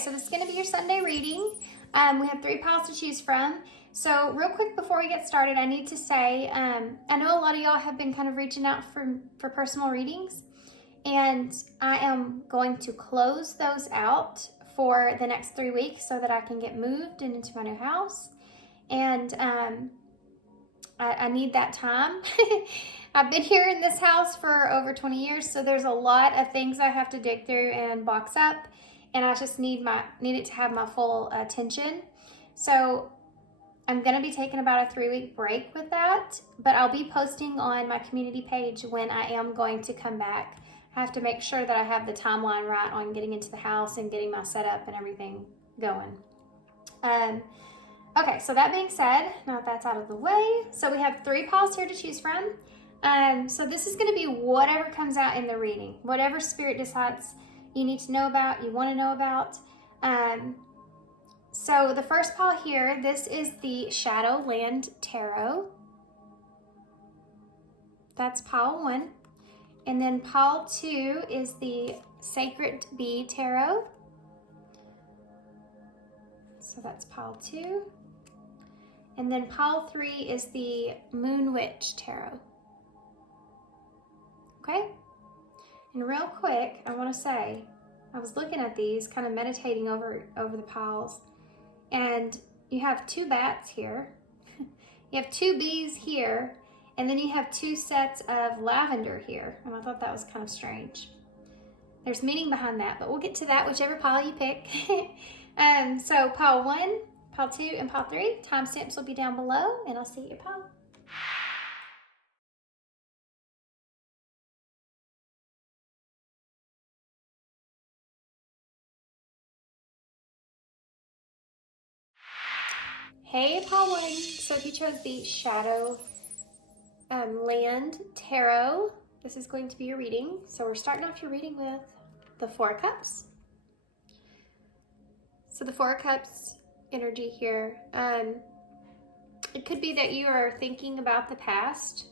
so this is going to be your Sunday reading. We have 3 piles to choose from. So real quick before we get started, I need to say, I know a lot of y'all have been kind of reaching out for personal readings, and I am going to close those out for the next 3 weeks so that I can get moved and into my new house. And I need that time. I've been here in this house for over 20 years, so there's a lot of things I have to dig through and box up, and I just need it to have my full attention. So I'm going to be taking about a 3-week break with that, but I'll be posting on my community page when I am going to come back. I have to make sure that I have the timeline right on getting into the house and getting my setup and everything going. Okay, so that being said, now that that's out of the way, so we have 3 piles here to choose from. So this is going to be whatever comes out in the reading, whatever Spirit decides you need to know about, you want to know about. So the first pile here, this is the Shadowland Tarot. That's pile 1. And then pile 2 is the Sacred Bee Tarot. So that's pile 2. And then pile 3 is the Moon Witch Tarot. Okay? And real quick, I want to say, I was looking at these, kind of meditating over the piles, and you have 2 bats here, you have 2 bees here, and then you have 2 sets of lavender here, and I thought that was kind of strange. There's meaning behind that, but we'll get to that, whichever pile you pick. So pile 1, pile 2, and pile 3, timestamps will be down below, and I'll see your pile. Hey, pile 1. So if you chose the Shadowland Tarot, this is going to be your reading. So we're starting off your reading with the 4 of Cups. So the 4 of Cups energy here. It could be that you are thinking about the past.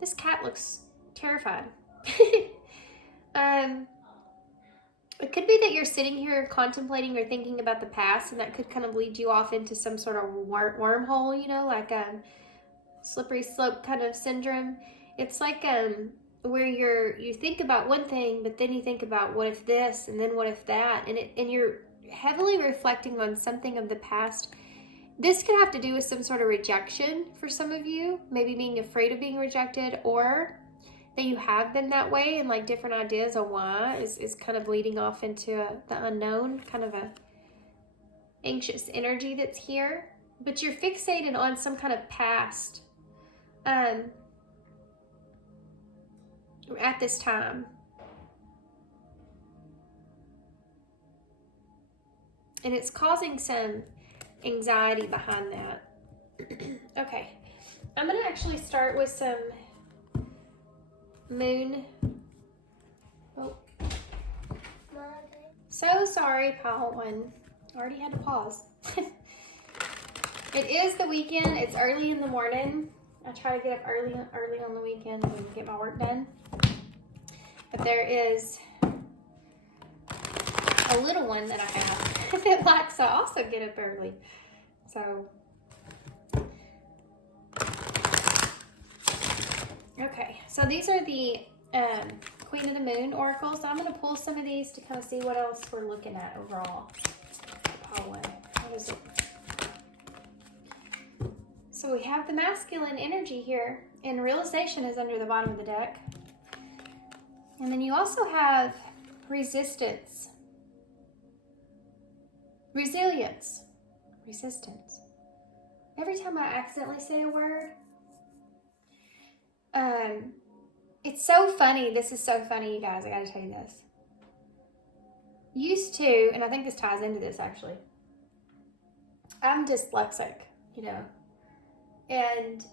This cat looks terrified. It could be that you're sitting here contemplating or thinking about the past, and that could kind of lead you off into some sort of wormhole, you know, like a slippery slope kind of syndrome. It's like where you think about one thing, but then you think about what if this, and then what if that, and you're heavily reflecting on something of the past. This could have to do with some sort of rejection for some of you, maybe being afraid of being rejected, or that you have been that way, and like different ideas of why is kind of leading off into the unknown, kind of a anxious energy that's here. But you're fixated on some kind of past at this time. And it's causing some anxiety behind that. Okay, I'm gonna actually start with some moon. Oh, so sorry, pile 1. Already had to pause. It is the weekend. It's early in the morning. I try to get up early on the weekend and get my work done. But there is a little one that I have that likes to also get up early. So, okay, so these are the Queen of the Moon Oracles. So I'm going to pull some of these to kind of see what else we're looking at overall. Pile 1. What is it? So we have the masculine energy here, and realization is under the bottom of the deck. And then you also have resistance, resilience, resistance. Every time I accidentally say a word, it's so funny. This is so funny, you guys. I gotta tell you this. Used to, and I think this ties into this actually, I'm dyslexic, you know, and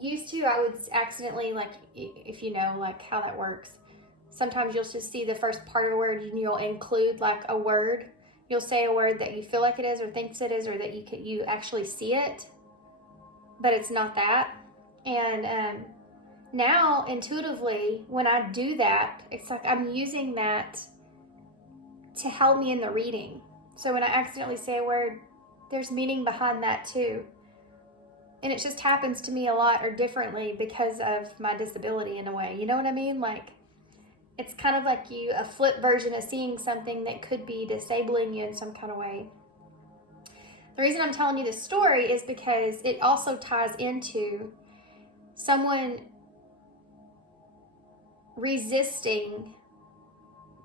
used to I would accidentally, like, if you know like how that works, sometimes you'll just see the first part of a word and you'll include like a word. You'll say a word that you feel like it is or thinks it is, or that you actually see it, but it's not that. And now intuitively when I do that, it's like I'm using that to help me in the reading. So when I accidentally say a word, there's meaning behind that too. And it just happens to me a lot or differently because of my disability in a way. You know what I mean? Like, it's kind of like a flip version of seeing something that could be disabling you in some kind of way. The reason I'm telling you this story is because it also ties into someone resisting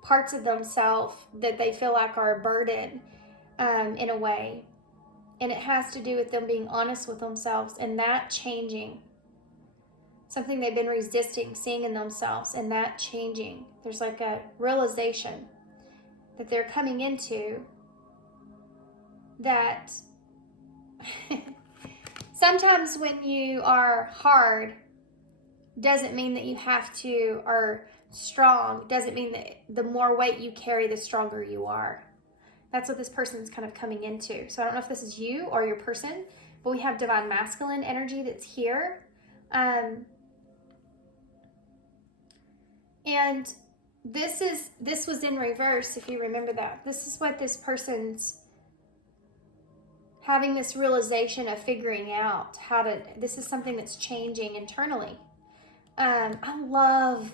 parts of themselves that they feel like are a burden in a way. And it has to do with them being honest with themselves and that changing. Something they've been resisting, seeing in themselves, and that changing. There's like a realization that they're coming into that sometimes when you are hard doesn't mean that you have to, or strong doesn't mean that the more weight you carry, the stronger you are. That's what this person's kind of coming into. So I don't know if this is you or your person, but we have divine masculine energy that's here. And this was in reverse, if you remember that. This is what this person's having, this realization of figuring out how to, this is something that's changing internally. I love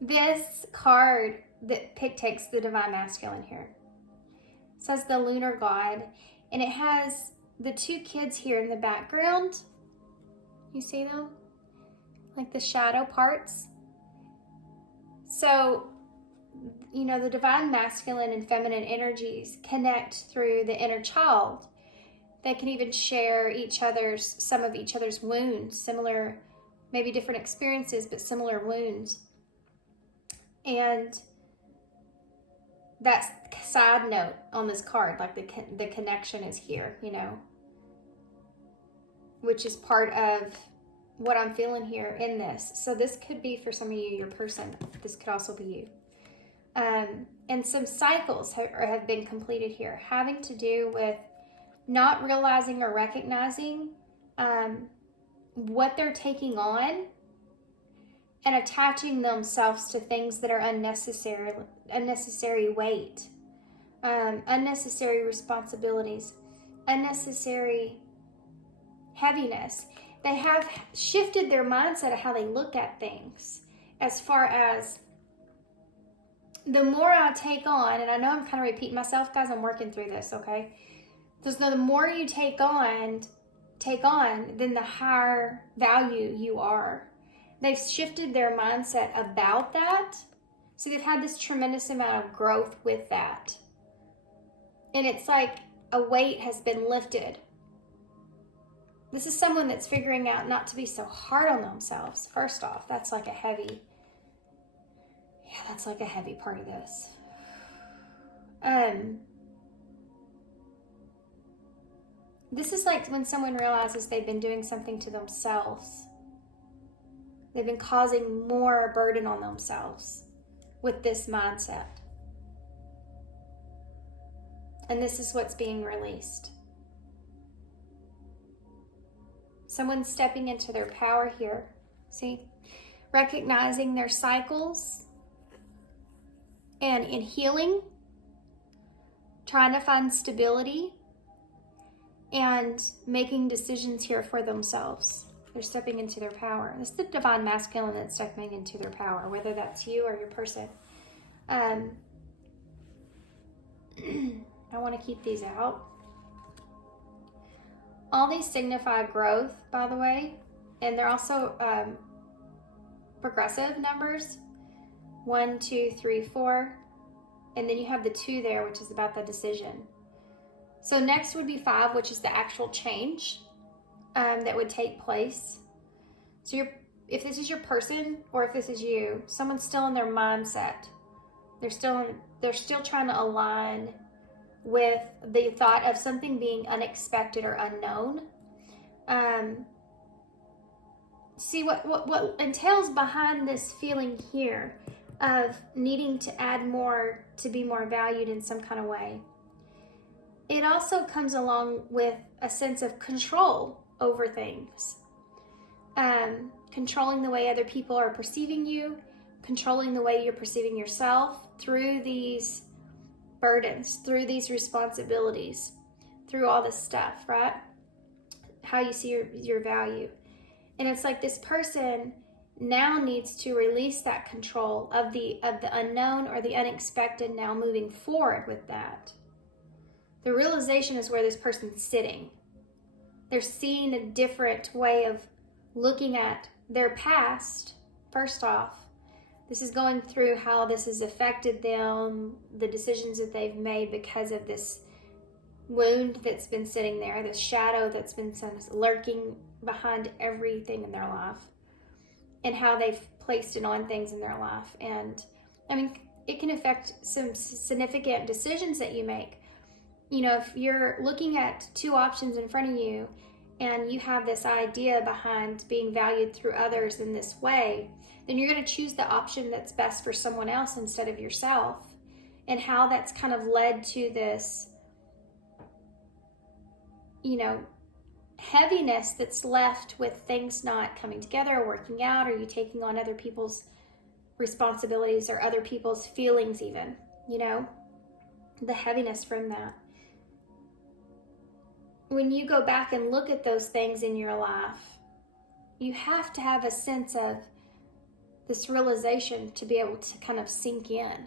this card that takes the divine masculine here. It says the lunar god, and it has the two kids here in the background. You see them? Like the shadow parts. So, you know, the divine masculine and feminine energies connect through the inner child. They can even share some of each other's wounds, similar, maybe different experiences, but similar wounds. And that's side note on this card, like the connection is here, you know, which is part of what I'm feeling here in this. So this could be for some of you, your person. This could also be you. And some cycles have been completed here, having to do with not realizing or recognizing what they're taking on and attaching themselves to things that are unnecessary weight, unnecessary responsibilities, unnecessary heaviness. They have shifted their mindset of how they look at things, as far as the more I take on, and I know I'm kind of repeating myself, guys, I'm working through this, okay? Because the more you take on, then the higher value you are. They've shifted their mindset about that. So they've had this tremendous amount of growth with that. And it's like a weight has been lifted. This is someone that's figuring out not to be so hard on themselves. First off, that's like a heavy part of this. This is like when someone realizes they've been doing something to themselves. They've been causing more burden on themselves with this mindset. And this is what's being released. Someone's stepping into their power here. See? Recognizing their cycles and in healing, trying to find stability and making decisions here for themselves. They're stepping into their power. This is the divine masculine that's stepping into their power, whether that's you or your person. I want to keep these out. All these signify growth, by the way, and they're also progressive numbers. 1, 2, 3, 4, and then you have the 2 there, which is about the decision. So next would be 5, which is the actual change that would take place. So if this is your person, or if this is you, someone's still in their mindset. They're still trying to align with the thought of something being unexpected or unknown. See what entails behind this feeling here of needing to add more to be more valued in some kind of way. It also comes along with a sense of control over things. Controlling the way other people are perceiving you, controlling the way you're perceiving yourself through these burdens, through these responsibilities, through all this stuff, right? How you see your value. And it's like this person now needs to release that control of the unknown or the unexpected, now moving forward with that. The realization is where this person's sitting. They're seeing a different way of looking at their past. First off, this is going through how this has affected them, the decisions that they've made because of this wound that's been sitting there, this shadow that's been lurking behind everything in their life, and how they've placed it on things in their life. And I mean, it can affect some significant decisions that you make. You know, if you're looking at two options in front of you and you have this idea behind being valued through others in this way, then you're going to choose the option that's best for someone else instead of yourself. And how that's kind of led to this, you know, heaviness that's left with things not coming together or working out, or you taking on other people's responsibilities or other people's feelings even, you know, the heaviness from that. When you go back and look at those things in your life, you have to have a sense of this realization to be able to kind of sink in.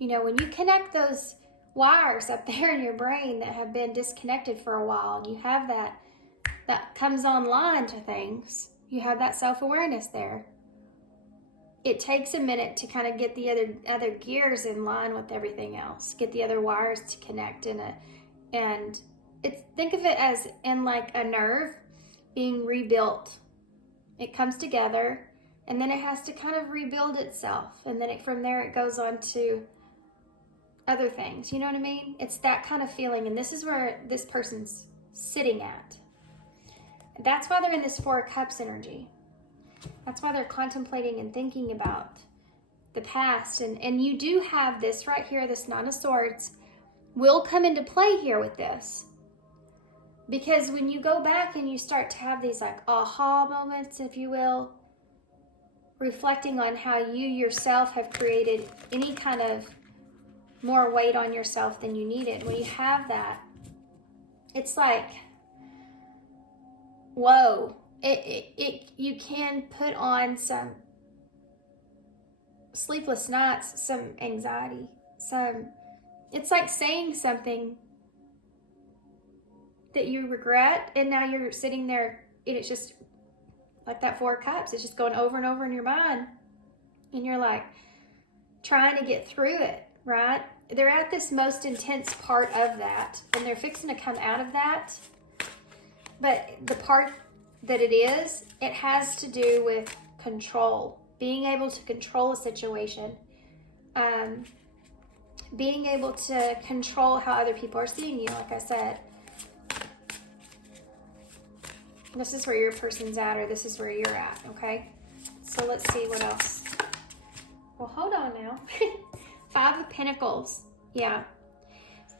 You know, when you connect those wires up there in your brain that have been disconnected for a while, and you have that comes online to things, you have that self-awareness there. It takes a minute to kind of get the other gears in line with everything else, get the other wires to connect and think of it as in like a nerve being rebuilt. It comes together and then it has to kind of rebuild itself, and then from there it goes on to other things. You know what I mean? It's that kind of feeling, and this is where this person's sitting at. That's why they're in this Four of Cups energy. That's why they're contemplating and thinking about the past. And you do have this right here, this Nine of Swords will come into play here with this. Because when you go back and you start to have these like aha moments, if you will, reflecting on how you yourself have created any kind of more weight on yourself than you needed. When you have that, it's like, whoa, you can put on some sleepless nights, some anxiety, it's like saying something that you regret, and now you're sitting there and it's just like that Four of Cups, it's just going over and over in your mind, and you're like trying to get through it, right? They're at this most intense part of that, and they're fixing to come out of that. But the part that it has to do with control, being able to control a situation, being able to control how other people are seeing you, like I said. This is where your person's at, or this is where you're at, okay? So let's see what else. Well, hold on now. Five of Pentacles, yeah.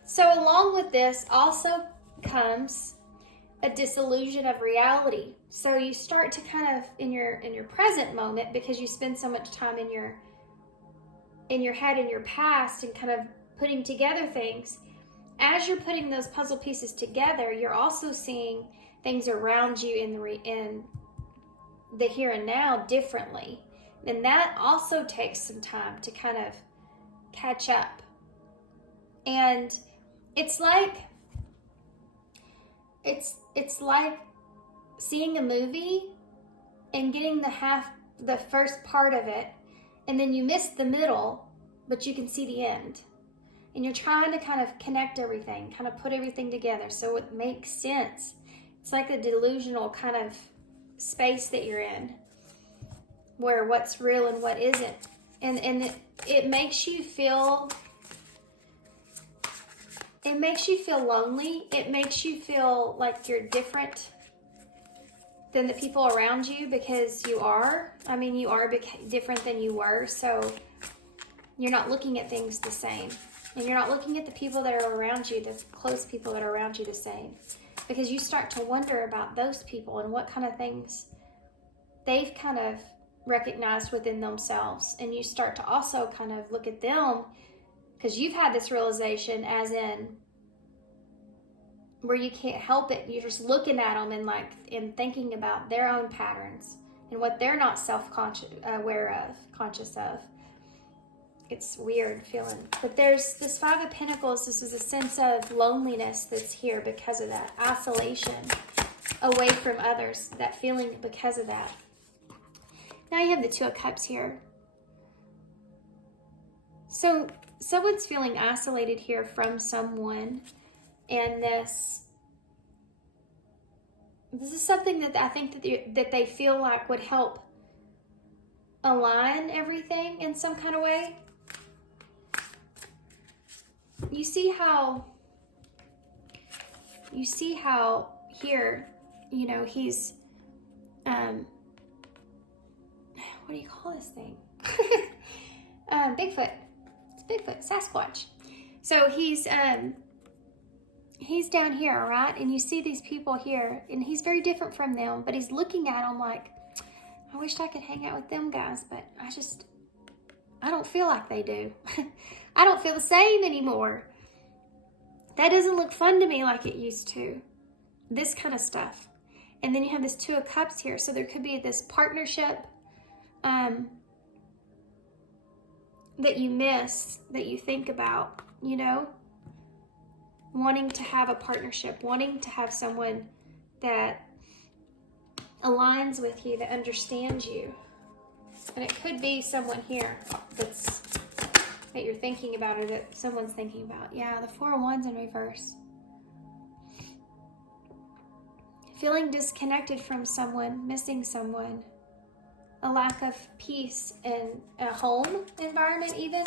So along with this also comes a disillusion of reality. So you start to kind of, in your present moment, because you spend so much time in your head, in your past, and kind of putting together things. As you're putting those puzzle pieces together, you're also seeing things around you in the here and now differently. And that also takes some time to kind of catch up. And it's like seeing a movie and getting the first part of it, and then you miss the middle, but you can see the end. And you're trying to kind of connect everything, kind of put everything together so it makes sense. It's like a delusional kind of space that you're in, where what's real and what isn't. And it makes you feel lonely. It makes you feel like you're different than the people around you, because you are. I mean, you are different than you were, so you're not looking at things the same. And you're not looking at the people that are around you, the close people that are around you, the same. Because you start to wonder about those people and what kind of things they've kind of recognized within themselves. And you start to also kind of look at them, because you've had this realization, as in where you can't help it. You're just looking at them and thinking about their own patterns and what they're not conscious of. It's weird feeling. But there's this Five of Pentacles. This is a sense of loneliness that's here because of that. Isolation, away from others. That feeling because of that. Now you have the Two of Cups here. So someone's feeling isolated here from someone. And this is something that I think that they feel like would help align everything in some kind of way. You see how here, you know, he's, what do you call this thing? Bigfoot. It's Bigfoot, Sasquatch. So he's down here, right? And you see these people here, and he's very different from them, but he's looking at them like, I wish I could hang out with them guys, but I don't feel like they do. I don't feel the same anymore. That doesn't look fun to me like it used to. This kind of stuff. And then you have this Two of Cups here, so there could be this partnership that you miss, that you think about, you know? Wanting to have a partnership, wanting to have someone that aligns with you, that understands you. And it could be someone here that you're thinking about, or that someone's thinking about. Yeah, the Four of Wands in reverse. Feeling disconnected from someone, missing someone. A lack of peace in a home environment even.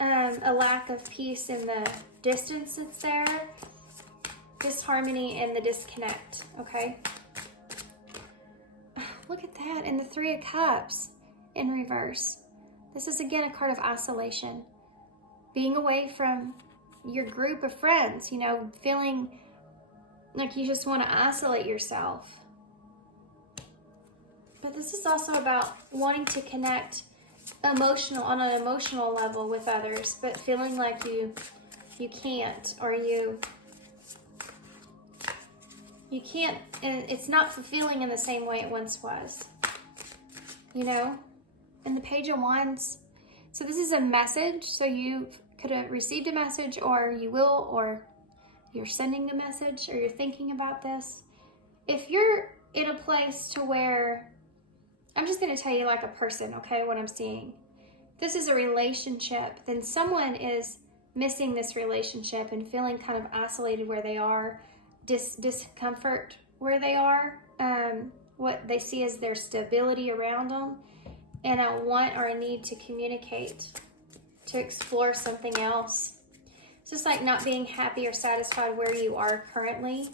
A lack of peace in the distance that's there. Disharmony and the disconnect, okay? Look at that, and the Three of Cups in reverse. This is again a card of isolation. Being away from your group of friends, you know, feeling like you just want to isolate yourself. But this is also about wanting to connect on an emotional level with others, but feeling like you can't, or you can't, and it's not fulfilling in the same way it once was, you know? And the Page of Wands, so this is a message, so you could have received a message, or you will, or you're sending a message, or you're thinking about this. If you're in a place to where, I'm just going to tell you like a person, okay, what I'm seeing. This is a relationship, then someone is missing this relationship and feeling kind of isolated where they are, discomfort where they are, what they see as their stability around them, and a want or a need to communicate, to explore something else. It's just like not being happy or satisfied where you are currently,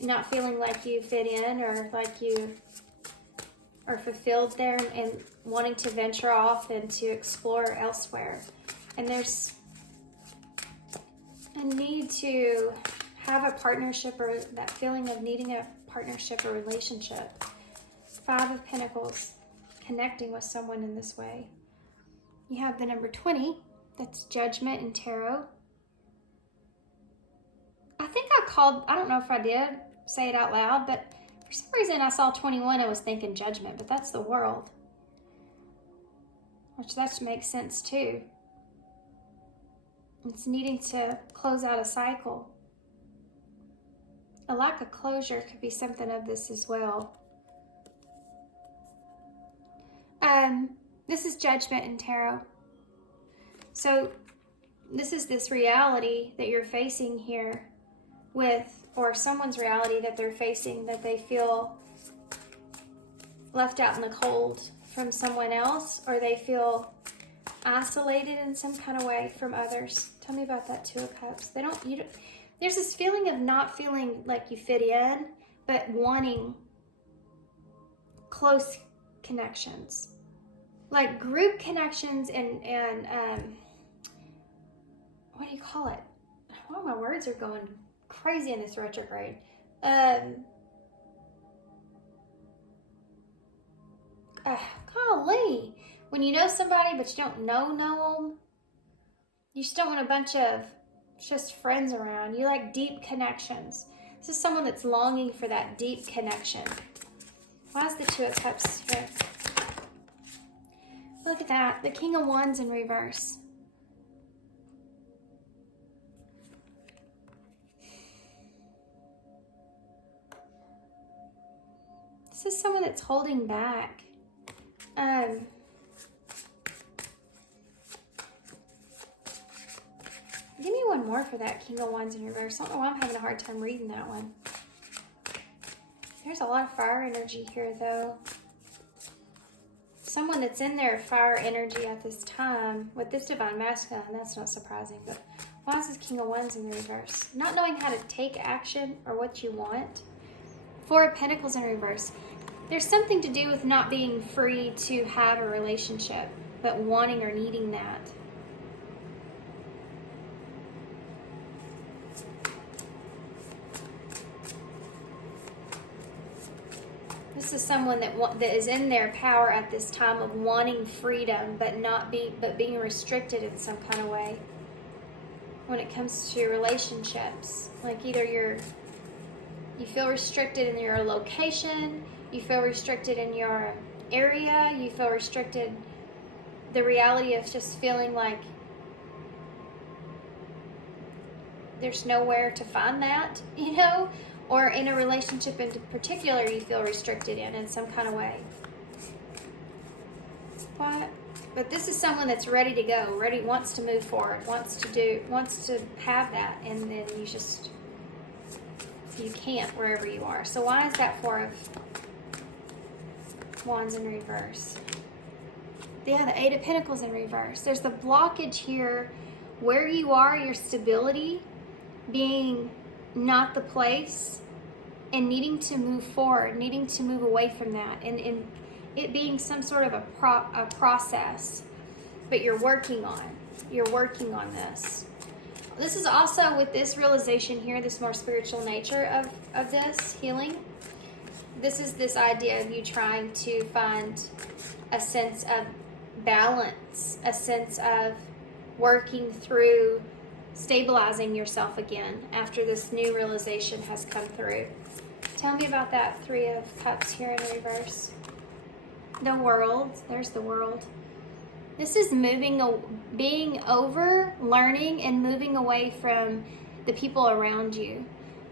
not feeling like you fit in, or like you are fulfilled there, and wanting to venture off and to explore elsewhere. And there's a need to have a partnership, or that feeling of needing a partnership or relationship. Five of Pentacles, connecting with someone in this way. You have the number 20, that's Judgment in Tarot. I think I don't know if I did say it out loud, but for some reason I saw 21, I was thinking Judgment, but that's the World. Which that makes sense too. It's needing to close out a cycle. A lack of closure could be something of this as well. This is Judgment in Tarot. So this is this reality that you're facing here with, or someone's reality that they're facing, that they feel left out in the cold from someone else, or they feel isolated in some kind of way from others. Tell me about that Two of Cups. There's this feeling of not feeling like you fit in, but wanting close connections. Like group connections and what do you call it? Well, my words are going crazy in this retrograde. golly. When you know somebody but you don't know them, you just don't want a bunch of just friends around. You like deep connections. This is someone that's longing for that deep connection. Why is the Two of Cups here? Look at that. The King of Wands in reverse. This is someone that's holding back. Give me one more for that King of Wands in reverse. I don't know why I'm having a hard time reading that one. There's a lot of fire energy here, though. Someone that's in their fire energy at this time with this Divine Masculine, that's not surprising, but why is this King of Wands in the reverse? Not knowing how to take action or what you want. Four of Pentacles in reverse. There's something to do with not being free to have a relationship, but wanting or needing that. This is someone that is in their power at this time of wanting freedom, but being restricted in some kind of way. When it comes to relationships, like either you feel restricted in your location, you feel restricted in your area, you feel restricted. The reality of just feeling like there's nowhere to find that, you know. Or in a relationship in particular, you feel restricted in some kind of way. What? But this is someone that's ready to go, wants to move forward, wants to have that, and then you can't wherever you are. So why is that Four of Wands in reverse? Yeah, the Eight of Pentacles in reverse. There's the blockage here where you are, your stability being not the place, and needing to move forward, needing to move away from that, and it being some sort of a process, but you're working on this. This is also with this realization here, this more spiritual nature of this healing. This is this idea of you trying to find a sense of balance, a sense of working through stabilizing yourself again after this new realization has come through. Tell me about that Three of Cups here in reverse. The World. There's the World. This is being over, learning, and moving away from the people around you.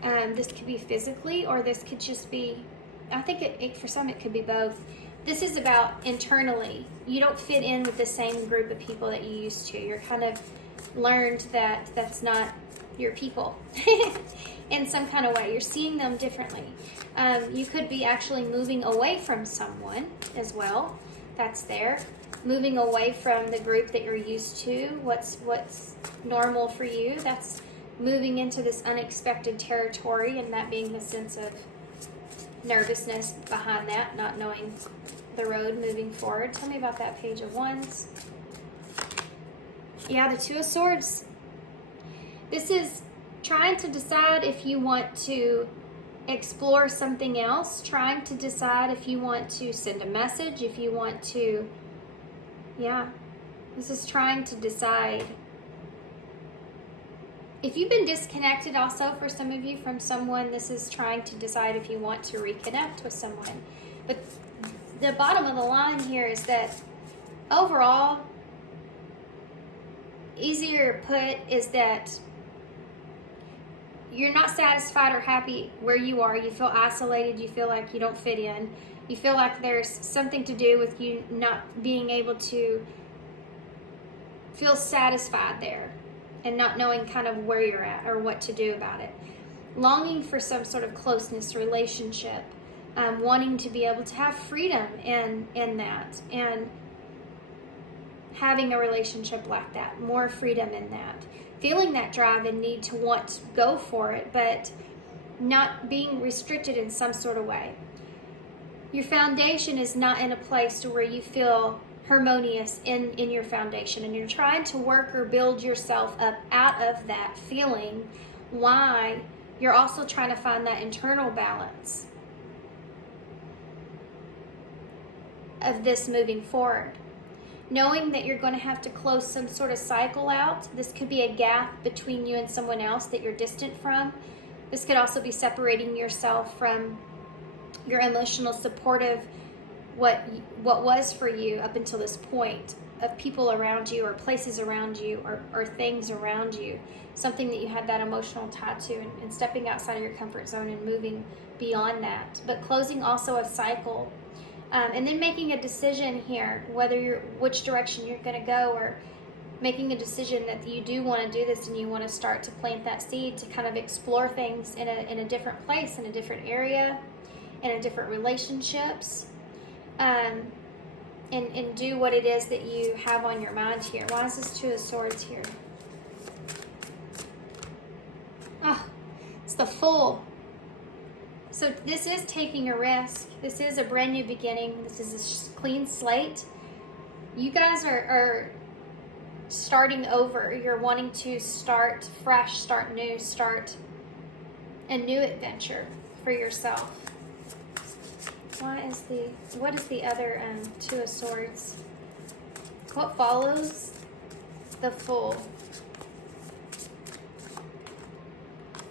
This could be physically, or this could just be, I think for some it could be both. This is about internally. You don't fit in with the same group of people that you used to. You're kind of learned that that's not your people in some kind of way. You're seeing them differently. You could be actually moving away from someone as well. That's there. Moving away from the group that you're used to. What's normal for you. That's moving into this unexpected territory, and that being the sense of nervousness behind that, not knowing the road moving forward. Tell me about that Page of Wands. Yeah, the Two of Swords. This is trying to decide if you want to explore something else, trying to decide if you want to send a message, if you want to, this is trying to decide. If you've been disconnected also for some of you from someone, this is trying to decide if you want to reconnect with someone. But the bottom of the line here is that overall, easier put, is that you're not satisfied or happy where you are. You feel isolated. You feel like you don't fit in. You feel like there's something to do with you not being able to feel satisfied there and not knowing kind of where you're at or what to do about it. Longing for some sort of closeness, relationship, wanting to be able to have freedom in that, and having a relationship like that, more freedom in that. Feeling that drive and need to want to go for it, but not being restricted in some sort of way. Your foundation is not in a place to where you feel harmonious in your foundation, and you're trying to work or build yourself up out of that feeling. Why? You're also trying to find that internal balance of this moving forward. Knowing that you're going to have to close some sort of cycle out. This could be a gap between you and someone else that you're distant from. This could also be separating yourself from your emotional supportive, what was for you up until this point, of people around you or places around you or things around you. Something that you had that emotional tie to, and stepping outside of your comfort zone and moving beyond that. But closing also a cycle. And then making a decision here, which direction you're going to go, or making a decision that you do want to do this and you want to start to plant that seed to kind of explore things in a different place, in a different area, in a different relationships, and do what it is that you have on your mind here. Why is this Two of Swords here? Oh, it's the Fool. So this is taking a risk. This is a brand new beginning. This is a clean slate. You guys are starting over. You're wanting to start fresh, start new, start a new adventure for yourself. What is the other Two of Swords? What follows the Fool?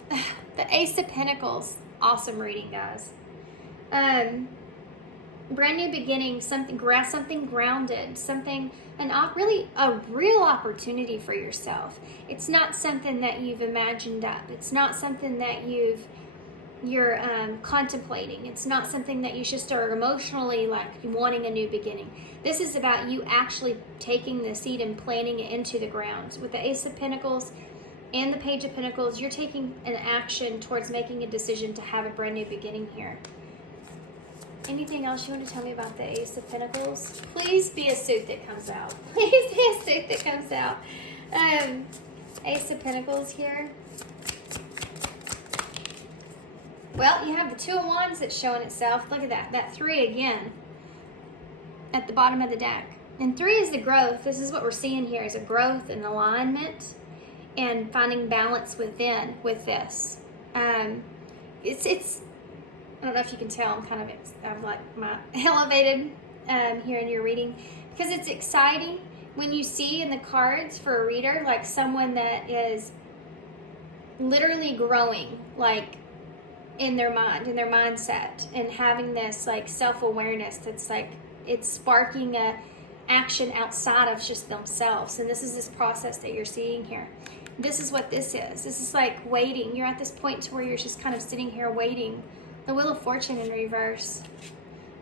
The Ace of Pentacles. Awesome reading, guys. Brand new beginning, something grounded, really a real opportunity for yourself. It's not something that you've imagined up. It's not something that you're contemplating. It's not something that you just are emotionally like wanting a new beginning. This is about you actually taking the seed and planting it into the ground. With the Ace of Pentacles and the Page of Pentacles, you're taking an action towards making a decision to have a brand new beginning here. Anything else you want to tell me about the Ace of Pentacles? Please be a suit that comes out. Please be a suit that comes out. Ace of Pentacles here. Well, you have the Two of Wands that's showing itself. Look at that. That 3 again at the bottom of the deck. And 3 is the growth. This is what we're seeing here, is a growth and alignment and finding balance within with this. It's I don't know if you can tell, I'm like my elevated here in your reading, because it's exciting when you see in the cards for a reader like someone that is literally growing, like in their mind, in their mindset, and having this like self-awareness that's like it's sparking a action outside of just themselves. And this is this process that you're seeing here. This is what this is. This is like waiting. You're at this point to where you're just kind of sitting here waiting. The Wheel of Fortune in reverse.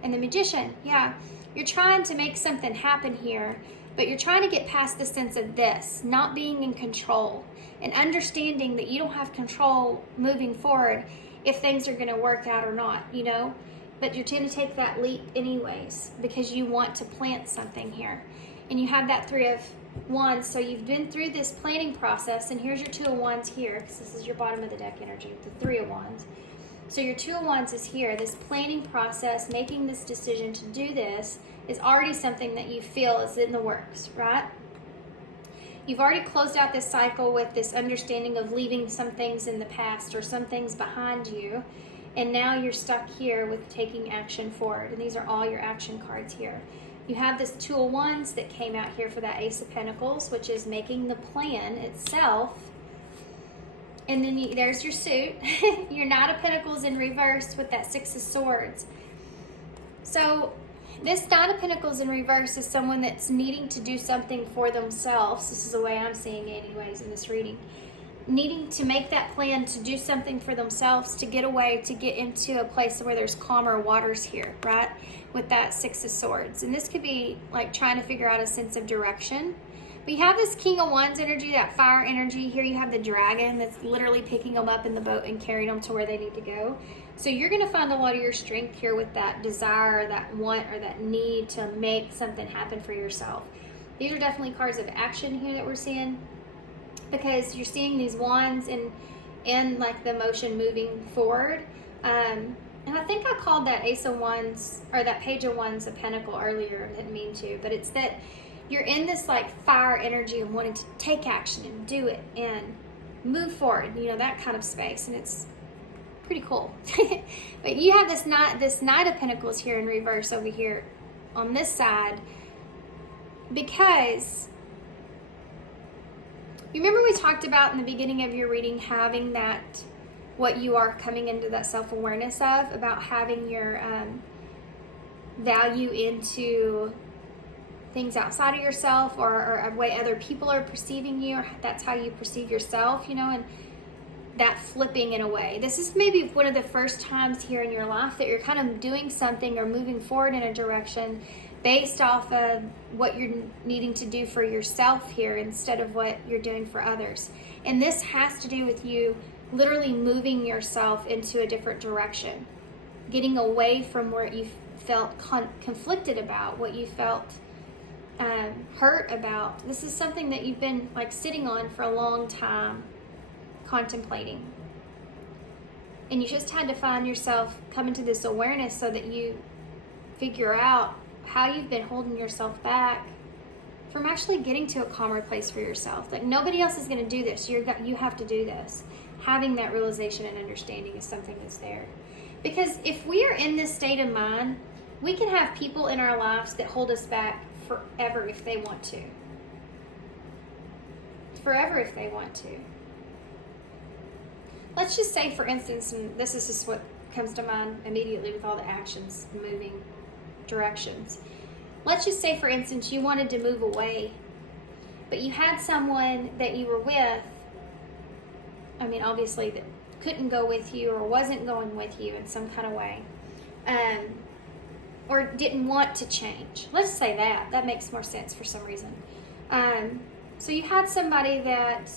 And the Magician. Yeah. You're trying to make something happen here, but you're trying to get past the sense of this, not being in control, and understanding that you don't have control moving forward if things are going to work out or not, you know? But you're trying to take that leap anyways because you want to plant something here. And you have that 3 of Wands, so you've been through this planning process, and here's your 2 of Wands here, because this is your bottom of the deck energy, the 3 of Wands. So your 2 of Wands is here. This planning process, making this decision to do this, is already something that you feel is in the works, right? You've already closed out this cycle with this understanding of leaving some things in the past or some things behind you, and now you're stuck here with taking action forward. And these are all your action cards here. You have this 2 of Wands that came out here for that Ace of Pentacles, which is making the plan itself. And then there's your suit. Your Knight of Pentacles in reverse with that 6 of Swords. So this Knight of Pentacles in reverse is someone that's needing to do something for themselves. This is the way I'm seeing it anyways in this reading. Needing to make that plan to do something for themselves, to get away, to get into a place where there's calmer waters here, right? With that 6 of Swords. And this could be like trying to figure out a sense of direction. But you have this King of Wands energy, that fire energy. Here you have the dragon that's literally picking them up in the boat and carrying them to where they need to go. So you're going to find a lot of your strength here with that desire, that want, or that need to make something happen for yourself. These are definitely cards of action here that we're seeing, because you're seeing these wands in like the motion moving forward. And I think I called that Ace of Wands, or that Page of Wands, a Pentacle earlier. I didn't mean to, but it's that you're in this like fire energy and wanting to take action and do it and move forward, you know, that kind of space. And it's pretty cool. But you have this Knight of Pentacles here in reverse over here on this side, because you remember we talked about in the beginning of your reading having that, what you are coming into that self-awareness of, about having your value into things outside of yourself, or a way other people are perceiving you, or that's how you perceive yourself, you know, and that flipping in a way. This is maybe one of the first times here in your life that you're kind of doing something or moving forward in a direction based off of what you're needing to do for yourself here instead of what you're doing for others. And this has to do with you literally moving yourself into a different direction, getting away from where you felt conflicted about, what you felt hurt about. This is something that you've been like sitting on for a long time, contemplating. And you just had to find yourself come into this awareness so that you figure out how you've been holding yourself back from actually getting to a calmer place for yourself. Like, nobody else is going to do this. You have to do this. Having that realization and understanding is something that's there. Because if we are in this state of mind, we can have people in our lives that hold us back forever if they want to. Forever if they want to. Let's just say, for instance, and this is just what comes to mind immediately with all the actions moving directions. Let's just say, for instance, you wanted to move away, but you had someone that you were with, I mean, obviously, that couldn't go with you or wasn't going with you in some kind of way, or didn't want to change. Let's say that. That makes more sense for some reason. So you had somebody that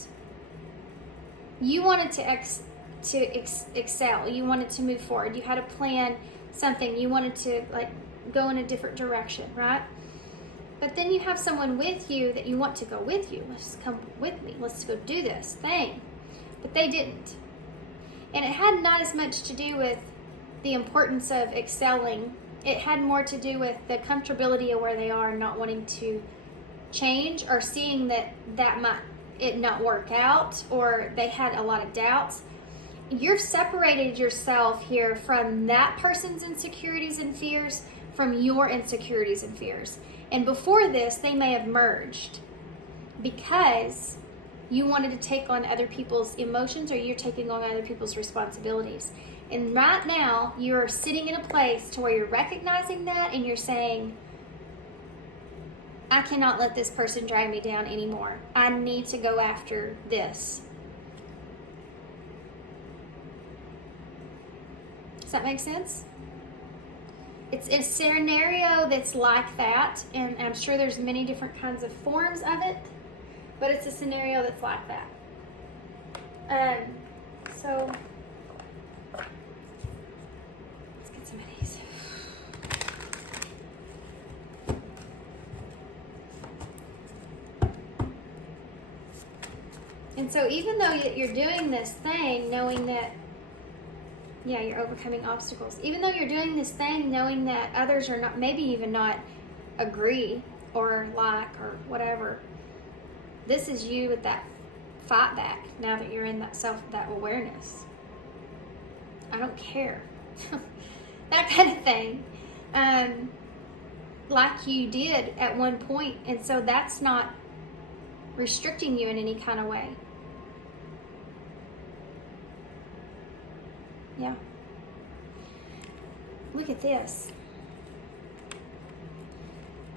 you wanted to excel. You wanted to move forward. You had a plan, something. You wanted to like go in a different direction, right? But then you have someone with you that you want to go with you. Let's come with me. Let's go do this thing. But they didn't. And it had not as much to do with the importance of excelling. It had more to do with the comfortability of where they are, not wanting to change, or seeing that might it not work out, or they had a lot of doubts. You've separated yourself here from that person's insecurities and fears, from your insecurities and fears. And before this, they may have merged because you wanted to take on other people's emotions, or you're taking on other people's responsibilities. And right now, you're sitting in a place to where you're recognizing that and you're saying, I cannot let this person drag me down anymore. I need to go after this. Does that make sense? It's a scenario that's like that, and I'm sure there's many different kinds of forms of it, but it's a scenario that's like that. So let's get some of these. And so even though you're doing this thing, knowing that, yeah, you're overcoming obstacles. Even though you're doing this thing, knowing that others are not, maybe even not agree or like or whatever, this is you with that fight back now that you're in that awareness. I don't care. That kind of thing. Like you did at one point. And so that's not restricting you in any kind of way. Yeah. Look at this.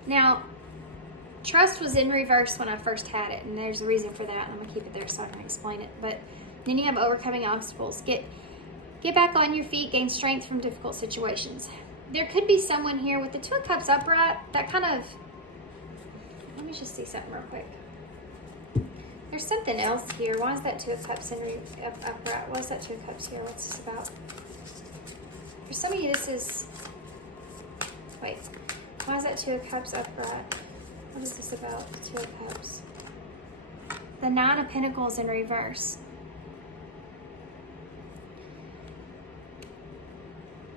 Now, trust was in reverse when I first had it, and there's a reason for that, and I'm going to keep it there so I can explain it. But then you have overcoming obstacles. Get back on your feet, gain strength from difficult situations. There could be someone here with the Two of Cups upright, that kind of, let me just see something real quick. There's something else here. Why is that Two of Cups upright? Why is that Two of Cups here? What's this about? For some of you, this is... Wait. Why is that Two of Cups upright? What is this about, the Two of Cups? The Nine of Pentacles in reverse.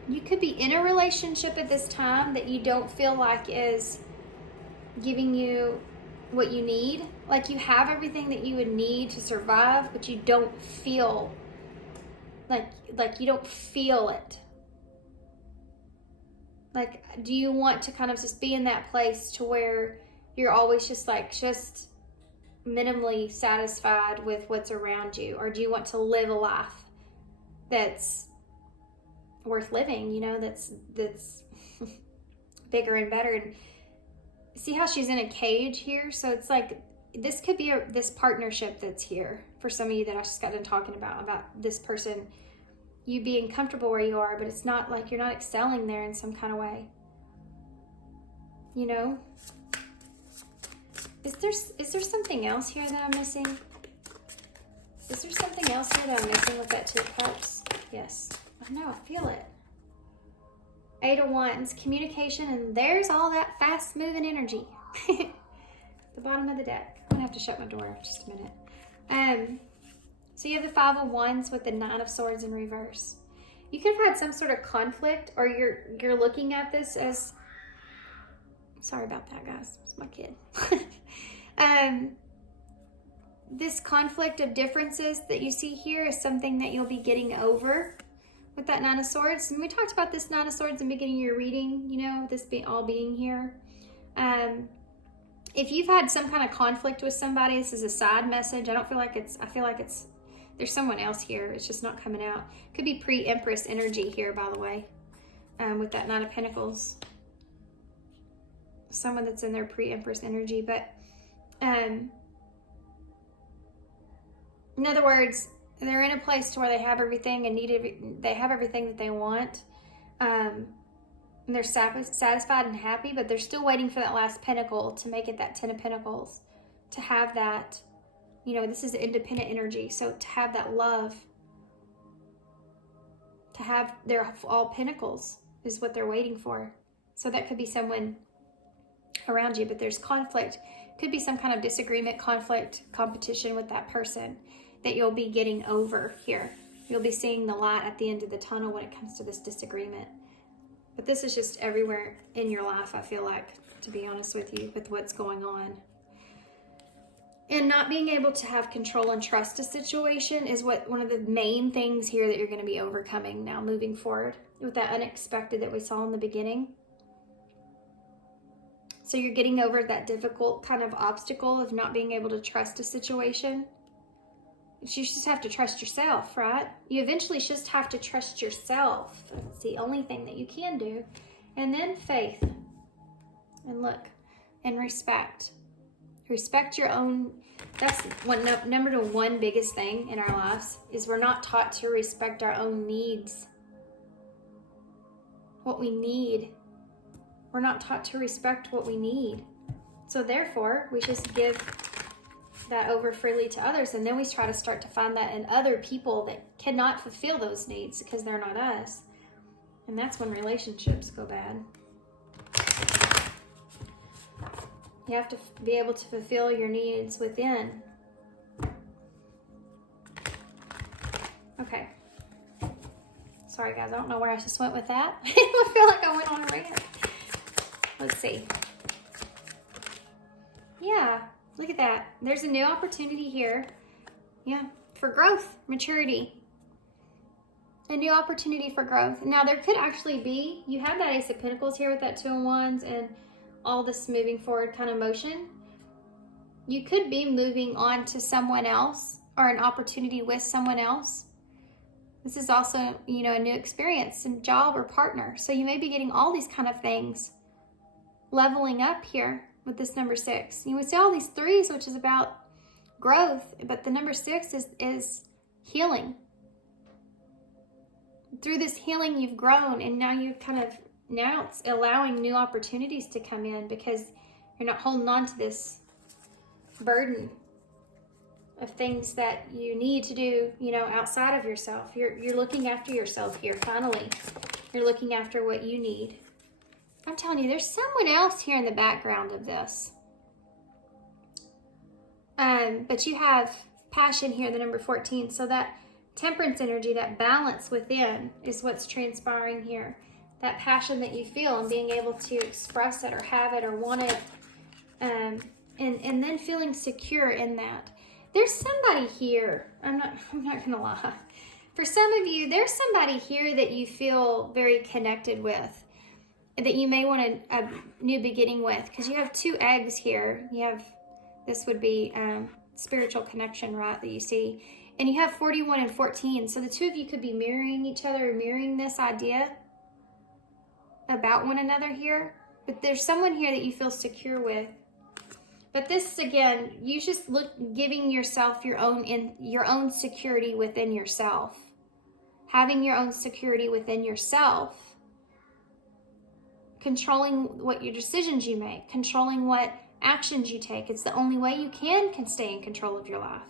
You could be in a relationship at this time that you don't feel like is giving you what you need. Like you have everything that you would need to survive, but you don't feel like you don't feel it. Like, do you want to kind of just be in that place to where you're always just minimally satisfied with what's around you? Or do you want to live a life that's worth living, you know, that's bigger and better? And see how she's in a cage here? So it's like, this could be this partnership that's here for some of you that I just got done talking about this person, you being comfortable where you are, but it's not like you're not excelling there in some kind of way, you know? Is there something else here that I'm missing? Is there something else here that I'm missing with that Two of Cups? Yes. I know, I feel it. Eight of Wands, communication, and there's all that fast-moving energy. The bottom of the deck. I'm gonna have to shut my door in just a minute. So you have the Five of Wands with the Nine of Swords in reverse. You could have had some sort of conflict, or you're looking at this as, sorry about that, guys. It's my kid. This conflict of differences that you see here is something that you'll be getting over with that Nine of Swords. And we talked about this Nine of Swords in the beginning of your reading, you know, this all being here. If you've had some kind of conflict with somebody, this is a side message. I feel like it's, there's someone else here. It's just not coming out. Could be pre-Empress energy here, by the way, with that Nine of Pentacles. Someone that's in their pre-Empress energy. But in other words, they're in a place to where they have everything and they have everything that they want. And they're satisfied and happy, but they're still waiting for that last pentacle to make it that Ten of Pentacles. To have that, you know, this is independent energy. So to have that love, to have their all pentacles is what they're waiting for. So that could be someone around you, but there's conflict. Could be some kind of disagreement, conflict, competition with that person that you'll be getting over here. You'll be seeing the light at the end of the tunnel when it comes to this disagreement. But this is just everywhere in your life, I feel like, to be honest with you, with what's going on. And not being able to have control and trust a situation is one of the main things here that you're going to be overcoming now moving forward with that unexpected that we saw in the beginning. So you're getting over that difficult kind of obstacle of not being able to trust a situation. You just have to trust yourself, right? You eventually just have to trust yourself. It's the only thing that you can do. And then faith. And look. And respect. Respect your own. That's number one biggest thing in our lives is we're not taught to respect our own needs. What we need. We're not taught to respect what we need. So therefore, we just give that over freely to others, and then we try to start to find that in other people that cannot fulfill those needs because they're not us. And that's when relationships go bad. You have to be able to fulfill your needs within. Okay. Sorry guys, I don't know where I just went with that. I feel like I went on a rant. Let's see. Yeah. Look at that. There's a new opportunity here. Yeah, for growth, maturity. A new opportunity for growth. Now, there could actually be, you have that Ace of Pentacles here with that Two of Wands and all this moving forward kind of motion. You could be moving on to someone else or an opportunity with someone else. This is also, you know, a new experience and job or partner. So you may be getting all these kind of things leveling up here with this number 6. You would see all these threes, which is about growth, but the number 6 is healing. Through this healing, you've grown, and now now it's allowing new opportunities to come in because you're not holding on to this burden of things that you need to do, you know, outside of yourself. You're looking after yourself here, finally. You're looking after what you need. I'm telling you, there's someone else here in the background of this. But you have passion here, the number 14. So that temperance energy, that balance within is what's transpiring here. That passion that you feel and being able to express it or have it or want it. And then feeling secure in that. There's somebody here. I'm not gonna lie. For some of you, there's somebody here that you feel very connected with. that you may want a new beginning with, because you have 2 eggs here. You have, this would be spiritual connection, right, that you see. And you have 41 and 14. So the 2 of you could be mirroring each other, or mirroring this idea about one another here. But there's someone here that you feel secure with. But this, again, you just giving yourself your own security within yourself. Having your own security within yourself. Controlling what your decisions you make. Controlling what actions you take. It's the only way you can stay in control of your life.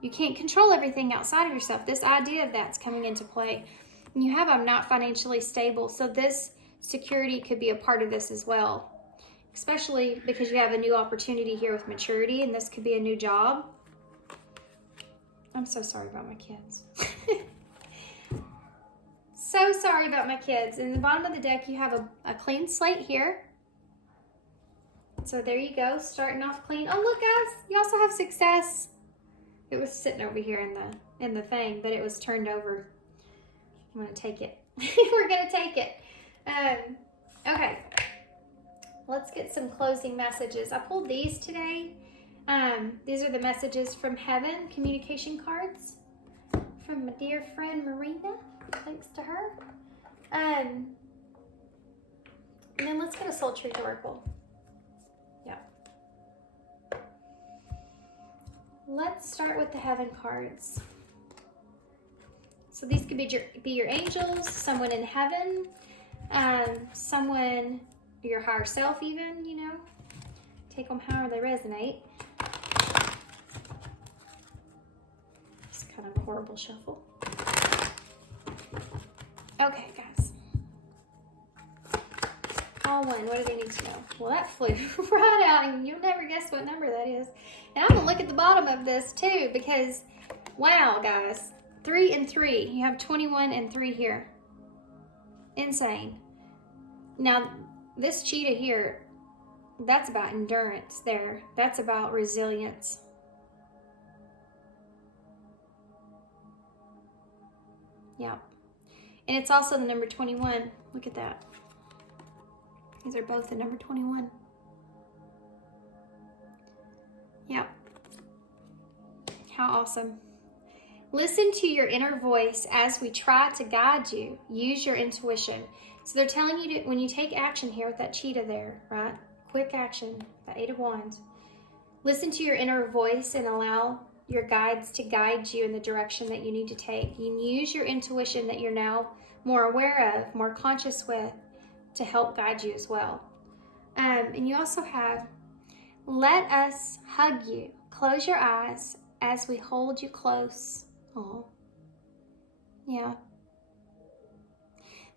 You can't control everything outside of yourself. This idea of that's coming into play. And you have, I'm not financially stable. So this security could be a part of this as well. Especially because you have a new opportunity here with maturity, and this could be a new job. I'm so sorry about my kids. So sorry about my kids. In the bottom of the deck, you have a clean slate here. So there you go, starting off clean. Oh, look, guys, you also have success. It was sitting over here in the thing, but it was turned over. I'm gonna take it. We're gonna take it. Okay, let's get some closing messages. I pulled these today. These are the messages from heaven, communication cards from my dear friend Marina. Thanks to her. And then let's get a soul truth oracle. Yeah. Let's start with the heaven cards. So these could be your angels, someone in heaven, someone, your higher self even, you know. Take them however they resonate. It's kind of a horrible shuffle. Okay, guys. All one, what do they need to know? Well, that flew right out, and you'll never guess what number that is. And I'm going to look at the bottom of this, too, because, wow, guys. 3 and 3. You have 21 and 3 here. Insane. Now, this cheetah here, that's about endurance there. That's about resilience. Yeah. And it's also the number 21. Look at that. These are both the number 21. Yeah. How awesome. Listen to your inner voice as we try to guide you. Use your intuition. So they're telling you to, when you take action here with that cheetah there, right? Quick action, the 8 of Wands. Listen to your inner voice and allow your guides to guide you in the direction that you need to take. You can use your intuition that you're now more aware of, more conscious with, to help guide you as well. And you also have, let us hug you. Close your eyes as we hold you close. Oh, yeah.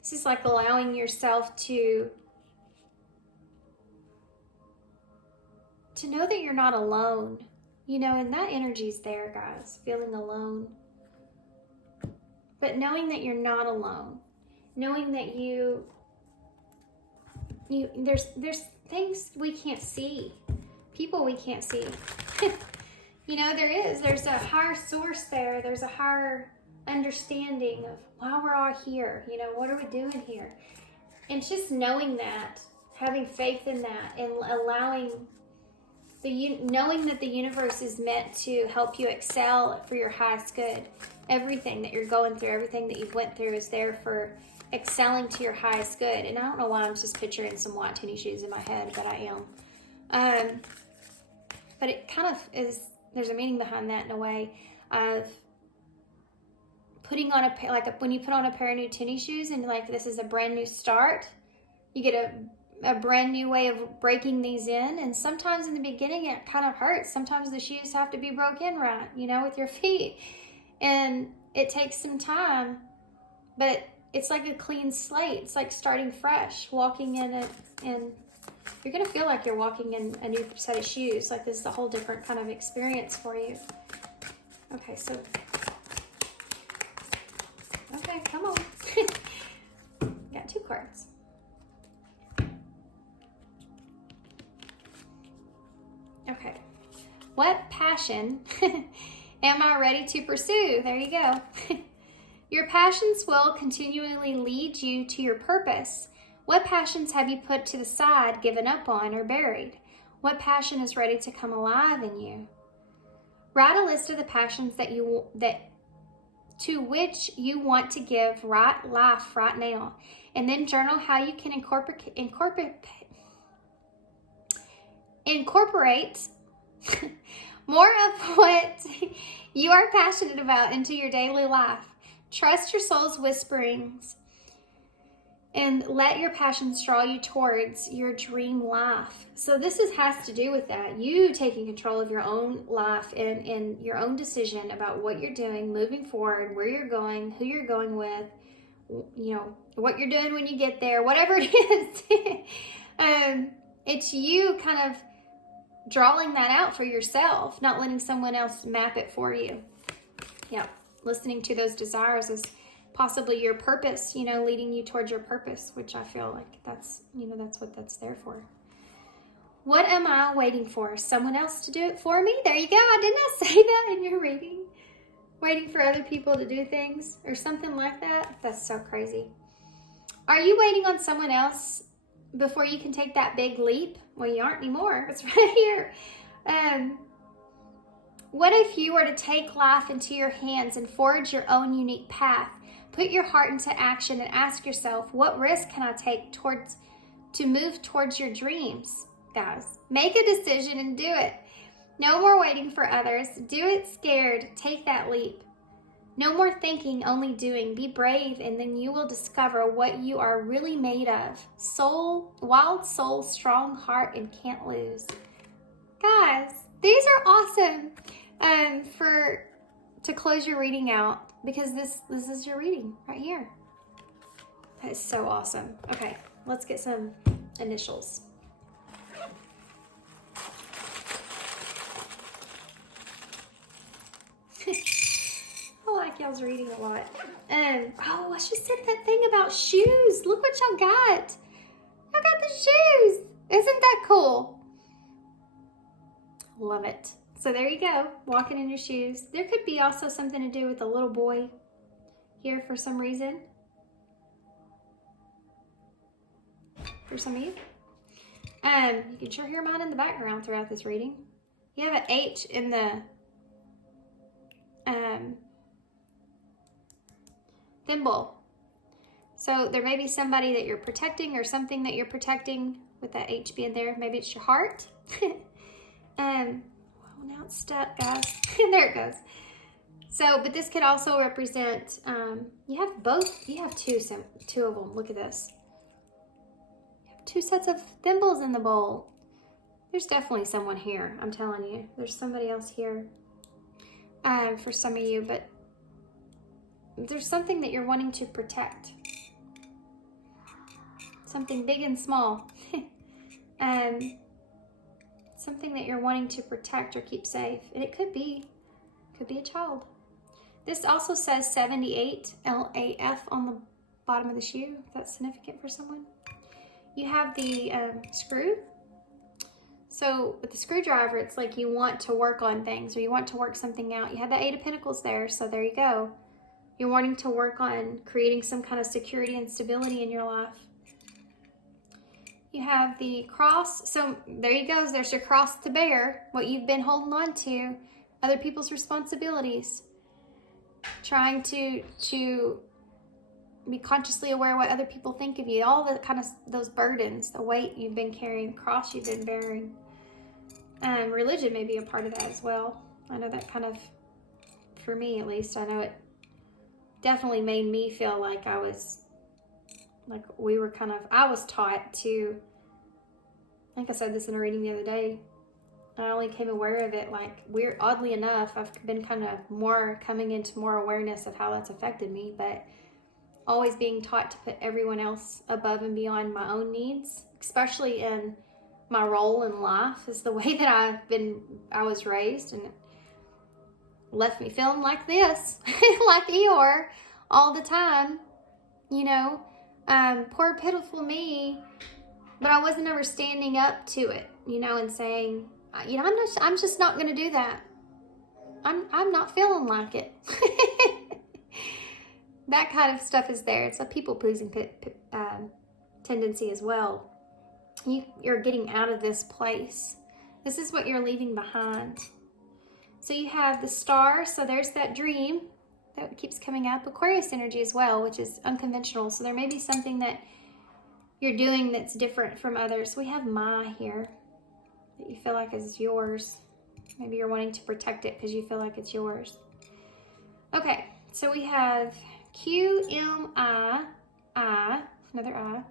This is like allowing yourself to know that you're not alone. You know, and that energy's there, guys, feeling alone. But knowing that you're not alone. Knowing that there's things we can't see. People we can't see. You know, there's a higher source there. There's a higher understanding of why we're all here. You know, what are we doing here? And just knowing that, having faith in that, and allowing knowing that the universe is meant to help you excel for your highest good. Everything that you're going through, everything that you've went through is there for excelling to your highest good. And I don't know why I'm just picturing some white tennis shoes in my head, but I am. But it kind of is, there's a meaning behind that in a way of putting on like when you put on a pair of new tennis shoes and like this is a brand new start, you get a brand new way of breaking these in. And sometimes in the beginning it kind of hurts. Sometimes the shoes have to be broken right, you know, with your feet. And it takes some time, but it's like a clean slate. It's like starting fresh, walking in it, and you're going to feel like you're walking in a new set of shoes. Like this is a whole different kind of experience for you. Okay, so, okay, come on. Got 2 cards. Okay. What passion am I ready to pursue? There you go. Your passions will continually lead you to your purpose. What passions have you put to the side, given up on, or buried? What passion is ready to come alive in you? Write a list of the passions to which you want to give life right now, and then journal how you can incorporate more of what you are passionate about into your daily life. Trust your soul's whisperings and let your passions draw you towards your dream life. So this has to do with that. You taking control of your own life and your own decision about what you're doing, moving forward, where you're going, who you're going with, what you're doing when you get there, whatever it is. It's you kind of drawing that out for yourself, not letting someone else map it for you. Yeah, listening to those desires is possibly your purpose, leading you towards your purpose, which I feel like that's what that's there for. What am I waiting for? Someone else to do it for me? There you go. Didn't I say that in your reading? Waiting for other people to do things or something like that? That's so crazy. Are you waiting on someone else before you can take that big leap? Well, you aren't anymore. It's right here. What if you were to take life into your hands and forge your own unique path? Put your heart into action and ask yourself, what risk can I take to move towards your dreams? Guys, make a decision and do it. No more waiting for others. Do it scared. Take that leap. No more thinking, only doing. Be brave, and then you will discover what you are really made of. Wild soul, strong heart, and can't lose. Guys, these are awesome to close your reading out, because this is your reading right here. That is so awesome. Okay, let's get some initials. I like y'all's reading a lot. I just said that thing about shoes. Look what y'all got. I got the shoes. Isn't that cool? Love it. So there you go, walking in your shoes. There could be also something to do with a little boy here for some reason. For some of you. You can sure hear mine in the background throughout this reading. You have an H in the thimble. So there may be somebody that you're protecting or something that you're protecting with that H being there. Maybe it's your heart. Now it's stuck, guys. There it goes. So, but this could also represent, you have both, you have two of them. Look at this. You have two sets of thimbles in the bowl. There's definitely someone here, I'm telling you. There's somebody else here for some of you, but there's something that you're wanting to protect. Something big and small. Something that you're wanting to protect or keep safe. And it could be a child. This also says 78 LAF on the bottom of the shoe, if that's significant for someone. You have the screw. So with the screwdriver, it's like you want to work on things or you want to work something out. You have the 8 of Pentacles there, so there you go. You're wanting to work on creating some kind of security and stability in your life. You have the cross. So there you go. There's your cross to bear. What you've been holding on to. Other people's responsibilities. Trying to be consciously aware of what other people think of you. All the kind of those burdens. The weight you've been carrying. Cross you've been bearing. Religion may be a part of that as well. I know that kind of, for me at least, I know it definitely made me feel like I was I was taught to, I think I said this in a reading the other day, I only became aware of it, oddly enough, I've been kind of coming into more awareness of how that's affected me, but always being taught to put everyone else above and beyond my own needs, especially in my role in life, is the way that I was raised, and it left me feeling like this, like Eeyore, all the time, poor pitiful me, but I wasn't ever standing up to it, and saying, I'm just not going to do that. I'm not feeling like it. That kind of stuff is there. It's a people-pleasing tendency as well. You're getting out of this place. This is what you're leaving behind. So you have the star, so there's that dream that keeps coming up. Aquarius energy as well, which is unconventional. So there may be something that you're doing that's different from others. We have Ma here that you feel like is yours. Maybe you're wanting to protect it because you feel like it's yours. Okay, so we have QMI, another I,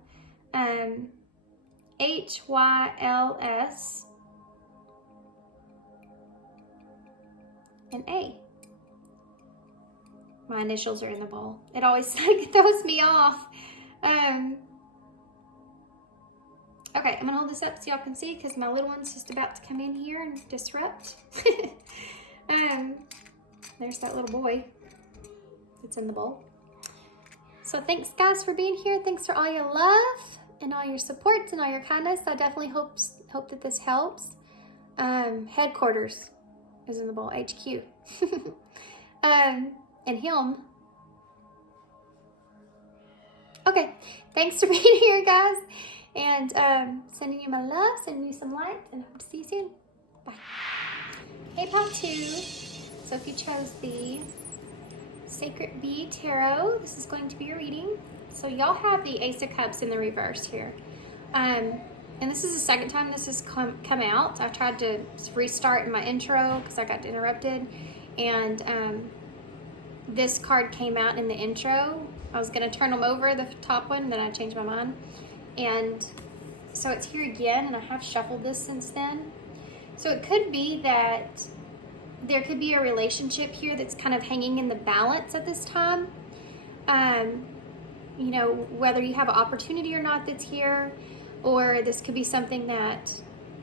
HYLS, and A. My initials are in the bowl. It always throws me off. Okay, I'm gonna hold this up so y'all can see because my little one's just about to come in here and disrupt. There's that little boy that's in the bowl. So thanks guys for being here. Thanks for all your love and all your supports and all your kindness. I definitely hope that this helps. Headquarters is in the bowl, HQ. And him. Okay, thanks for being here, guys. And sending you my love, sending you some light, and I hope to see you soon. Bye. Hey, part 2. So if you chose the Sacred Bee Tarot, this is going to be your reading. So y'all have the Ace of Cups in the reverse here. And this is the second time this has come out. I tried to restart in my intro because I got interrupted. And this card came out in the intro. I was going to turn them over, the top one, then I changed my mind. And so it's here again, and I have shuffled this since then. So it could be that there could be a relationship here that's kind of hanging in the balance at this time. You know, whether you have an opportunity or not that's here, or this could be something that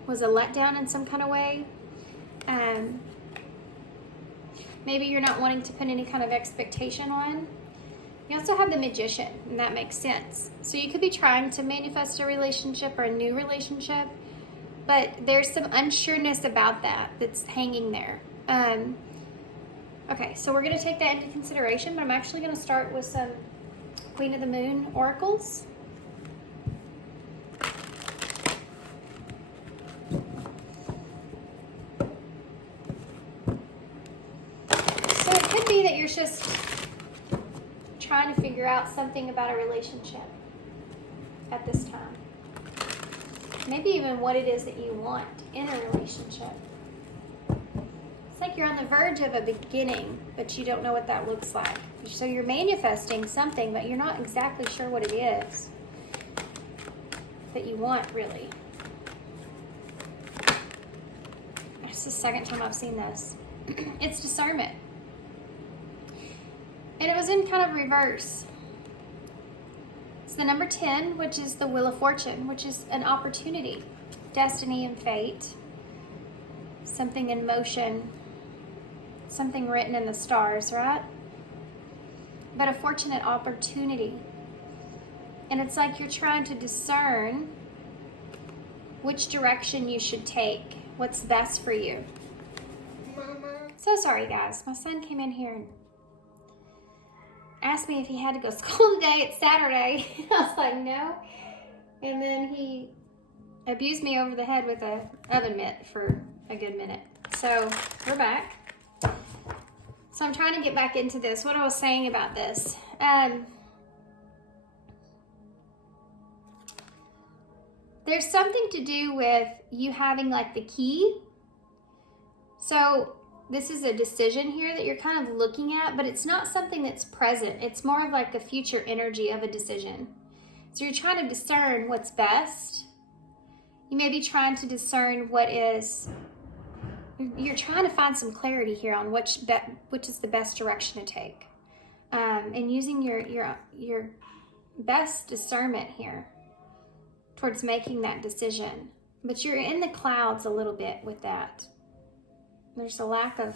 was a letdown in some kind of way. Maybe you're not wanting to put any kind of expectation on. You also have the Magician, and that makes sense. So you could be trying to manifest a relationship or a new relationship, but there's some unsureness about that that's hanging there. Okay, so we're going to take that into consideration, but I'm actually going to start with some Queen of the Moon Oracles. So it could be that you're just trying to figure out something about a relationship at this time. Maybe even what it is that you want in a relationship. It's like you're on the verge of a beginning, but you don't know what that looks like. So you're manifesting something, but you're not exactly sure what it is that you want, really. It's the second time I've seen this. It's discernment. And it was in kind of reverse. It's the number 10, which is the Wheel of Fortune, which is an opportunity, destiny and fate, something in motion, something written in the stars, right? But a fortunate opportunity. And it's like you're trying to discern which direction you should take, what's best for you. Mama. So sorry, guys. My son came in here and asked me if he had to go to school today. It's Saturday. I was like, no. And then he abused me over the head with an oven mitt for a good minute. So we're back. So I'm trying to get back into this. What I was saying about this. There's something to do with you having like the key. So this is a decision here that you're kind of looking at, but it's not something that's present. It's more of like a future energy of a decision. So you're trying to discern what's best. You may be trying to discern you're trying to find some clarity here on which is the best direction to take. And using your best discernment here towards making that decision. But you're in the clouds a little bit with that. There's a lack of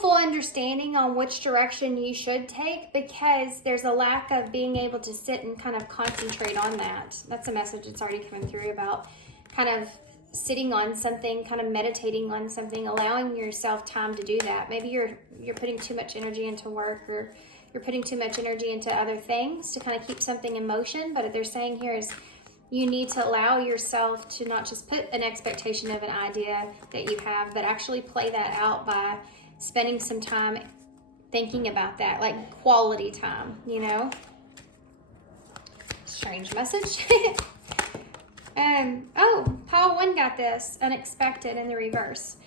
full understanding on which direction you should take because there's a lack of being able to sit and kind of concentrate on that. That's a message that's already coming through about kind of sitting on something, kind of meditating on something, allowing yourself time to do that. Maybe you're putting too much energy into work, or you're putting too much energy into other things to kind of keep something in motion. But what they're saying here is you need to allow yourself to not just put an expectation of an idea that you have, but actually play that out by spending some time thinking about that, like quality time, you know? Strange message. Oh, pile 1 got this, unexpected in the reverse.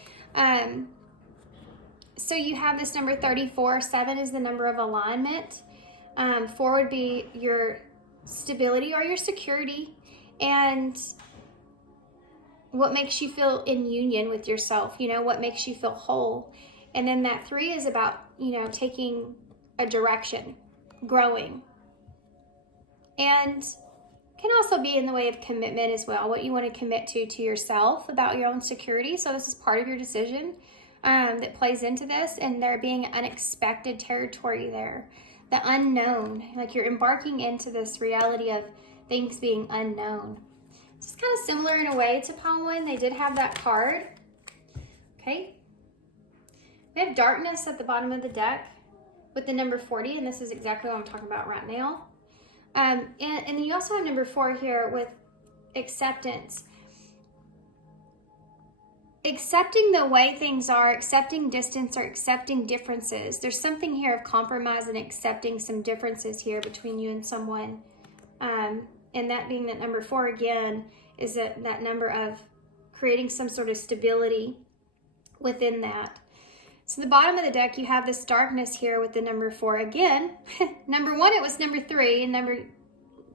So you have this number 34. 7 is the number of alignment. 4 would be your stability or your security, and what makes you feel in union with yourself, you know, what makes you feel whole. And then that 3 is about, you know, taking a direction, growing. And can also be in the way of commitment as well, what you want to commit to yourself about your own security. So this is part of your decision that plays into this, and there being unexpected territory there, the unknown, like you're embarking into this reality of things being unknown. It's kind of similar in a way to pile 1. They did have that card. Okay. We have darkness at the bottom of the deck with the number 40, and this is exactly what I'm talking about right now. And then you also have number 4 here with acceptance. Accepting the way things are, accepting distance, or accepting differences. There's something here of compromise and accepting some differences here between you and someone. And that being that number 4 again is that number of creating some sort of stability within that. So the bottom of the deck, you have this darkness here with the number 4 again. Number 1, it was number 3, and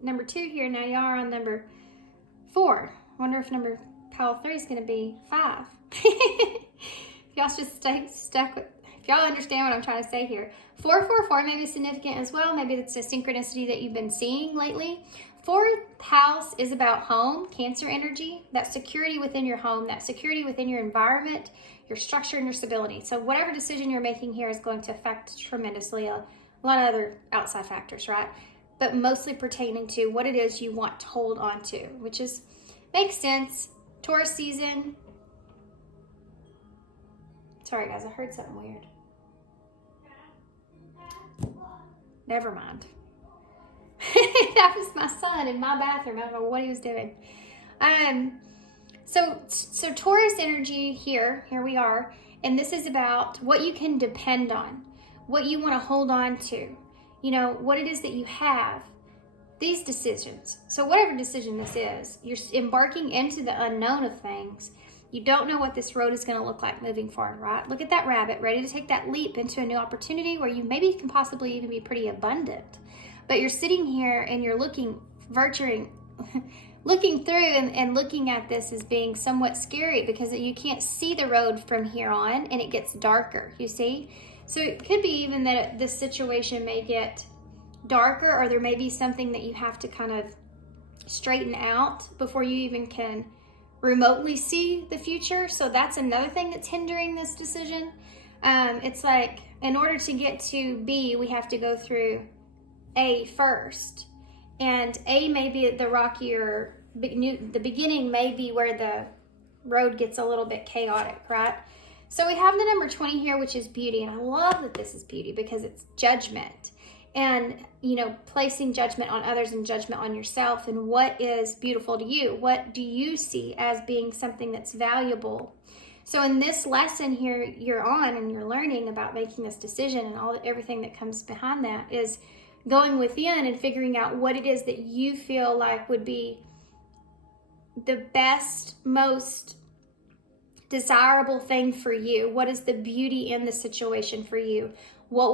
number 2 here. Now y'all are on number 4. I wonder if pile 3 is going to be 5. Y'all just stuck with. If y'all understand what I'm trying to say here, 444 may be significant as well. Maybe it's a synchronicity that you've been seeing lately. 4th house is about home, Cancer energy, that security within your home, that security within your environment, your structure, and your stability. So whatever decision you're making here is going to affect tremendously a lot of other outside factors, right? But mostly pertaining to what it is you want to hold on to, which is, makes sense. Taurus season. Sorry guys, I heard something weird. Never mind. That was my son in my bathroom. I don't know what he was doing. So Taurus energy here we are, and this is about what you can depend on, what you want to hold on to, you know, what it is that you have, these decisions. So whatever decision this is, you're embarking into the unknown of things. You don't know what this road is going to look like moving forward, right? Look at that rabbit, ready to take that leap into a new opportunity where you maybe can possibly even be pretty abundant. But you're sitting here and you're looking through and looking at this as being somewhat scary because you can't see the road from here on, and it gets darker, you see? So it could be even that this situation may get darker, or there may be something that you have to kind of straighten out before you even can remotely see the future. So that's another thing that's hindering this decision. It's like, in order to get to B, we have to go through A first. And A may be the rockier, the beginning may be where the road gets a little bit chaotic, right? So we have the number 20 here, which is beauty. And I love that this is beauty because it's judgment. And, you know, placing judgment on others and judgment on yourself, and what is beautiful to you. What do you see as being something that's valuable? So in this lesson here you're on, and you're learning about making this decision, and everything that comes behind that is going within and figuring out what it is that you feel like would be the best, most desirable thing for you. What is the beauty in the situation for you? What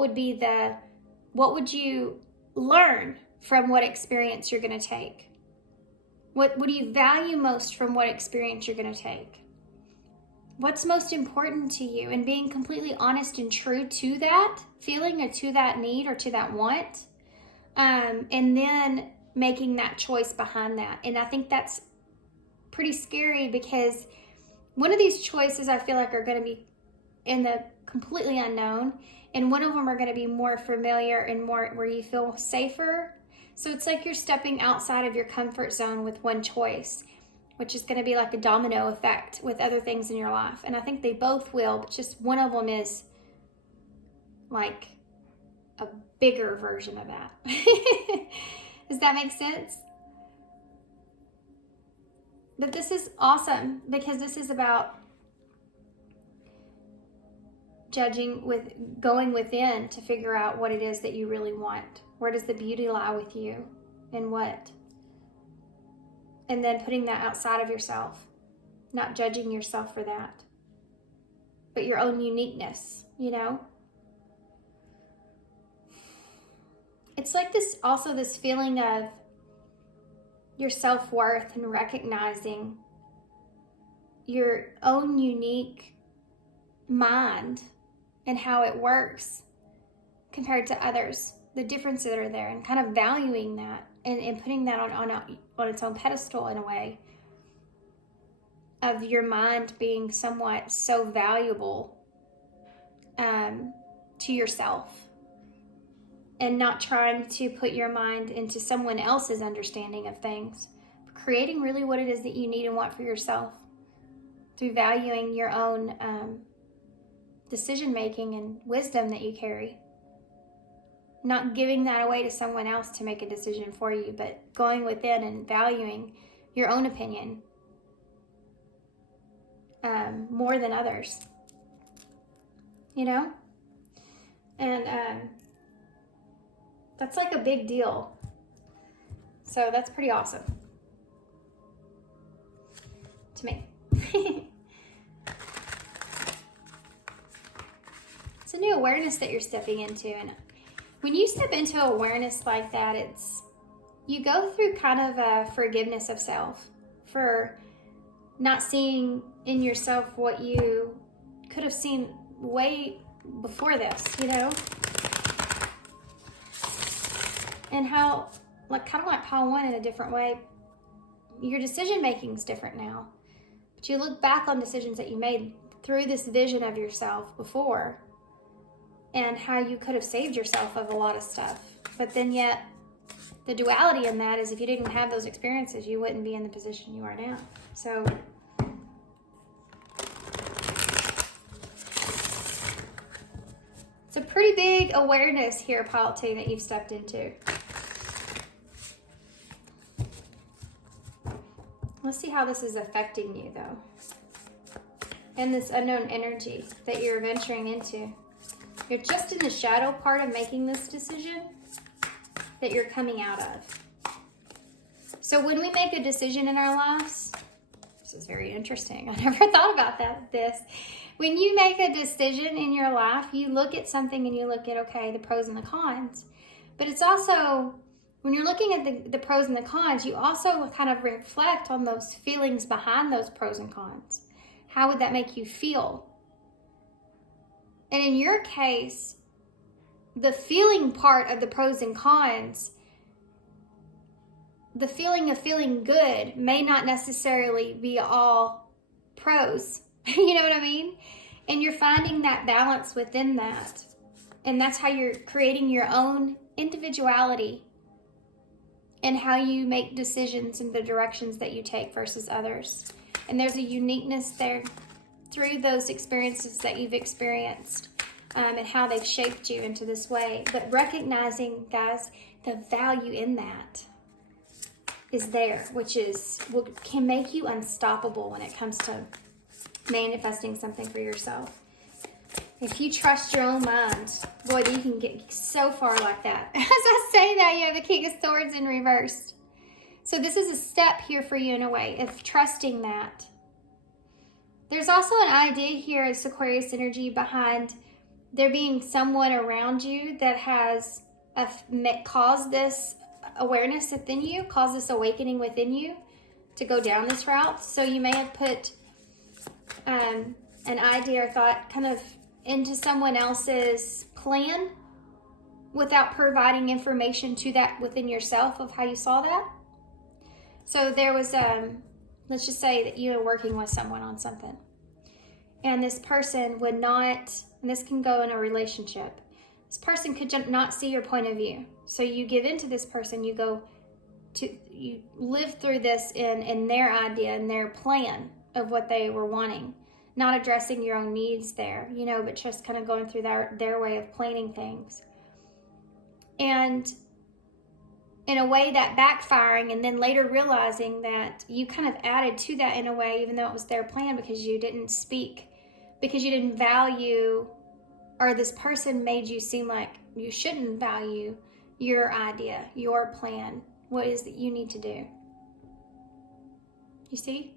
would you learn from what experience you're going to take? What do you value most from what experience you're going to take? What's most important to you? And being completely honest and true to that feeling, or to that need, or to that want. And then making that choice behind that. And I think that's pretty scary, because one of these choices I feel like are going to be in the completely unknown, and one of them are going to be more familiar and more where you feel safer. So it's like you're stepping outside of your comfort zone with one choice, which is going to be like a domino effect with other things in your life. And I think they both will, but just one of them is like a bigger version of that. Does that make sense? But this is awesome because this is about going within to figure out what it is that you really want. Where does the beauty lie with you and what? And then putting that outside of yourself, not judging yourself for that, but your own uniqueness, you know? It's like this feeling of your self-worth and recognizing your own unique mind and how it works compared to others, the differences that are there, and kind of valuing that and putting that on its own pedestal in a way of your mind being somewhat so valuable to yourself, and not trying to put your mind into someone else's understanding of things, but creating really what it is that you need and want for yourself through valuing your own decision making and wisdom that you carry. Not giving that away to someone else to make a decision for you, but going within and valuing your own opinion more than others, you know? And that's like a big deal. So that's pretty awesome to me. It's a new awareness that you're stepping into, and when you step into awareness like that, you go through kind of a forgiveness of self for not seeing in yourself what you could have seen way before this, you know? And how, kind of like Pile 1 in a different way, your decision making is different now. But you look back on decisions that you made through this vision of yourself before, and how you could have saved yourself of a lot of stuff. But then yet, the duality in that is if you didn't have those experiences, you wouldn't be in the position you are now. So it's a pretty big awareness here, Pile 2, that you've stepped into. Let's see how this is affecting you, though. And this unknown energy that you're venturing into. You're just in the shadow part of making this decision that you're coming out of. So when we make a decision in our lives, this is very interesting. I never thought about this. When you make a decision in your life, you look at something and you look at, okay, the pros and the cons. But it's also, when you're looking at the pros and the cons, you also kind of reflect on those feelings behind those pros and cons. How would that make you feel? And in your case, the feeling part of the pros and cons, the feeling of feeling good may not necessarily be all pros. You know what I mean? And you're finding that balance within that. And that's how you're creating your own individuality and how you make decisions in the directions that you take versus others. And there's a uniqueness there through those experiences that you've experienced, and how they've shaped you into this way. But recognizing, guys, the value in that is there, which is what can make you unstoppable when it comes to manifesting something for yourself. If you trust your own mind, boy, you can get so far like that. As I say that, you have the King of Swords in reverse. So this is a step here for you in a way of trusting that. There's also an idea here as Aquarius energy behind there being someone around you that has caused this awareness within you, caused this awakening within you to go down this route. So you may have put an idea or thought kind of into someone else's plan without providing information to that within yourself of how you saw that. So there was, let's just say that you are working with someone on something, and this person would not, and this can go in a relationship, this person could not see your point of view. So you give into this person, you live through this in their idea and their plan of what they were wanting, not addressing your own needs there, but just kind of going through their way of planning things. and in a way that backfiring, and then later realizing that you kind of added to that in a way, even though it was their plan, because you didn't speak, because you didn't value, or this person made you seem like you shouldn't value your idea, your plan, what is that you need to do. You see?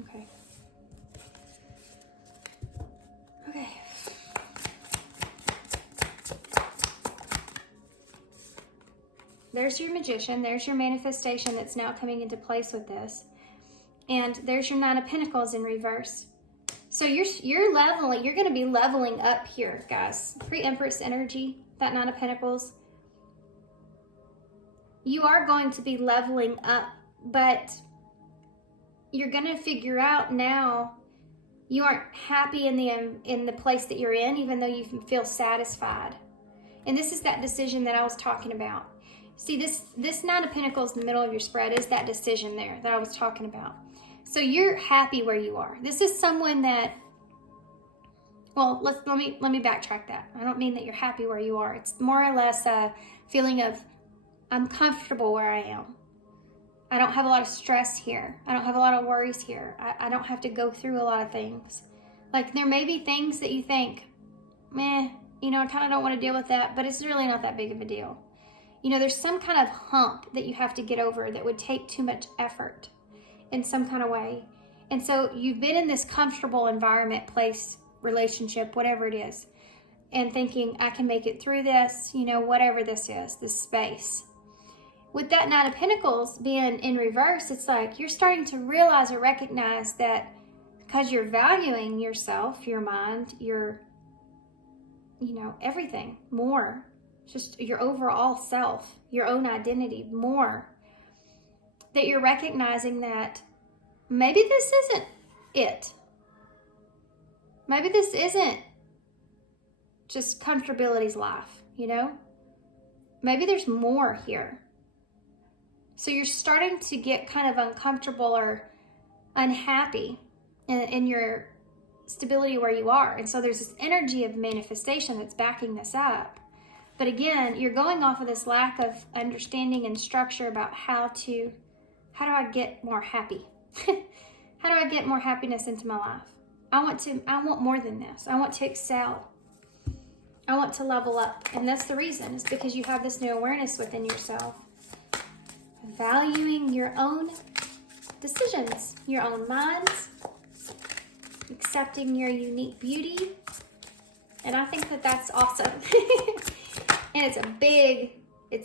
Okay. Okay. There's your Magician. There's your manifestation that's now coming into place with this. And there's your Nine of Pentacles in reverse. So you're leveling. You're going to be leveling up here, guys. Pre-Empress energy, that Nine of Pentacles. You are going to be leveling up, but you're going to figure out now you aren't happy in the place that you're in, even though you feel satisfied. And this is that decision that I was talking about. See, this Nine of Pentacles in the middle of your spread is that decision there that I was talking about. So you're happy where you are. This is someone that, well, let me backtrack that. I don't mean that you're happy where you are. It's more or less a feeling of, I'm comfortable where I am. I don't have a lot of stress here. I don't have a lot of worries here. I don't have to go through a lot of things. Like, there may be things that you think, meh, you know, I kind of don't want to deal with that, but it's really not that big of a deal. You know, there's some kind of hump that you have to get over that would take too much effort in some kind of way. And so you've been in this comfortable environment, place, relationship, whatever it is, and thinking, I can make it through this, you know, whatever this is, this space. With that Nine of Pentacles being in reverse, it's like you're starting to realize or recognize that because you're valuing yourself, your mind, your, you know, everything more, just your overall self, your own identity more, that you're recognizing that maybe this isn't it. Maybe this isn't just comfortability's life, you know? Maybe there's more here. So you're starting to get kind of uncomfortable or unhappy in your stability where you are. And so there's this energy of manifestation that's backing this up. But again, you're going off of this lack of understanding and structure about how do I get more happy? How do I get more happiness into my life? I want more than this. I want to excel. I want to level up. And that's the reason, is because you have this new awareness within yourself. Valuing your own decisions, your own minds, accepting your unique beauty. And I think that that's awesome. And it's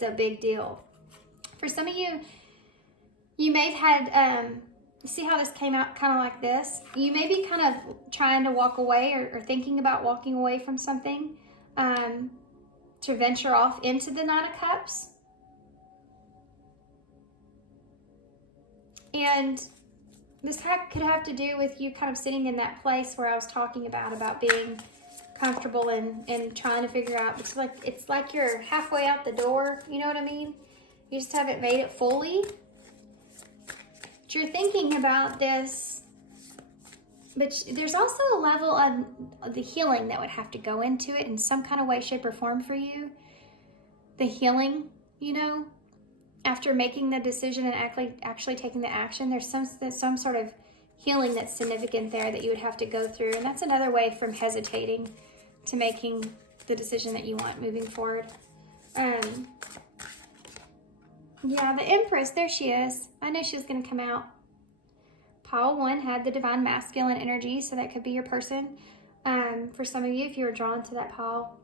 a big deal. For some of you, you may have had, you see how this came out kind of like this? You may be kind of trying to walk away or thinking about walking away from something to venture off into the Nine of Cups. And this could have to do with you kind of sitting in that place where I was talking about being comfortable and trying to figure out, it's like you're halfway out the door, you know what I mean? You just haven't made it fully. But you're thinking about this, but there's also a level of the healing that would have to go into it in some kind of way, shape, or form for you. The healing, you know, after making the decision and actually taking the action, there's some sort of healing that's significant there that you would have to go through. And that's another way from hesitating to making the decision that you want moving forward. Yeah, the Empress, there she is. I knew she was going to come out. Pile 1 had the divine masculine energy, so that could be your person. For some of you, if you were drawn to that pile.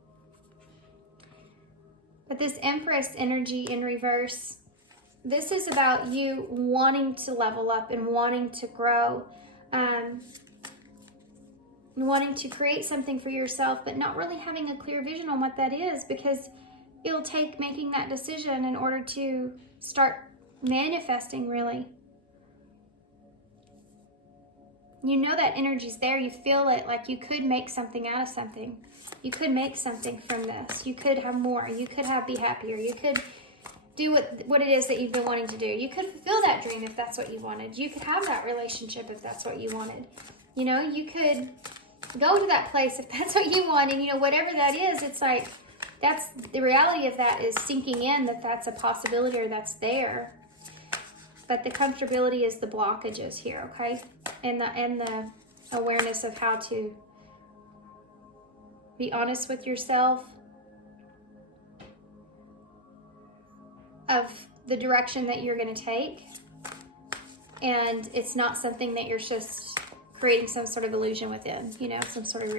But this Empress energy in reverse, this is about you wanting to level up and wanting to grow, wanting to create something for yourself, but not really having a clear vision on what that is, because it'll take making that decision in order to start manifesting, really. You know that energy's there. You feel it, like you could make something out of something. You could make something from this. You could have more. You could be happier. You could do what it is that you've been wanting to do. You could fulfill that dream if that's what you wanted. You could have that relationship if that's what you wanted. You know, you could go to that place if that's what you want. And, you know, whatever that is, it's like, that's the reality of that is sinking in that that's a possibility or that's there. But the comfortability is the blockages here, okay? And the awareness of how to be honest with yourself of the direction that you're going to take. And it's not something that you're just creating some sort of illusion within, you know, some sort of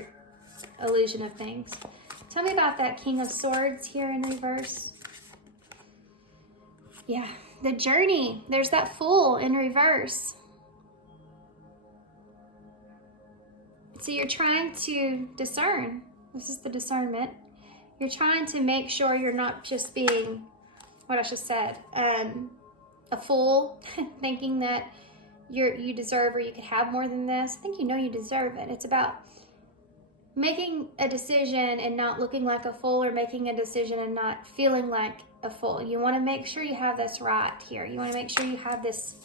illusion of things. Tell me about that King of Swords here in reverse. Yeah, the journey. There's that Fool in reverse. So you're trying to discern. This is the discernment. You're trying to make sure you're not just being, what I just said, a fool, thinking that you deserve or you could have more than this. I think you know you deserve it. It's about making a decision and not looking like a fool, or making a decision and not feeling like a fool. You want to make sure you have this right here. You want to make sure you have this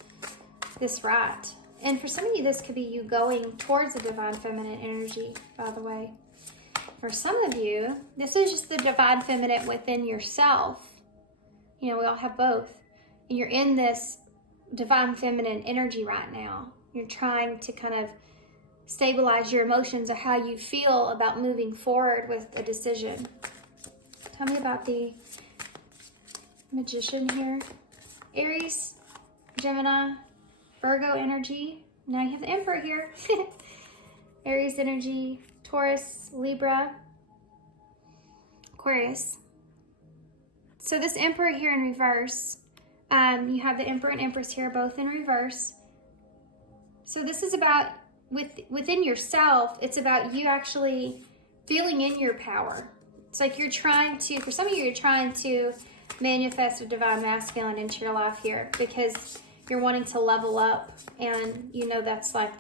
right. And for some of you, this could be you going towards the divine feminine energy, by the way. For some of you, this is just the divine feminine within yourself. You know, we all have both. And you're in this divine feminine energy right now. You're trying to kind of stabilize your emotions or how you feel about moving forward with a decision. Tell me about the Magician here. Aries, Gemini, Virgo energy. Now you have the Emperor here. Aries energy, Taurus, Libra, Aquarius. So this Emperor here in reverse, you have the Emperor and Empress here both in reverse. So this is about within yourself. It's about you actually feeling in your power. It's like you're trying to, for some of you, you're trying to manifest a divine masculine into your life here because you're wanting to level up, and you know that's like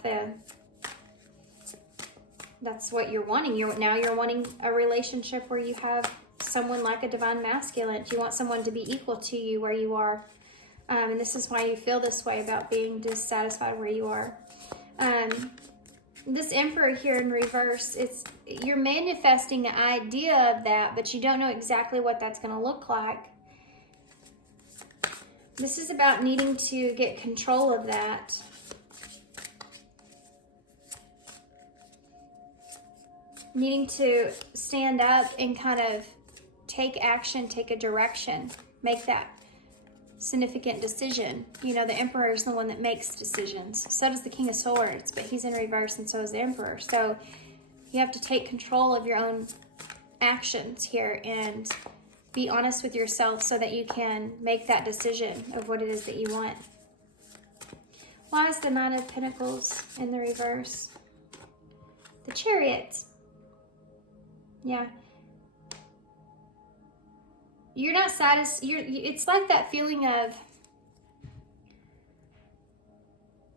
that's what you're wanting. Now you're wanting a relationship where you have someone like a divine masculine. You want someone to be equal to you where you are. And this is why you feel this way about being dissatisfied where you are. This Emperor here in reverse, you're manifesting the idea of that, but you don't know exactly what that's going to look like. This is about needing to get control of that. Needing to stand up and kind of take action, take a direction, make that significant decision. You know, the Emperor is the one that makes decisions. So does the King of Swords, but he's in reverse, and so is the Emperor. So you have to take control of your own actions here and be honest with yourself so that you can make that decision of what it is that you want. Why is the Nine of Pentacles in the reverse? The Chariot. Yeah. You're not satisfied. It's like that feeling of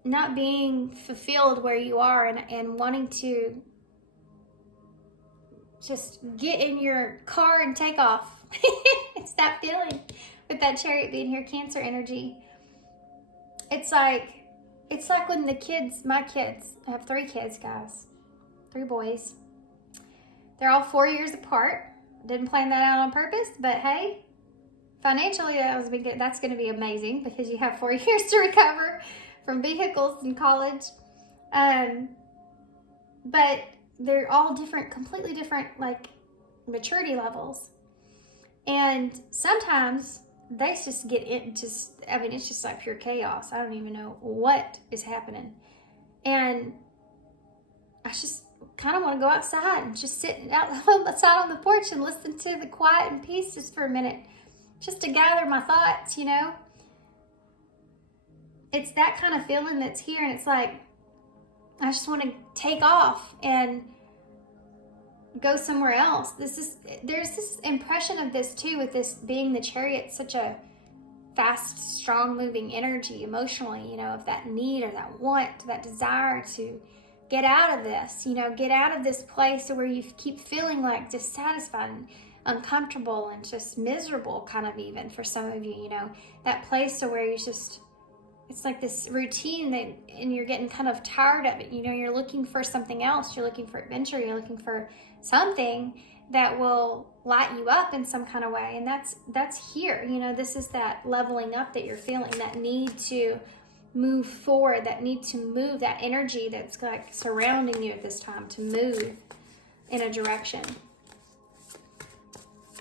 not being fulfilled where you are and wanting to just get in your car and take off. It's that feeling with that Chariot being here, Cancer energy. It's like when the kids, my kids, I have 3 kids, guys, 3 boys. They're all 4 years apart. Didn't plan that out on purpose, but hey, financially that's going to be amazing because you have 4 years to recover from vehicles in college. But they're all different, completely different, like maturity levels. And sometimes they just get into, it's just like pure chaos. I don't even know what is happening. And I just kind of want to go outside and just sit outside on the porch and listen to the quiet and peace just for a minute, just to gather my thoughts, you know. It's that kind of feeling that's here, and it's like I just want to take off and go somewhere else. There's this impression of this too, with this being the Chariot, such a fast, strong moving energy emotionally, you know, of that need or that want, that desire to get out of this, you know, get out of this place where you keep feeling like dissatisfied and uncomfortable and just miserable, kind of, even for some of you, you know, that place where you just, it's like this routine and you're getting kind of tired of it. You know, you're looking for something else. You're looking for adventure. You're looking for something that will light you up in some kind of way. And that's here. You know, this is that leveling up that you're feeling, that need to move forward, that need to move, that energy that's like surrounding you at this time to move in a direction.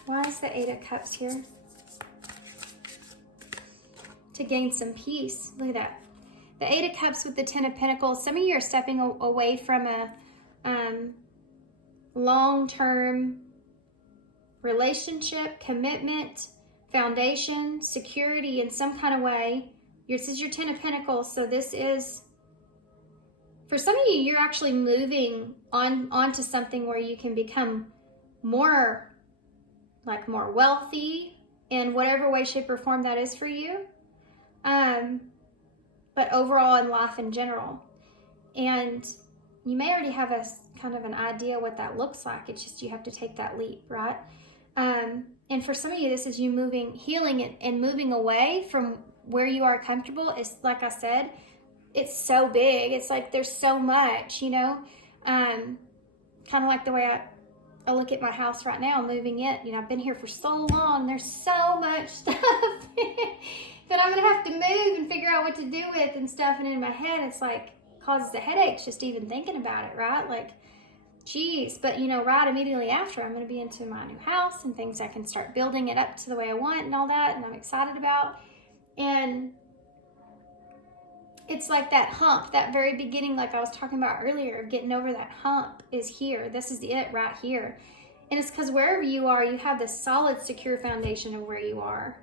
Why is the 8 of Cups here? To gain some peace. Look at that. The 8 of Cups with the 10 of Pentacles. Some of you are stepping away from a long-term relationship, commitment, foundation, security in some kind of way. This is your 10 of Pentacles. So this is, for some of you, you're actually moving onto something where you can become more wealthy in whatever way, shape, or form that is for you. But overall in life in general. And you may already have a kind of an idea what that looks like. It's just you have to take that leap, right? And for some of you, this is you moving, healing and moving away from where you are comfortable. It's like I said, it's so big. It's like there's so much, you know, kind of like the way I look at my house right now, moving it. You know, I've been here for so long. There's so much stuff that I'm going to have to move and figure out what to do with and stuff. And in my head, it's like causes the headaches just even thinking about it, right? Like, geez. But, you know, right immediately after, I'm going to be into my new house and things I can start building it up to the way I want and all that. And I'm excited about. And it's like that hump, that very beginning, like I was talking about earlier, of getting over that hump is here. This is it right here. And it's because wherever you are, you have this solid, secure foundation of where you are.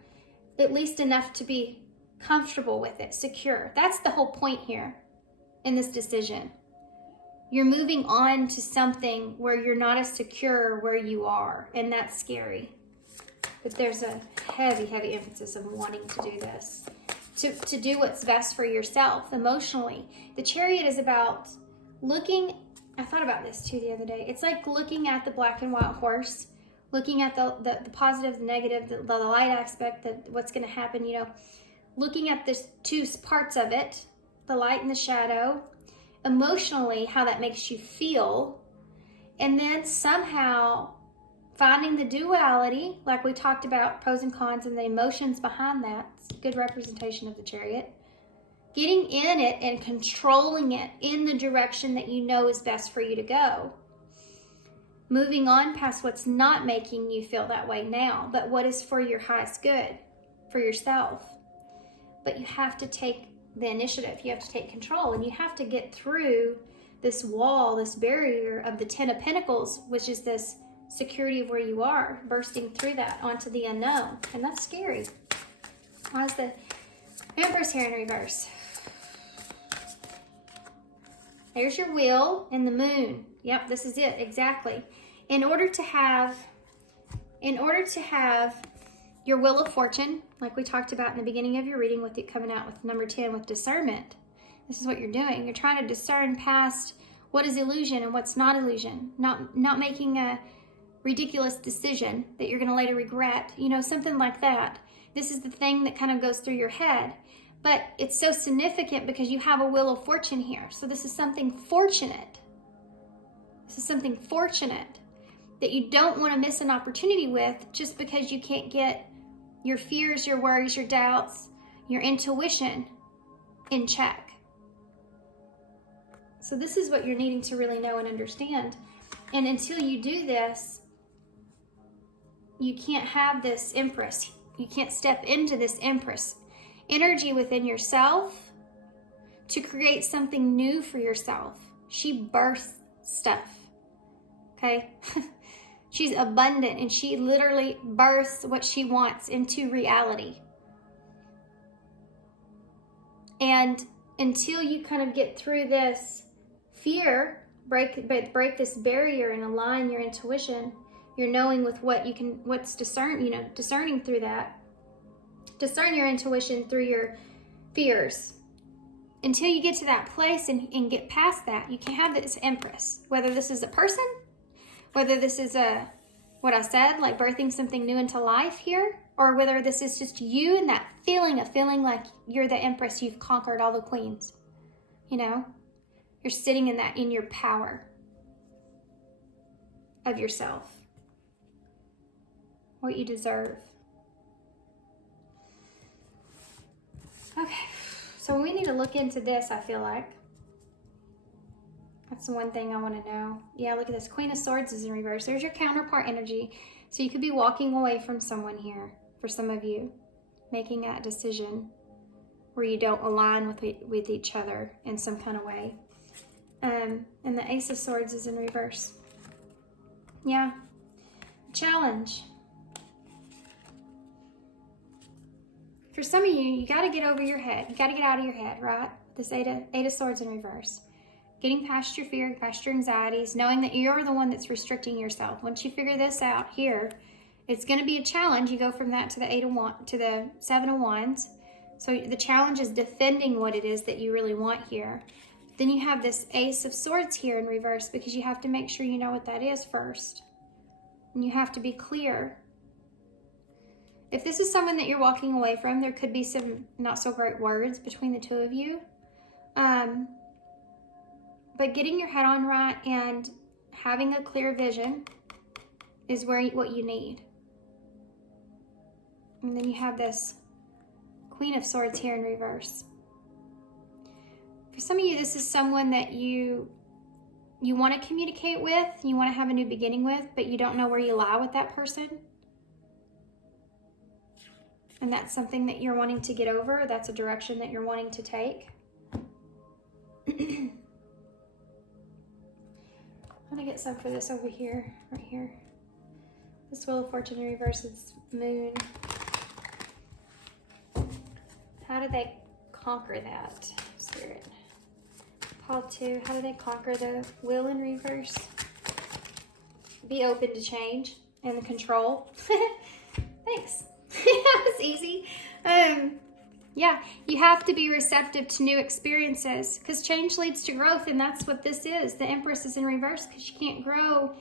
At least enough to be comfortable with it, secure. That's the whole point here in this decision. You're moving on to something where you're not as secure where you are, and that's scary. But there's a heavy, heavy emphasis of wanting to do this. To do what's best for yourself emotionally. The Chariot is about looking, I thought about this too the other day. It's like looking at the black and white horse, looking at the positive, the negative, the light aspect, what's going to happen, you know, looking at the two parts of it, the light and the shadow, emotionally, how that makes you feel, and then somehow finding the duality, like we talked about, pros and cons and the emotions behind that. It's a good representation of the Chariot. Getting in it and controlling it in the direction that you know is best for you to go. Moving on past what's not making you feel that way now, but what is for your highest good, for yourself. But you have to take the initiative. You have to take control, and you have to get through this wall, this barrier of the 10 of Pentacles, which is this security of where you are, bursting through that onto the unknown. And that's scary. Why is the Empress here in reverse? There's your wheel and the moon. Yep, this is it, exactly. In order to have your wheel of fortune, like we talked about in the beginning of your reading with it coming out with number 10 with discernment, this is what you're doing. You're trying to discern past what is illusion and what's not illusion. Not making a ridiculous decision that you're going to later regret, you know, something like that. This is the thing that kind of goes through your head. But it's so significant because you have a wheel of fortune here. So this is something fortunate. This is something fortunate that you don't want to miss an opportunity with just because you can't get your fears, your worries, your doubts, your intuition in check. So this is what you're needing to really know and understand. And until you do this, you can't have this Empress. You can't step into this Empress energy within yourself to create something new for yourself. She births stuff, okay? She's abundant, and she literally births what she wants into reality. And until you kind of get through this fear, break this barrier and align your intuition, you're knowing with what's discerning through that. Discern your intuition through your fears. Until you get to that place and get past that, you can have this Empress. Whether this is a person, whether this is what I said, like birthing something new into life here, or whether this is just you and that feeling of feeling like you're the empress, you've conquered all the queens. You know, you're sitting in your power of yourself, what you deserve. Okay, so we need to look into this, I feel like. That's the one thing I want to know. Yeah, look at this. Queen of Swords is in reverse. There's your counterpart energy. So you could be walking away from someone here, for some of you, making that decision where you don't align with each other in some kind of way. And the Ace of Swords is in reverse. Yeah. Challenge. For some of you, you got to get over your head. You got to get out of your head, right? This Eight of Swords in reverse. Getting past your fear, past your anxieties, knowing that you're the one that's restricting yourself. Once you figure this out here, it's going to be a challenge. You go from that to the Seven of Wands. So the challenge is defending what it is that you really want here. Then you have this Ace of Swords here in reverse because you have to make sure you know what that is first. And you have to be clear. If this is someone that you're walking away from, there could be some not so great words between the two of you. But getting your head on right and having a clear vision is what you need. And then you have this Queen of Swords here in reverse. For some of you, this is someone that you want to communicate with, you want to have a new beginning with, but you don't know where you lie with that person. And that's something that you're wanting to get over. That's a direction that you're wanting to take. I'm going to get some for this over here, right here. This Wheel of Fortune in reverse is Moon. How do they conquer that, Spirit? Call 2, how do they conquer the Wheel in reverse? Be open to change and control. Thanks. That was easy. Yeah, you have to be receptive to new experiences because change leads to growth, and that's what this is. The Empress is in reverse because you can't grow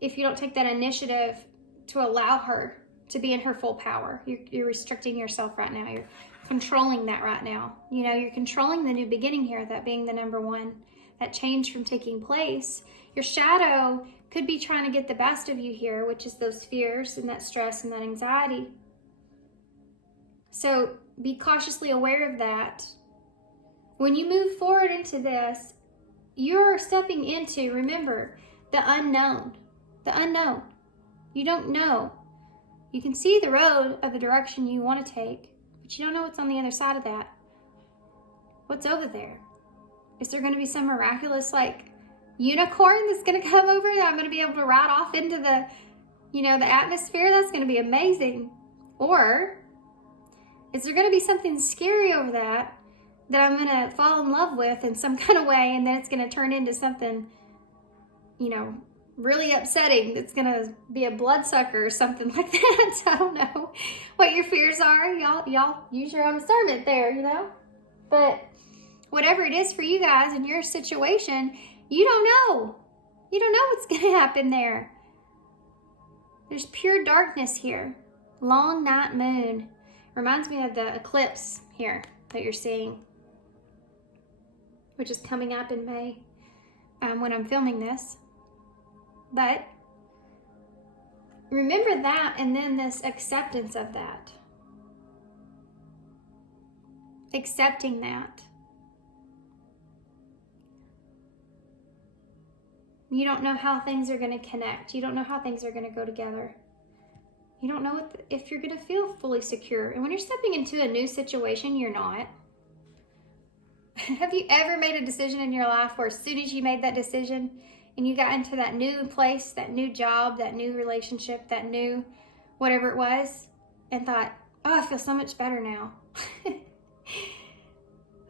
if you don't take that initiative to allow her to be in her full power. You're restricting yourself right now. You're controlling that right now. You know, you're controlling the new beginning here, that being the number one, that change from taking place. Your shadow could be trying to get the best of you here, which is those fears and that stress and that anxiety. So be cautiously aware of that. When you move forward into this, you're stepping into, remember, the unknown. The unknown. You don't know. You can see the road of the direction you want to take, but you don't know what's on the other side of that. What's over there? Is there going to be some miraculous, like, unicorn that's going to come over that I'm going to be able to ride off into the, the atmosphere? That's going to be amazing. Or is there going to be something scary over that I'm going to fall in love with in some kind of way, and then it's going to turn into something, really upsetting that's going to be a bloodsucker or something like that? I don't know what your fears are. Y'all use your own discernment there, But whatever it is for you guys in your situation, you don't know. You don't know what's going to happen there. There's pure darkness here. Long night moon. Reminds me of the eclipse here that you're seeing, which is coming up in May when I'm filming this. But remember that, and then this acceptance of that. Accepting that. You don't know how things are going to connect. You don't know how things are going to go together. You don't know if you're going to feel fully secure. And when you're stepping into a new situation, you're not. Have you ever made a decision in your life where as soon as you made that decision and you got into that new place, that new job, that new relationship, that new whatever it was, and thought, oh, I feel so much better now.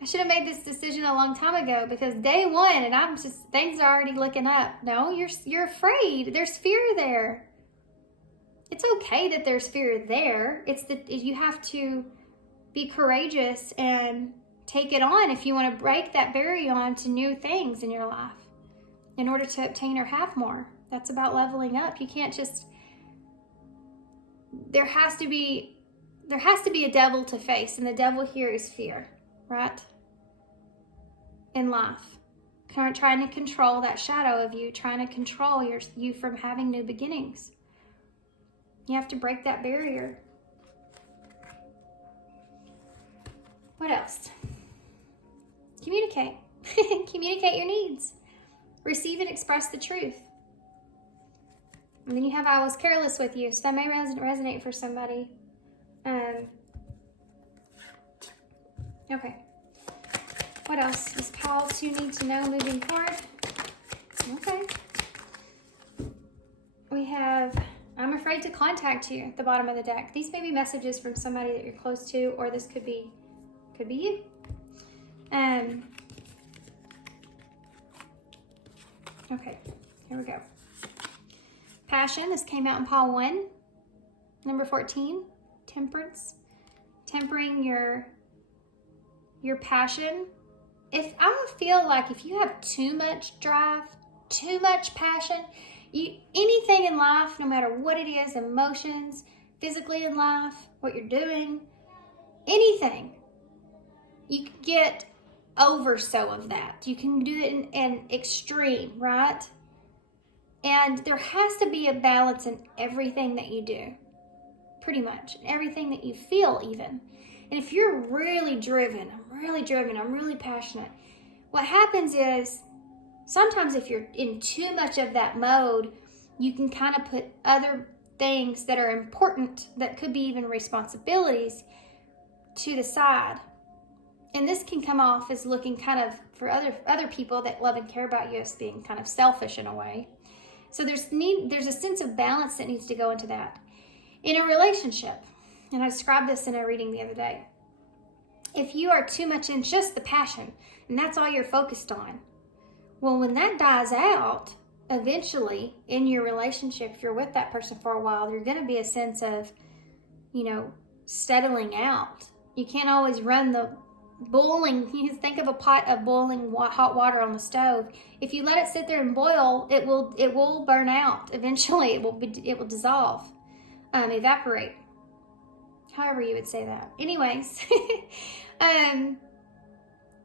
I should have made this decision a long time ago because day one and things are already looking up. No, you're afraid. There's fear there. It's okay that there's fear there. It's that you have to be courageous and take it on if you want to break that barrier on to new things in your life in order to obtain or have more. That's about leveling up. You can't there has to be there has to be a devil to face, and the devil here is fear, right? In life. Trying to control that shadow of you, trying to control you from having new beginnings. You have to break that barrier. What else? Communicate. Communicate your needs. Receive and express the truth. And then you have I was careless with you, so that may resonate for somebody. Okay. What else does Paul 2 need to know moving forward? Okay. We have, I'm afraid to contact you at the bottom of the deck. These may be messages from somebody that you're close to, or this could be you. Okay, here we go. Passion, this came out in Paul 1. Number 14, temperance. Tempering your passion. If I feel like if you have too much drive, too much passion, anything in life, no matter what it is, emotions, physically in life, what you're doing, anything, you can get over so of that. You can do it in extreme, right? And there has to be a balance in everything that you do, pretty much, everything that you feel even. And if you're really driven, I'm really passionate, what happens is sometimes if you're in too much of that mode, you can kind of put other things that are important, that could be even responsibilities, to the side. And this can come off as looking kind of, for other people that love and care about you, as being kind of selfish in a way. So there's a sense of balance that needs to go into that. In a relationship, and I described this in a reading the other day, if you are too much in just the passion, and that's all you're focused on, well, when that dies out, eventually in your relationship, if you're with that person for a while, there's going to be a sense of, settling out. You can't always run the boiling. You think of a pot of boiling hot water on the stove. If you let it sit there and boil, it will burn out. Eventually, it will dissolve, evaporate. However you would say that. Anyways,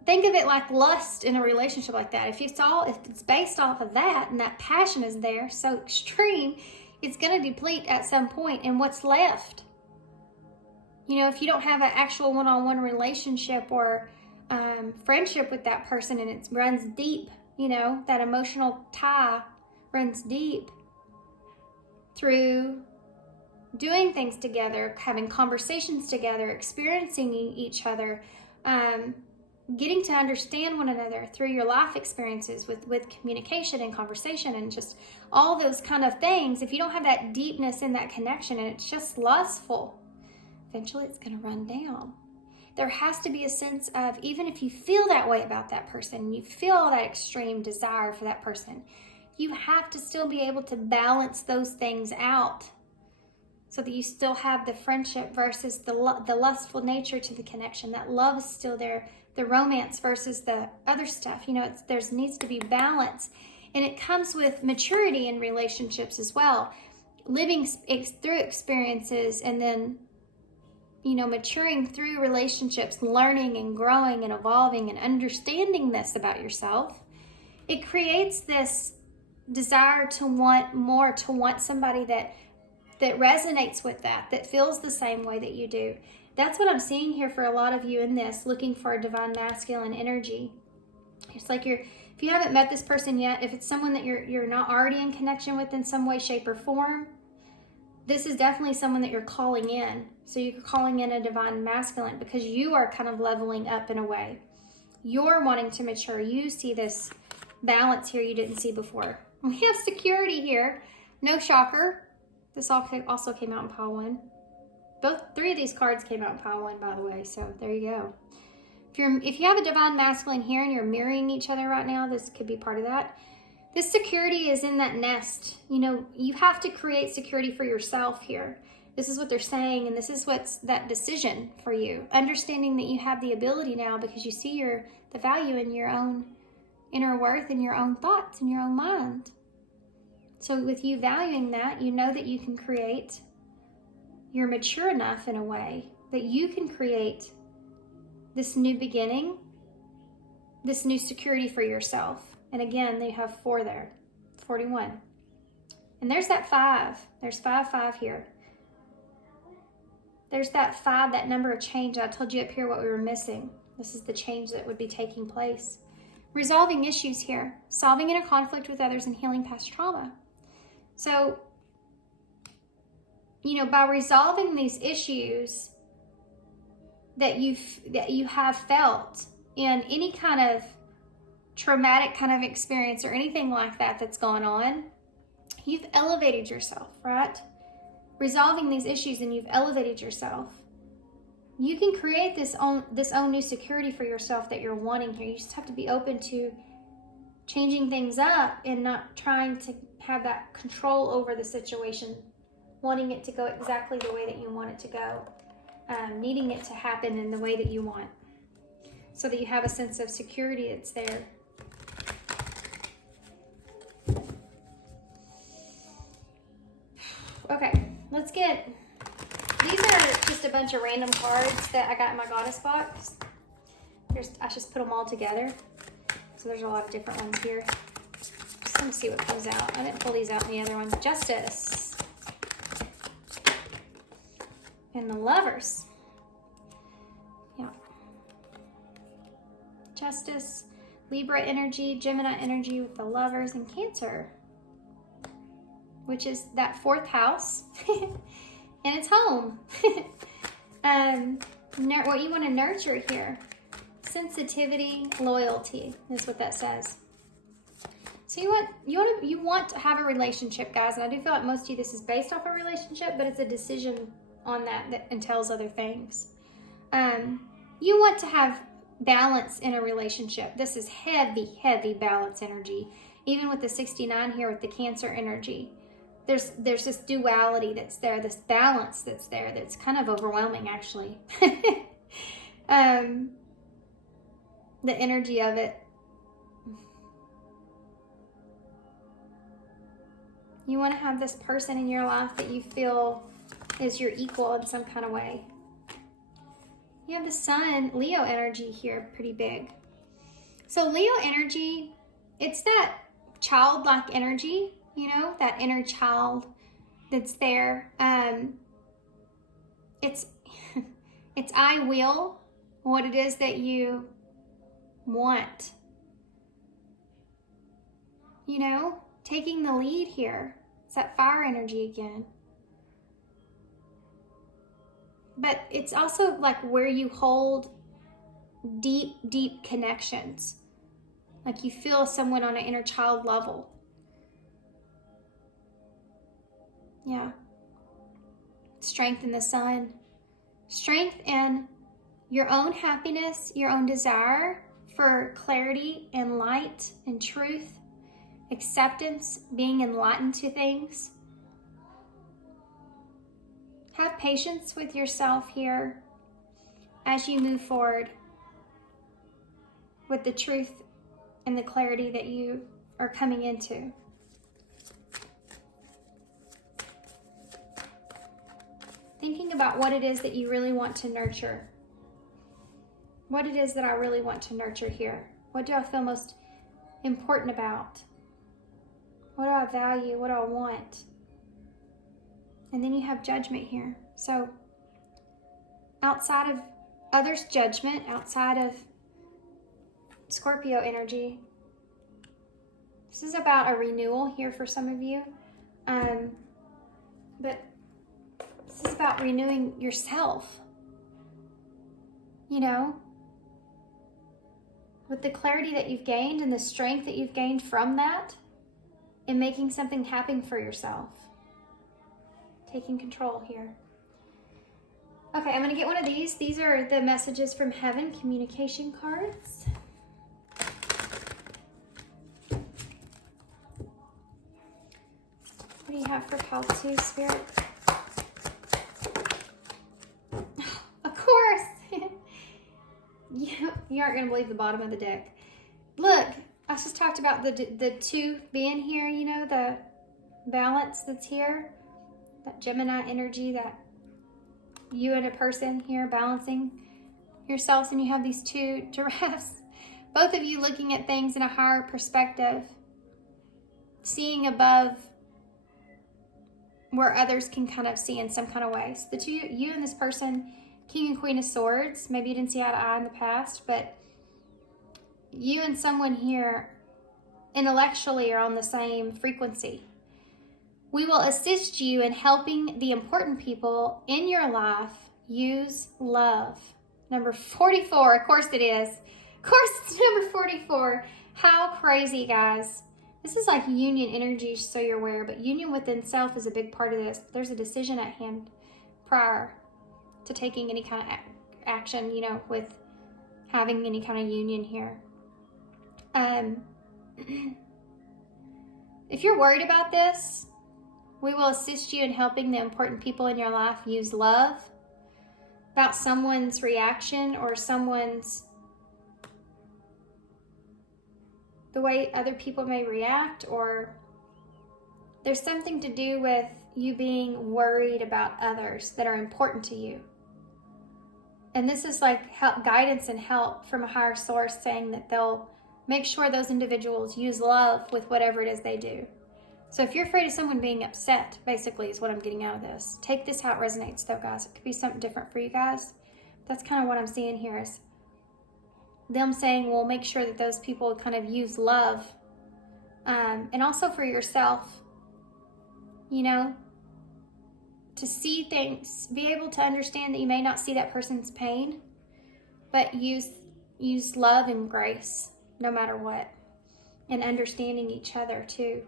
think of it like lust in a relationship like that. If it's based off of that, and that passion is there so extreme, it's going to deplete at some point. And what's left? If you don't have an actual one-on-one relationship or friendship with that person, and it runs deep, that emotional tie runs deep through doing things together, having conversations together, experiencing each other, getting to understand one another through your life experiences with communication and conversation and just all those kind of things. If you don't have that deepness in that connection and it's just lustful, eventually it's going to run down. There has to be a sense of, even if you feel that way about that person, you feel that extreme desire for that person, you have to still be able to balance those things out so that you still have the friendship versus the lustful nature to the connection. That love is still there, the romance versus the other stuff. There needs to be balance. And it comes with maturity in relationships as well. Living through experiences and then, maturing through relationships, learning and growing and evolving and understanding this about yourself. It creates this desire to want more, to want somebody that resonates with that feels the same way that you do. That's what I'm seeing here for a lot of you in this, looking for a divine masculine energy. It's like if you haven't met this person yet, if it's someone that you're not already in connection with in some way, shape, or form, this is definitely someone that you're calling in. So you're calling in a divine masculine because you are kind of leveling up in a way. You're wanting to mature. You see this balance here you didn't see before. We have security here. No shocker. This also came out in pile 1. Three of these cards came out in pile 1, by the way. So there you go. If you have a divine masculine here and you're mirroring each other right now, this could be part of that. This security is in that nest. You have to create security for yourself here. This is what they're saying, and this is what's that decision for you. Understanding that you have the ability now because you see the value in your own inner worth and your own thoughts and your own mind. So with you valuing that, you know that you can create, you're mature enough in a way that you can create this new beginning, this new security for yourself. And again, they have 4 there, 41. And there's that 5. There's 5, 5 here. There's that 5, that number of change. I told you up here what we were missing. This is the change that would be taking place. Resolving issues here. Solving inner conflict with others and healing past trauma. So, you know, by resolving these issues that you have felt in any kind of traumatic kind of experience or anything like that that's gone on, you've elevated yourself, right? Resolving these issues and you've elevated yourself. You can create this own new security for yourself that you're wanting here. You just have to be open to changing things up and not trying to have that control over the situation, wanting it to go exactly the way that you want it to go, needing it to happen in the way that you want, so that you have a sense of security that's there. Okay, let's get, these are just a bunch of random cards that I got in my goddess box. I just put them all together. So there's a lot of different ones here. Just want to see what comes out. I didn't pull these out in the other one. Justice. And the Lovers. Yeah. Justice, Libra energy, Gemini energy with the Lovers, and Cancer, which is that 4th house. And it's home. What you want to nurture here. Sensitivity, loyalty is what that says. So you want to have a relationship, guys, and I do feel like most of you, this is based off a relationship, but it's a decision on that entails other things. You want to have balance in a relationship. This is heavy, heavy balance energy. Even with the 69 here with the Cancer energy. There's this duality that's there, this balance that's there, that's kind of overwhelming, actually. The energy of it. You want to have this person in your life that you feel is your equal in some kind of way. You have the Sun, Leo energy here, pretty big. So Leo energy, it's that childlike energy. You know, that inner child that's there. It's I will what it is that you want. You know, taking the lead here. It's that fire energy again. But it's also like where you hold deep, deep connections. Like you feel someone on an inner child level. Yeah. Strength in the Sun. Strength in your own happiness, your own desire for clarity and light and truth. Acceptance, being enlightened to things. Have patience with yourself here as you move forward with the truth and the clarity that you are coming into. Thinking about what it is that you really want to nurture. What it is that I really want to nurture here. What do I feel most important about? What do I value? What do I want? And then you have Judgment here. So outside of others' judgment, outside of Scorpio energy, this is about a renewal here for some of you. But this is about renewing yourself, you know, with the clarity that you've gained and the strength that you've gained from that, and making something happen for yourself. Taking control here. Okay, I'm going to get one of these. These are the messages from heaven, communication cards. What do you have for pile 2, Spirit? Of course! You aren't going to believe the bottom of the deck. Look, I just talked about the 2 being here, you know, the balance that's here. That Gemini energy, that you and a person here balancing yourselves, and you have these two giraffes. Both of you looking at things in a higher perspective, seeing above where others can kind of see in some kind of way. So the two, you and this person, King and Queen of Swords, maybe you didn't see eye to eye in the past, but you and someone here intellectually are on the same frequency. We will assist you in helping the important people in your life use love. Number 44, of course it is. Of course it's number 44. How crazy, guys. This is like union energy, so you're aware, but union within self is a big part of this. There's a decision at hand prior to taking any kind of action, you know, with having any kind of union here. If you're worried about this, we will assist you in helping the important people in your life use love about someone's reaction or the way other people may react, or there's something to do with you being worried about others that are important to you. And this is like help, guidance and help from a higher source, saying that they'll make sure those individuals use love with whatever it is they do. So if you're afraid of someone being upset, basically is what I'm getting out of this. Take this how it resonates though, guys. It could be something different for you guys. That's kind of what I'm seeing here, is them saying, well, make sure that those people kind of use love. And also for yourself, you know, to see things, be able to understand that you may not see that person's pain, but use love and grace no matter what, and understanding each other too.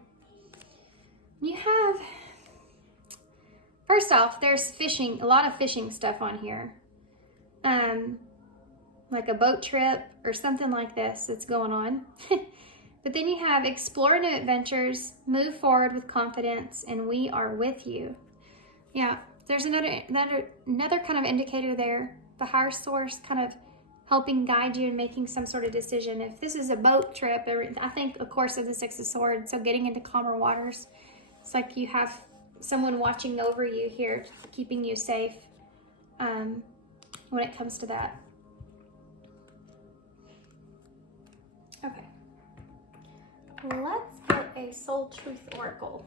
You have, first off, there's fishing, a lot of fishing stuff on here. Like a boat trip or something like this that's going on. But then you have explore new adventures, move forward with confidence, and we are with you. Yeah, there's another kind of indicator there. The higher source kind of helping guide you in making some sort of decision. If this is a boat trip, I think, of course, of the Six of Swords, so getting into calmer waters. It's like you have someone watching over you here, keeping you safe when it comes to that. Okay. Let's get a Soul Truth Oracle.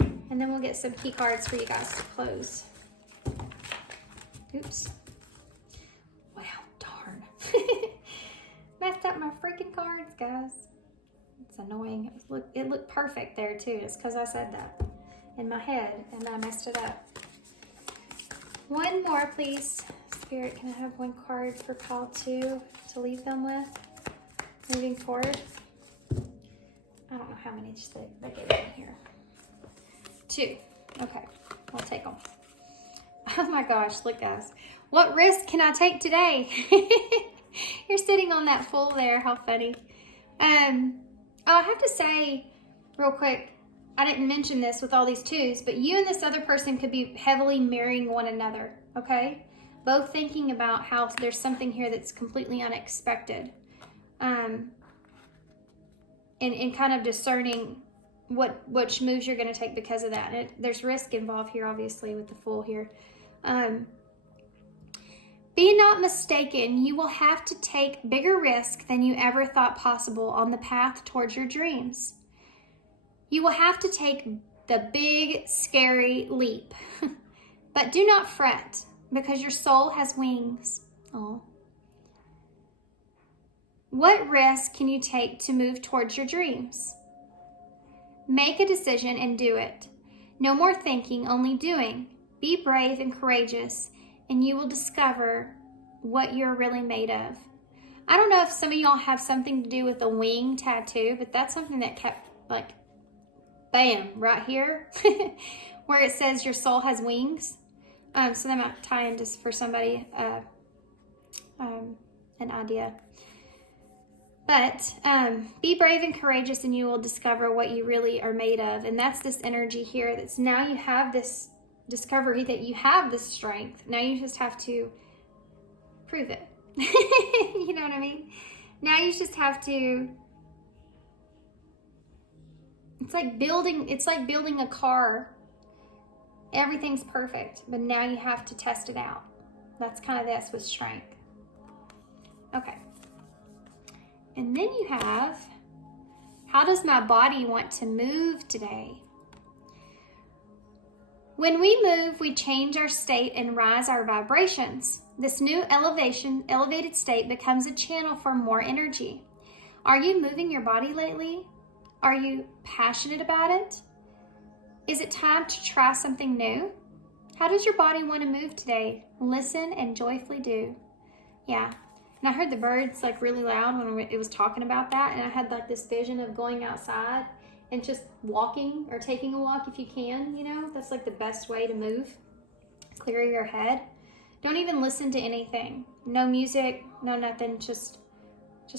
And then we'll get some key cards for you guys to close. Oops. Wow, darn. Messed up my freaking cards, guys. It's annoying. It looked perfect there too. It's because I said that in my head and I messed it up. One more, please. Spirit, can I have one card for pile 2 to leave them with moving forward? I don't know how many they gave me here. 2. Okay, I'll take them. Oh my gosh, look guys. What risk can I take today? You're sitting on that Fool there. How funny. Oh, I have to say real quick, I didn't mention this with all these 2s, but you and this other person could be heavily mirroring one another, okay? Both thinking about how there's something here that's completely unexpected. And kind of discerning which moves you're going to take because of that. And there's risk involved here, obviously, with the Fool here. Be not mistaken, you will have to take bigger risk than you ever thought possible on the path towards your dreams. You will have to take the big, scary leap. But do not fret, because your soul has wings. Oh. What risk can you take to move towards your dreams? Make a decision and do it. No more thinking, only doing. Be brave and courageous, and you will discover what you're really made of. I don't know if some of y'all have something to do with the wing tattoo, but that's something that kept like, bam, right here, where it says your soul has wings. So that might tie in just for somebody an idea. But be brave and courageous, and you will discover what you really are made of. And that's this energy here. That's now you have this discovery that you have this strength. Now you just have to prove it. You know what I mean? Now you just have to. It's like building a car everything's perfect, but now you have to test it out. That's kind of this with strength. Okay. And then you have, how does my body want to move today? When we move, we change our state and rise our vibrations. This new elevated state becomes a channel for more energy. Are you moving your body lately? Are you passionate about it? Is it time to try something new? How does your body want to move today? Listen and joyfully do. Yeah. And I heard the birds like really loud when it was talking about that. And I had like this vision of going outside and just walking or taking a walk if you can, you know. That's like the best way to move. Clear your head. Don't even listen to anything. No music, no nothing. Just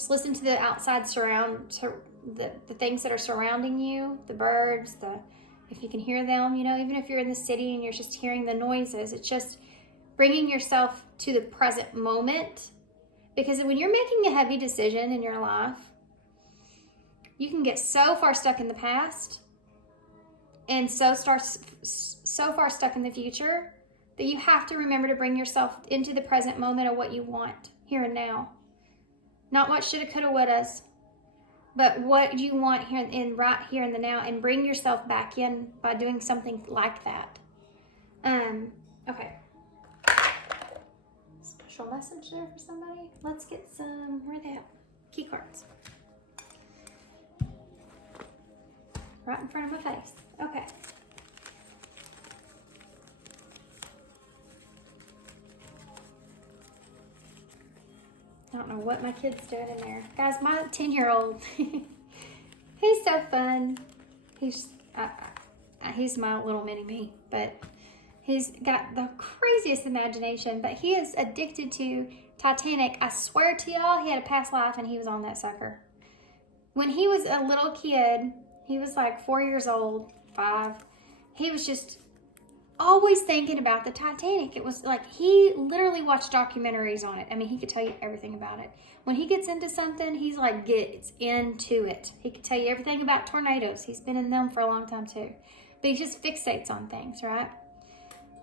listen to the outside the things that are surrounding you, the birds, if you can hear them, you know, even if you're in the city and you're just hearing the noises, it's just bringing yourself to the present moment. Because when you're making a heavy decision in your life, you can get so far stuck in the past and so far stuck in the future that you have to remember to bring yourself into the present moment of what you want here and now. Not what shoulda, coulda, wouldas, but what you want right here in the now, and bring yourself back in by doing something like that. Okay. Special message there for somebody. Let's get some, where are they at? Key cards. Right in front of my face. Okay. I don't know what my kid's doing in there. Guys, my 10-year-old, he's so fun. He's my little mini-me, but he's got the craziest imagination, but he is addicted to Titanic. I swear to y'all, he had a past life and he was on that sucker. When he was a little kid, he was like 4 years old, 5. He was just always thinking about the Titanic. It was like he literally watched documentaries on it. I mean, he could tell you everything about it. When he gets into something, he's like gets into it. He could tell you everything about tornadoes. He's been in them for a long time too. But he just fixates on things, right?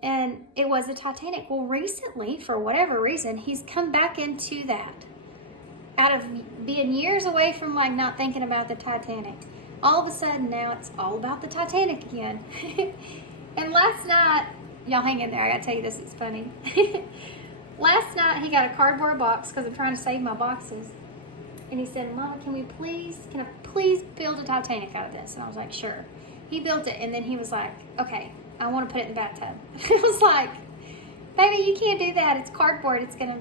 And it was the Titanic. Well, recently, for whatever reason, he's come back into that. Out of being years away from like not thinking about the Titanic. All of a sudden now it's all about the Titanic again. And last night, y'all hang in there, I gotta tell you this, it's funny. Last night he got a cardboard box because I'm trying to save my boxes. And he said, Mama, can I please build a Titanic out of this? And I was like, sure. He built it, and then he was like, okay, I want to put it in the bathtub. I was like, baby, you can't do that. It's cardboard. It's gonna,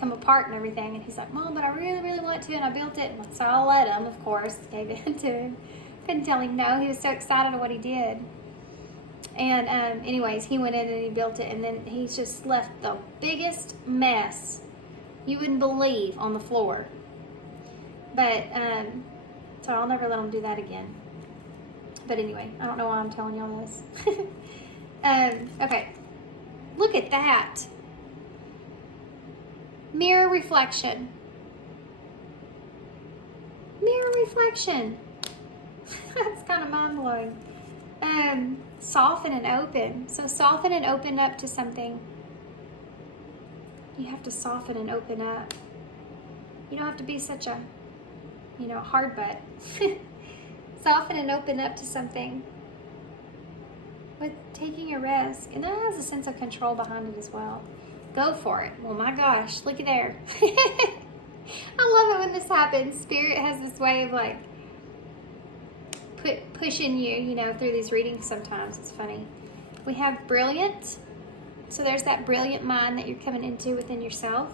come apart and everything. And he's like, Mom, but I really, really want to, and I built it. So I let him, of course, gave in to him. Couldn't tell him no. He was so excited at what he did. And anyways, he went in and he built it, and then he's just left the biggest mess you wouldn't believe on the floor. But, so I'll never let him do that again. But anyway, I don't know why I'm telling y'all this. Okay, look at that. Mirror reflection. Mirror reflection. That's kind of mind-blowing. Soften and open. So soften and open up to something. You have to soften and open up. You don't have to be such a, hard butt. Soften and open up to something with taking a risk. And that has a sense of control behind it as well. Go for it. Well, my gosh, looky there. I love it when this happens. Spirit has this way of like pushing you, through these readings sometimes. It's funny. We have brilliant. So there's that brilliant mind that you're coming into within yourself.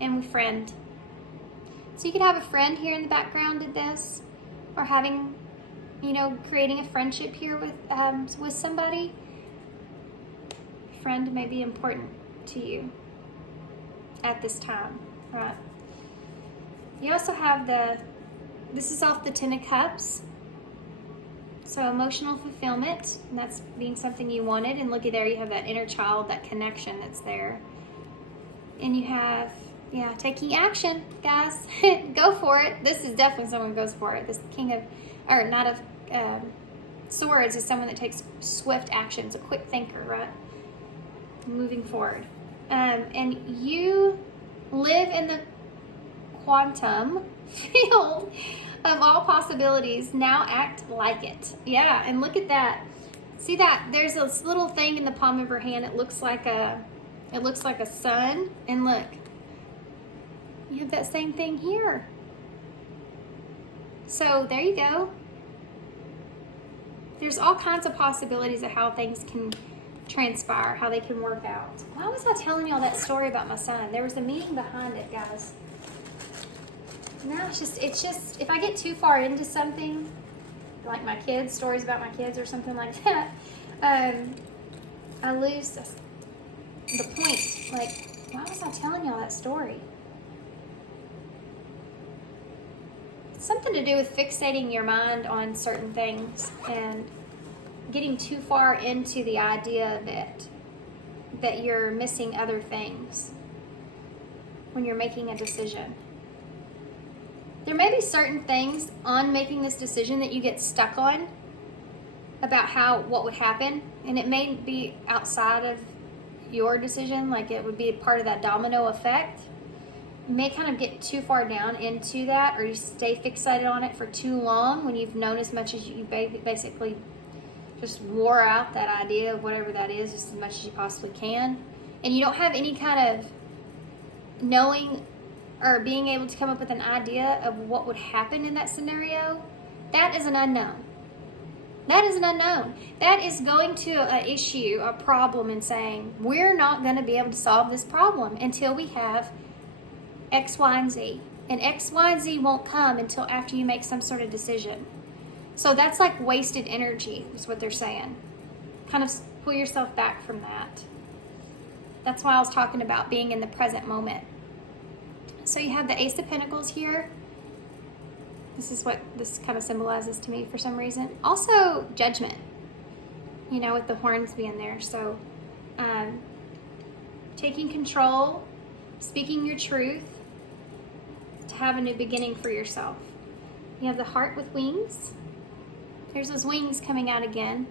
And with friend. So you could have a friend here in the background of this, or having, creating a friendship here with somebody. Friend may be important to you at this time, right? You also have this is off the 10 of Cups. So emotional fulfillment, and that's being something you wanted. And looky there, you have that inner child, that connection that's there. And you have, taking action, guys. Go for it. This is definitely someone who goes for it. This Knight of Swords is someone that takes swift actions, a quick thinker, right? Moving forward. And you live in the quantum field of all possibilities. Now act like it. Yeah, and look at that. See that? There's this little thing in the palm of her hand. It looks like a sun. And look, you have that same thing here. So there you go. There's all kinds of possibilities of how things can transpire, how they can work out. Why was I telling you all that story about my son? There was a meaning behind it, guys. No, it's just, if I get too far into something, like my kids, stories about my kids or something like that, I lose the point. Like, why was I telling y'all that story? It's something to do with fixating your mind on certain things and getting too far into the idea of it, that you're missing other things when you're making a decision. There may be certain things on making this decision that you get stuck on about what would happen, and it may be outside of your decision, like it would be a part of that domino effect. You may kind of get too far down into that, or you stay fixated on it for too long when you've known as much as you basically just wore out that idea of whatever that is just as much as you possibly can, and you don't have any kind of knowing or being able to come up with an idea of what would happen in that scenario. That is an unknown. That is an unknown. That is going to an issue, a problem, and saying, we're not going to be able to solve this problem until we have X, Y, and Z. And X, Y, and Z won't come until after you make some sort of decision. So that's like wasted energy, is what they're saying. Kind of pull yourself back from that. That's why I was talking about being in the present moment. So you have the Ace of Pentacles here. This is what this kind of symbolizes to me for some reason. Also, Judgment, you know, with the horns being there. So taking control, speaking your truth, to have a new beginning for yourself. You have the Heart with wings. There's those wings coming out again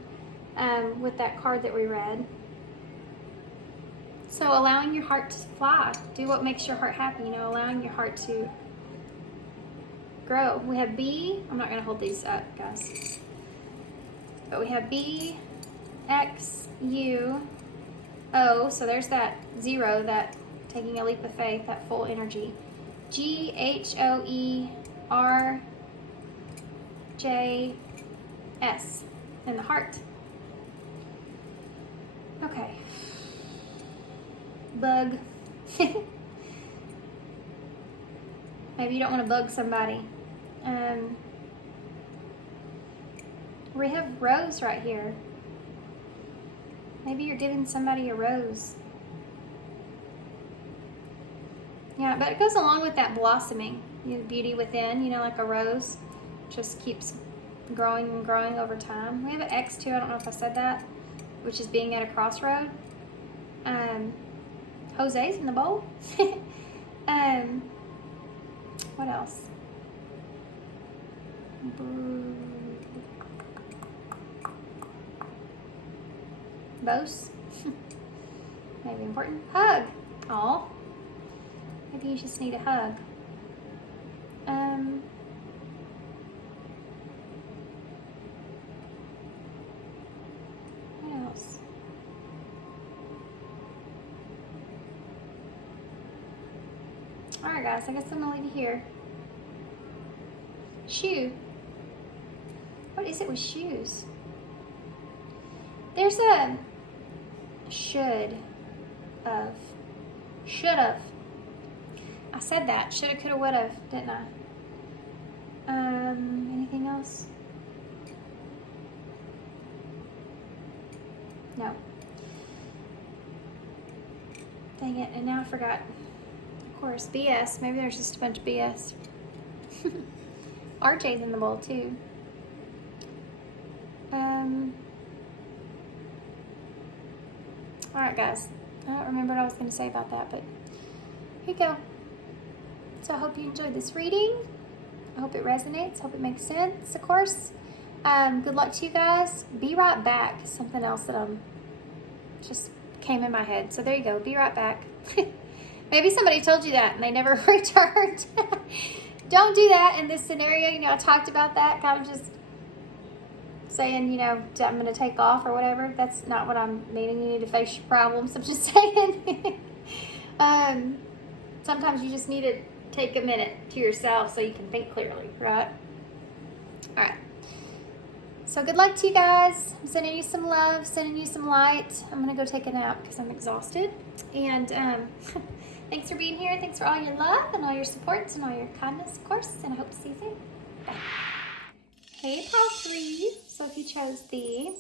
with that card that we read. So allowing your heart to fly. Do what makes your heart happy, you know, allowing your heart to grow. We have B. I'm not going to hold these up, guys. But we have B, X, U, O. So there's that 0, that taking a leap of faith, that full energy. G, H, O, E, R, J, S. And the heart. Okay. Bug. Maybe you don't want to bug somebody. We have rose right here. Maybe you're giving somebody a rose. Yeah, but it goes along with that blossoming, you know, beauty within, you know, like a rose. Just keeps growing and growing over time. We have an X too, I don't know if I said that, which is being at a crossroad. Jose's in the bowl. What else? Bose. Maybe important. Hug. Aw. Maybe you just need a hug. What else? Alright guys, I guess I'm gonna leave you here. Shoe. What is it with shoes? There's a should have. I said that. Shoulda, coulda, woulda, didn't I? Anything else? No. Dang it, and now I forgot. Of course, BS. Maybe there's just a bunch of BS. RJ's in the bowl too. Alright guys, I don't remember what I was going to say about that, but here you go. So I hope you enjoyed this reading. I hope it resonates, hope it makes sense, of course. Good luck to you guys. Be right back. Something else that just came in my head. So there you go. Be right back. Maybe somebody told you that and they never returned. Don't do that in this scenario. You know, I talked about that, kind of just saying, you know, I'm going to take off or whatever. That's not what I'm meaning. You need to face your problems. I'm just saying. Sometimes you just need to take a minute to yourself so you can think clearly, right? All right. So good luck to you guys. I'm sending you some love, sending you some light. I'm going to go take a nap because I'm exhausted. And thanks for being here. Thanks for all your love and all your supports and all your kindness, of course. And I hope to see you soon. Bye. Hey, Pile 3. So if you chose the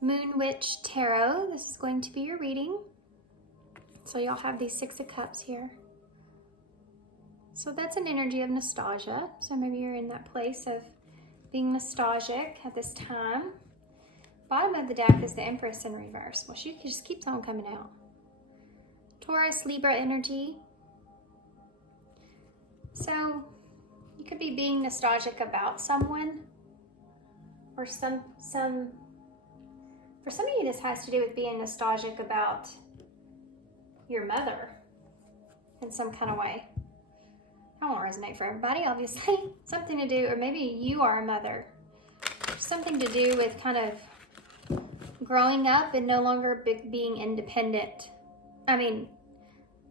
Moon Witch Tarot, this is going to be your reading. So y'all have these 6 of Cups here. So that's an energy of nostalgia. So maybe you're in that place of being nostalgic at this time. Bottom of the deck is the Empress in reverse. Well, she just keeps on coming out. Taurus, Libra energy. So you could be being nostalgic about someone, or for some of you this has to do with being nostalgic about your mother in some kind of way. That won't resonate for everybody, obviously. Something to do, or maybe you are a mother. Something to do with kind of growing up and no longer being independent. I mean,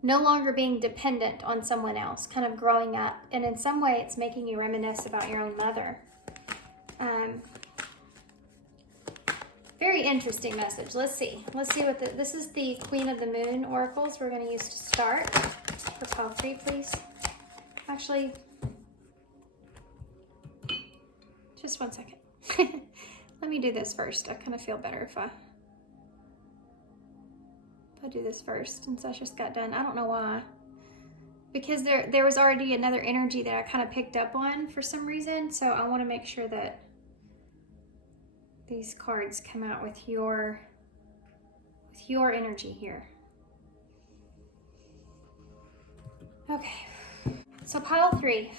no longer being dependent on someone else, kind of growing up. And in some way, it's making you reminisce about your own mother. Very interesting message. Let's see what this is the Queen of the Moon Oracles we're going to use to start. For Pile 3, please. Actually, just one second. Let me do this first. I kind of feel better if I do this first, since I just got done. I don't know why. Because there was already another energy that I kind of picked up on for some reason. So I want to make sure that these cards come out with your energy here. Okay. So Pile 3.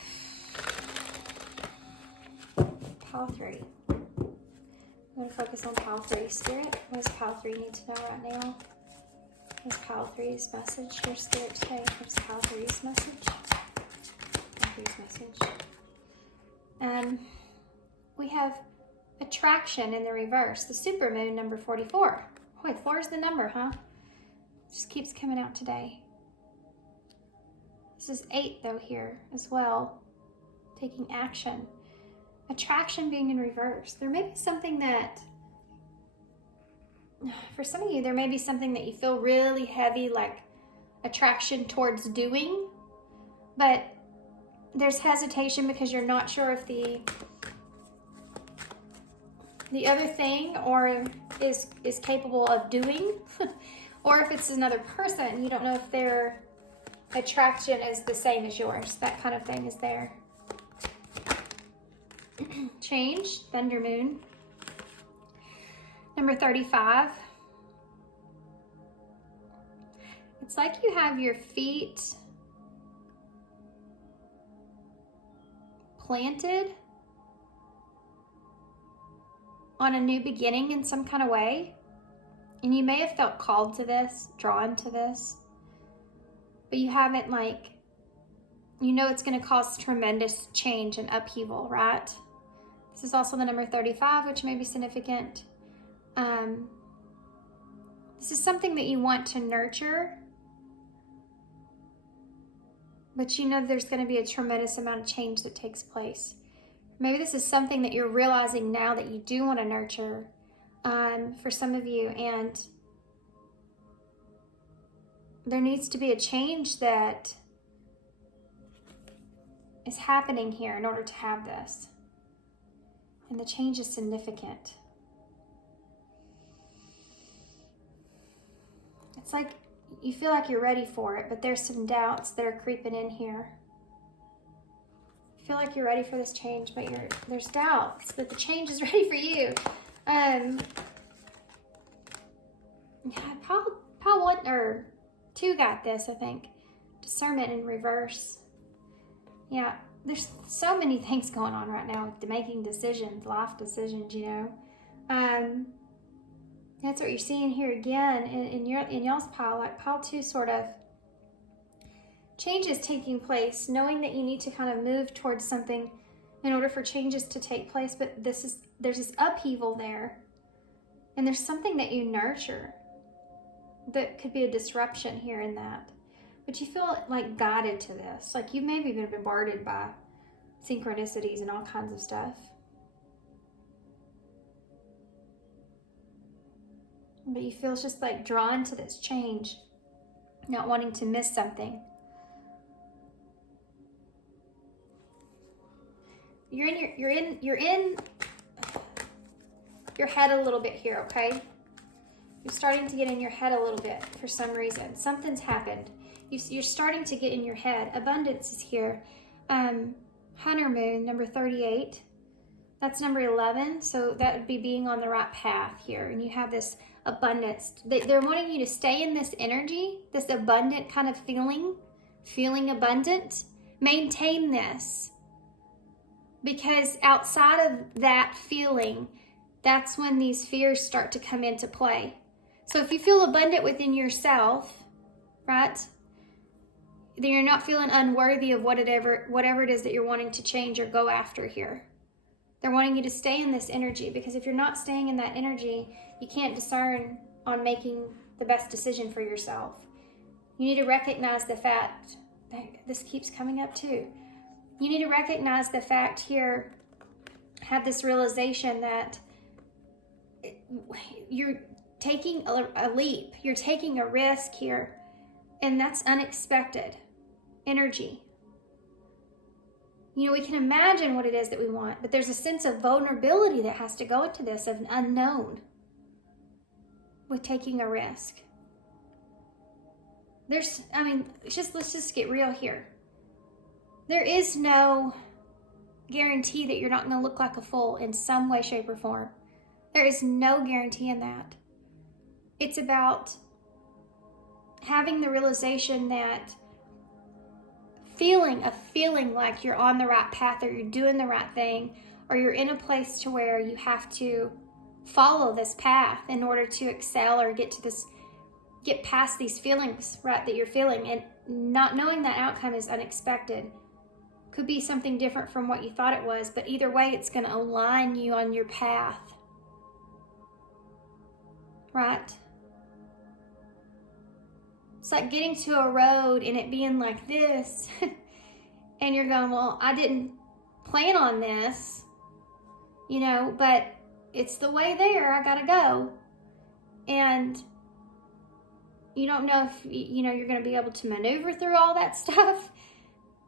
Pile 3. I'm going to focus on Pile 3. Spirit, what does Pile 3 need to know right now? What's Pile 3's message? Your Spirit today. What's Pile 3's message? Pile 3's message. We have attraction in the reverse. The supermoon, number 44. Boy, 4 is the number, huh? Just keeps coming out today. This is 8 though here as well. Taking action. Attraction being in reverse. There may be something that, for some of you, there may be something that you feel really heavy, like attraction towards doing, but there's hesitation because you're not sure if the other thing is capable of doing, or if it's another person. You don't know if their attraction is the same as yours. That kind of thing is there. Change, Thunder Moon. Number 35. It's like you have your feet planted on a new beginning in some kind of way. And you may have felt called to this, drawn to this, but you haven't, like, you know it's going to cause tremendous change and upheaval, right? This is also the number 35, which may be significant. This is something that you want to nurture, but you know there's going to be a tremendous amount of change that takes place. Maybe this is something that you're realizing now that you do want to nurture for some of you, and there needs to be a change that is happening here in order to have this. And the change is significant. It's like you feel like you're ready for it, but there's some doubts that are creeping in here. You feel like you're ready for this change, but there's doubts that the change is ready for you. Pile 1 or 2 got this, I think. Discernment in reverse. Yeah, there's so many things going on right now with making decisions, life decisions, you know. That's what you're seeing here again in y'all's pile, like pile 2 sort of. Changes taking place, knowing that you need to kind of move towards something in order for changes to take place, but there's this upheaval there. And there's something that you nurture that could be a disruption here in that. But you feel like guided to this. Like you've maybe been bombarded by synchronicities and all kinds of stuff. But you feel just like drawn to this change, not wanting to miss something. You're in your head a little bit here, okay? You're starting to get in your head a little bit for some reason. Something's happened. You're starting to get in your head. Abundance is here. Hunter Moon, number 38. That's number 11. So that would be being on the right path here. And you have this abundance. They're wanting you to stay in this energy, this abundant kind of feeling abundant. Maintain this. Because outside of that feeling, that's when these fears start to come into play. So if you feel abundant within yourself, right, then you're not feeling unworthy of whatever it is that you're wanting to change or go after here. They're wanting you to stay in this energy, because if you're not staying in that energy, you can't discern on making the best decision for yourself. You need to recognize the fact that this keeps coming up too. You need to recognize the fact here, have this realization that you're taking a leap, you're taking a risk here, and that's unexpected energy. You know, we can imagine what it is that we want, but there's a sense of vulnerability that has to go into this, of an unknown with taking a risk. Let's just get real here. There is no guarantee that you're not going to look like a fool in some way, shape, or form. There is no guarantee in that. It's about having the realization that feeling like you're on the right path, or you're doing the right thing, or you're in a place to where you have to follow this path in order to excel or get past these feelings, right, that you're feeling, and not knowing that outcome is unexpected. Could be something different from what you thought it was, but either way, it's going to align you on your path. Right? It's like getting to a road and it being like this, and you're going, well, I didn't plan on this, you know, but it's the way there, I gotta go. And you don't know if, you know, you're going to be able to maneuver through all that stuff.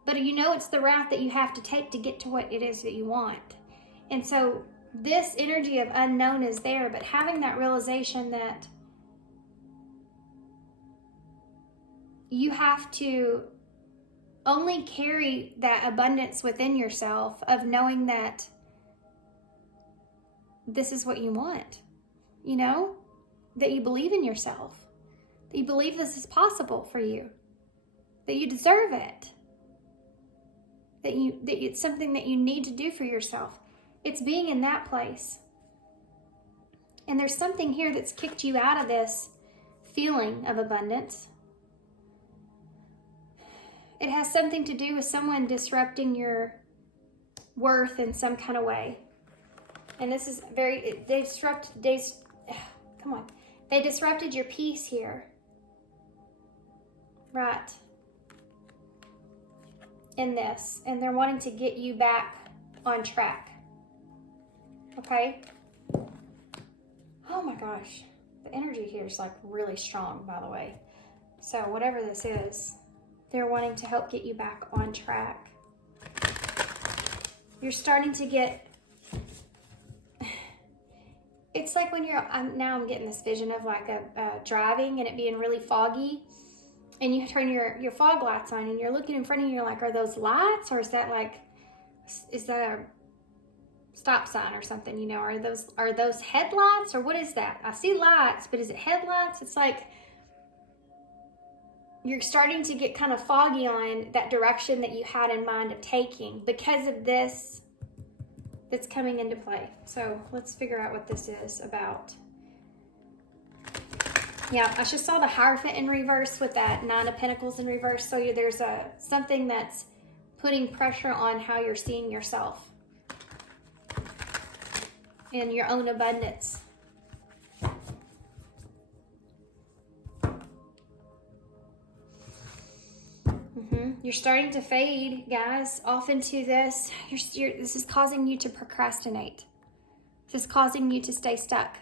But you know it's the route that you have to take to get to what it is that you want. And so this energy of unknown is there, but having that realization that you have to only carry that abundance within yourself, of knowing that this is what you want, you know, that you believe in yourself, that you believe this is possible for you, that you deserve it. That it's something that you need to do for yourself. It's being in that place. And there's something here that's kicked you out of this feeling of abundance. It has something to do with someone disrupting your worth in some kind of way. And this is they disrupted your peace here. Right. In this, and they're wanting to get you back on track. Okay? Oh my gosh. The energy here is like really strong, by the way. So whatever this is, they're wanting to help get you back on track. You're starting to get, it's like when I'm getting this vision of like a driving and it being really foggy. And you turn your fog lights on and you're looking in front of you, you're like, are those lights, or is that a stop sign or something, you know? Are those headlights, or what is that? I see lights, but is it headlights? It's like you're starting to get kind of foggy on that direction that you had in mind of taking because of this that's coming into play. So let's figure out what this is about. Yeah, I just saw the Hierophant in reverse with that Nine of Pentacles in reverse. So there's something that's putting pressure on how you're seeing yourself and your own abundance. You're starting to fade, guys, off into this. This is causing you to procrastinate. This is causing you to stay stuck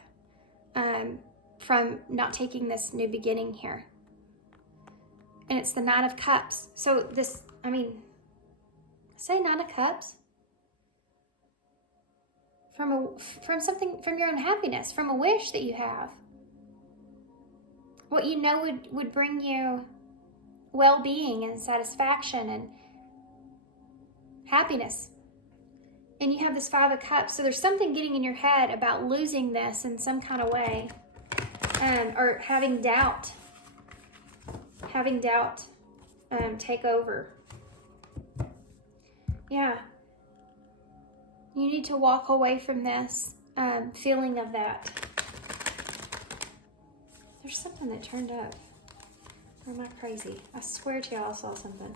from not taking this new beginning here. And it's the Nine of Cups. So this, I mean, say Nine of Cups. From something, from your own happiness, from a wish that you have. What you know would bring you well-being and satisfaction and happiness. And you have this Five of Cups. So there's something getting in your head about losing this in some kind of way. Or having doubt take over. Yeah. You need to walk away from this feeling of that. There's something that turned up. Or am I crazy? I swear to y'all I saw something.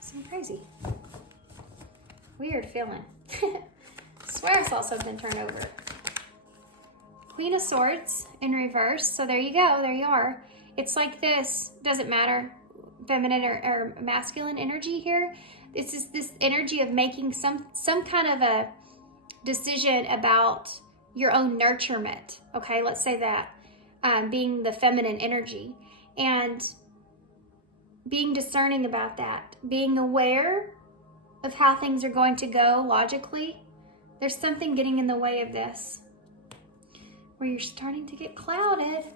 Some crazy. Weird feeling. Swear I saw something turn over. Queen of Swords in reverse. So there you go. There you are. It's like this. Doesn't matter. Feminine or masculine energy here. This is this energy of making some kind of a decision about your own nurturement. Okay, let's say that. Being the feminine energy. And being discerning about that. Being aware of how things are going to go logically. There's something getting in the way of this. Where you're starting to get clouded.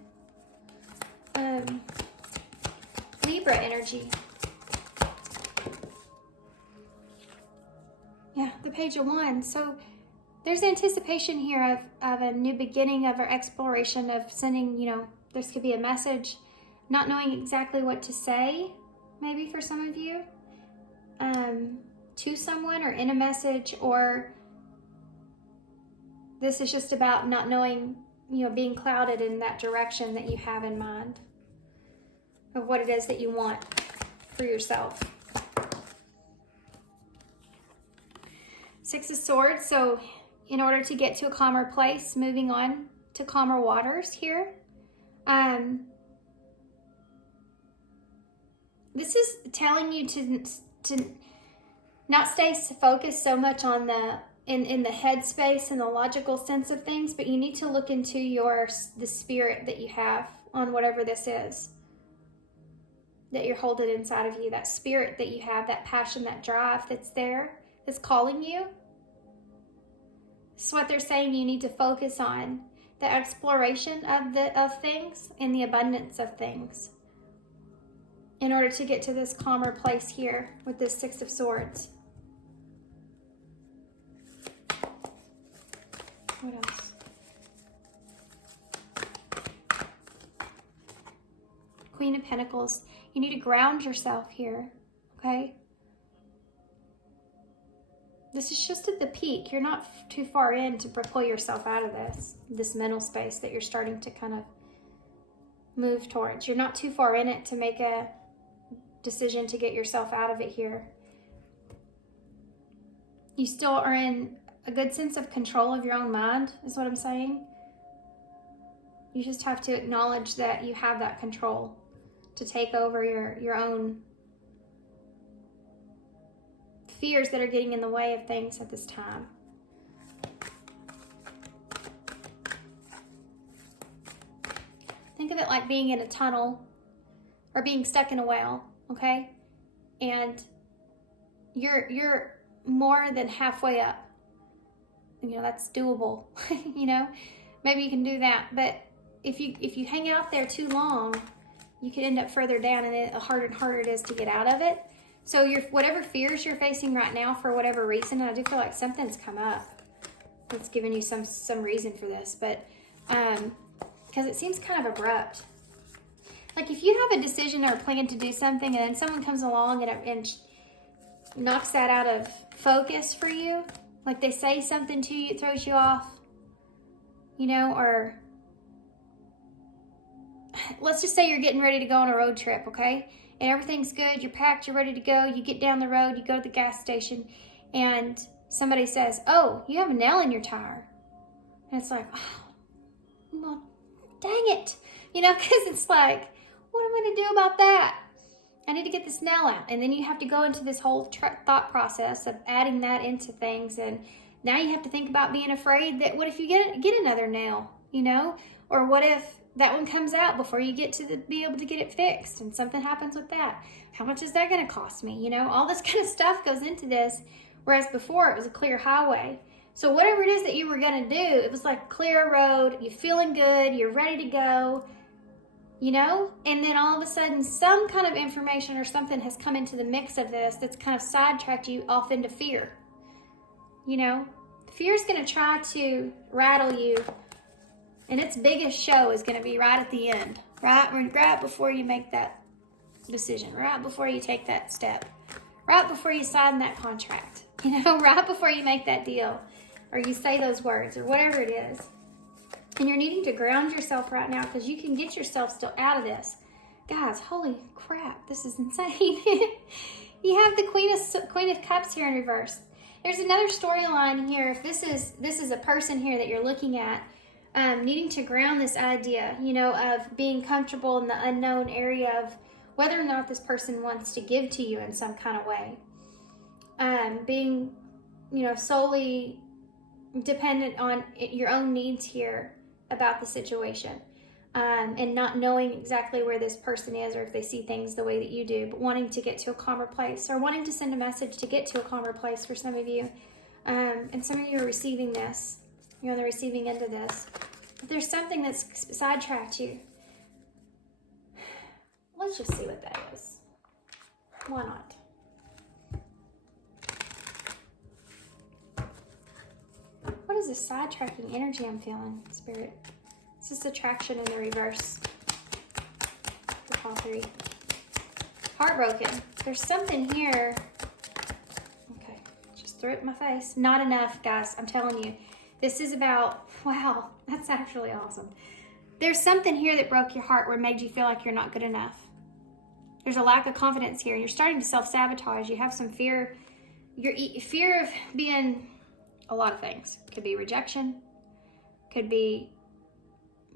Libra energy. Yeah, the Page of Wands. So there's anticipation here of a new beginning, of our exploration, of sending, this could be a message, not knowing exactly what to say, maybe for some of you, to someone or in a message, or this is just about not knowing, being clouded in that direction that you have in mind of what it is that you want for yourself. Six of Swords. So in order to get to a calmer place, moving on to calmer waters here. This is telling you to not stay focused so much on in the head space and the logical sense of things, but you need to look into the spirit that you have on whatever this is that you're holding inside of you, that spirit that you have, that passion, that drive that's there, that's calling you. This is what they're saying you need to focus on, the exploration of things and the abundance of things in order to get to this calmer place here with this Six of Swords. What else? Queen of Pentacles. You need to ground yourself here, okay? This is just at the peak. You're not too far in to pull yourself out of this mental space that you're starting to kind of move towards. You're not too far in it to make a decision to get yourself out of it here. You still are in a good sense of control of your own mind, is what I'm saying. You just have to acknowledge that you have that control to take over your own fears that are getting in the way of things at this time. Think of it like being in a tunnel or being stuck in a well, okay? And you're more than halfway up. That's doable. Maybe you can do that. But if you hang out there too long, you could end up further down, and the harder and harder it is to get out of it. So whatever fears you're facing right now, for whatever reason, and I do feel like something's come up that's giving you some reason for this, but because it seems kind of abrupt. Like if you have a decision or a plan to do something and then someone comes along and knocks that out of focus for you, like they say something to you, it throws you off, you know, or let's just say you're getting ready to go on a road trip, okay? And everything's good, you're packed, you're ready to go, you get down the road, you go to the gas station, and somebody says, oh, you have a nail in your tire. And it's like, oh, well, dang it. You know, because it's like, what am I going to do about that? I need to get this nail out. And then you have to go into this whole thought process of adding that into things. And now you have to think about being afraid that what if you get another nail, you know? Or what if that one comes out before you get to be able to get it fixed and something happens with that? How much is that going to cost me? You know, all this kind of stuff goes into this, whereas before it was a clear highway. So whatever it is that you were going to do, it was like clear road, you're feeling good, you're ready to go, you know? And then all of a sudden some kind of information or something has come into the mix of this that's kind of sidetracked you off into fear. You know, fear is going to try to rattle you. And its biggest show is going to be right at the end, right before you make that decision, right before you take that step, right before you sign that contract, you know, right before you make that deal, or you say those words, or whatever it is. And you're needing to ground yourself right now because you can get yourself still out of this. Guys, holy crap, this is insane. You have the Queen of Cups here in reverse. There's another storyline here. If this is a person here that you're looking at, needing to ground this idea, you know, of being comfortable in the unknown area of whether or not this person wants to give to you in some kind of way. Being, you know, solely dependent on your own needs here about the situation. And not knowing exactly where this person is or if they see things the way that you do, but wanting to get to a calmer place or wanting to send a message to get to a calmer place for some of you. And some of you are receiving this. You're on the receiving end of this. If there's something that's sidetracked you, let's just see what that is. Why not? What is this sidetracking energy I'm feeling, Spirit? This is attraction in the reverse. The call 3. Heartbroken. There's something here. Okay, just threw it in my face. Not enough, guys. I'm telling you. This is about, wow, that's actually awesome. There's something here that broke your heart where it made you feel like you're not good enough. There's a lack of confidence here. You're starting to self-sabotage. You have some fear. Your fear of being a lot of things. Could be rejection. Could be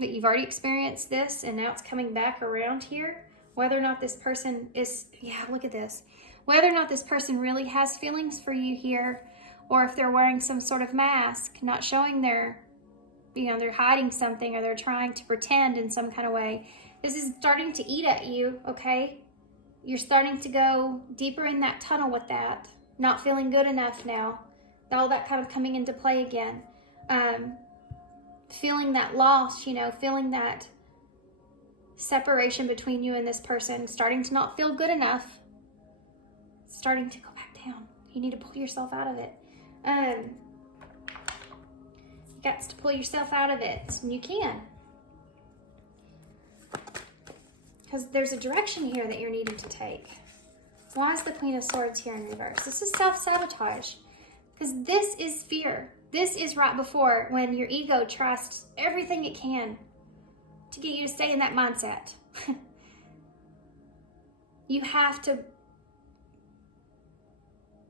that you've already experienced this and now it's coming back around here. Whether or not this person is, yeah, look at this. Whether or not this person really has feelings for you here, or if they're wearing some sort of mask, not showing their, you know, they're hiding something or they're trying to pretend in some kind of way. This is starting to eat at you, okay? You're starting to go deeper in that tunnel with that. Not feeling good enough now. All that kind of coming into play again. Feeling that loss, you know, feeling that separation between you and this person. Starting to not feel good enough. Starting to go back down. You need to pull yourself out of it. You got to pull yourself out of it, and you can. Because there's a direction here that you're needing to take. Why is the Queen of Swords here in reverse? This is self-sabotage. Because this is fear. This is right before when your ego trusts everything it can to get you to stay in that mindset. You have to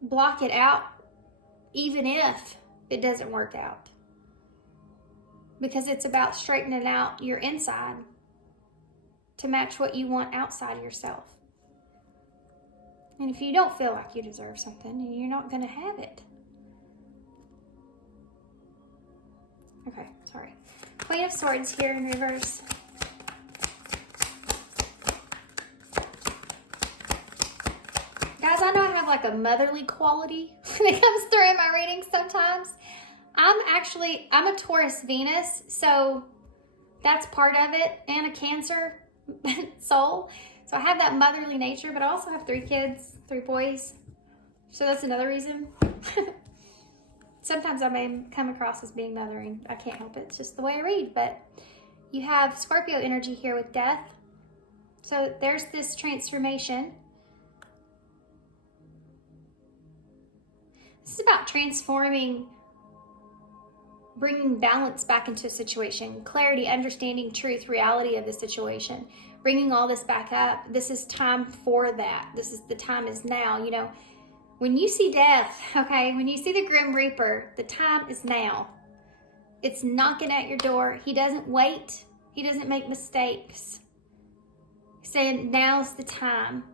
block it out even if it doesn't work out. Because it's about straightening out your inside to match what you want outside of yourself. And if you don't feel like you deserve something, you're not going to have it. Okay, sorry. Queen of Swords here in reverse. Guys, I know I have like a motherly quality that comes through in my readings sometimes. I'm a Taurus Venus, so that's part of it, and a Cancer soul. So I have that motherly nature, but I also have 3 kids, 3 boys. So that's another reason. Sometimes I may come across as being mothering. I can't help it. It's just the way I read. But you have Scorpio energy here with death. So there's this transformation. This is about transforming, bringing balance back into a situation, clarity, understanding, truth, reality of the situation, bringing all this back up. This is time for that. The time is now. You know, when you see death, okay, when you see the Grim Reaper, the time is now. It's knocking at your door. He doesn't wait. He doesn't make mistakes. He's saying now's the time.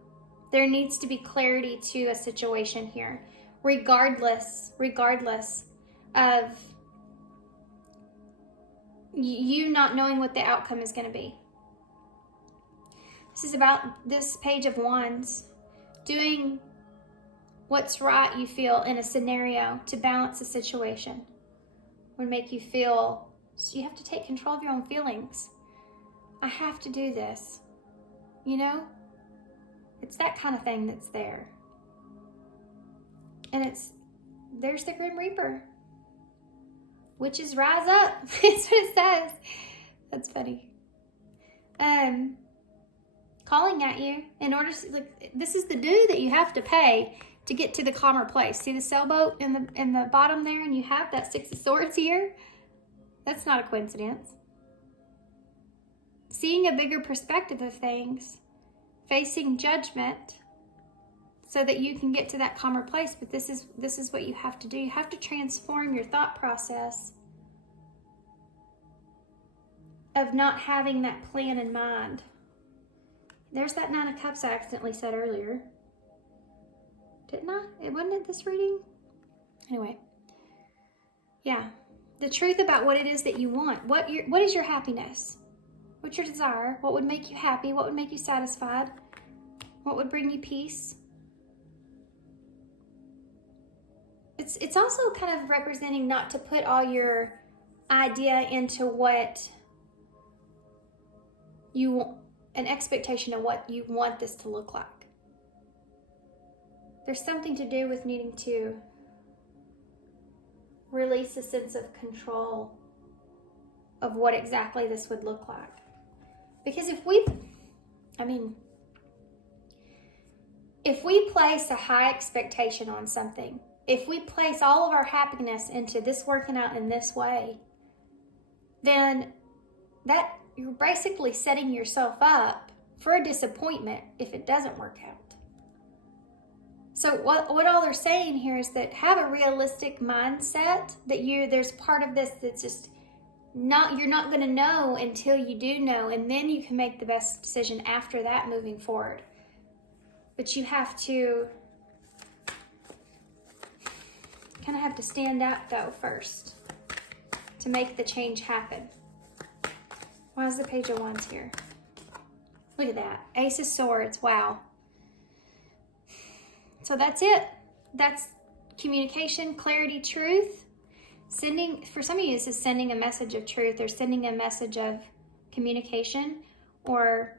There needs to be clarity to a situation here, regardless of you not knowing what the outcome is going to be. This is about this Page of Wands, doing what's right, you feel, in a scenario to balance the situation. Would make you feel, so you have to take control of your own feelings. I have to do this. You know? It's that kind of thing that's there. And there's the Grim Reaper. Witches rise up. That's what it says. That's funny. Calling at you in order to, like, this is the due that you have to pay to get to the calmer place. See the sailboat in the bottom there, and you have that Six of Swords here? That's not a coincidence. Seeing a bigger perspective of things, facing judgment so that you can get to that calmer place. But this is what you have to do. You have to transform your thought process of not having that plan in mind. There's that Nine of Cups I accidentally said earlier. Didn't I? Wasn't it this reading? Anyway. Yeah. The truth about what it is that you want. What is your happiness? What's your desire? What would make you happy? What would make you satisfied? What would bring you peace? It's also kind of representing not to put all your idea into what you want, an expectation of what you want this to look like. There's something to do with needing to release a sense of control of what exactly this would look like. Because if we place a high expectation on something, if we place all of our happiness into this working out in this way, then that you're basically setting yourself up for a disappointment if it doesn't work out. So what all they're saying here is that have a realistic mindset, that there's part of this that's just you're not going to know until you do know, and then you can make the best decision after that moving forward. But you have to kind of have to stand out though first to make the change happen. Why is the Page of Wands here? Look at that. Ace of Swords. Wow. So that's it. That's communication, clarity, truth. For some of you, this is sending a message of truth, or sending a message of communication, or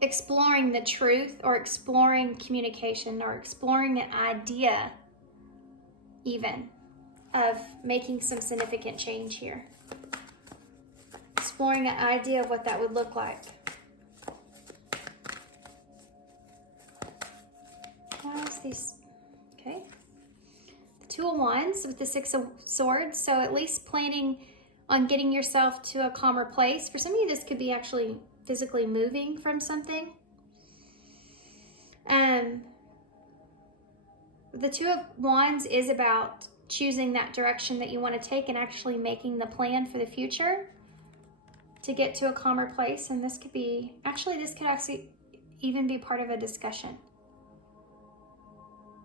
exploring the truth, or exploring communication, or exploring an idea even of making some significant change here. Exploring an idea of what that would look like. These, okay, the Two of Wands with the Six of Swords. So at least planning on getting yourself to a calmer place. For some of you, this could be actually physically moving from something. The Two of Wands is about choosing that direction that you want to take and actually making the plan for the future to get to a calmer place. And this could actually even be part of a discussion.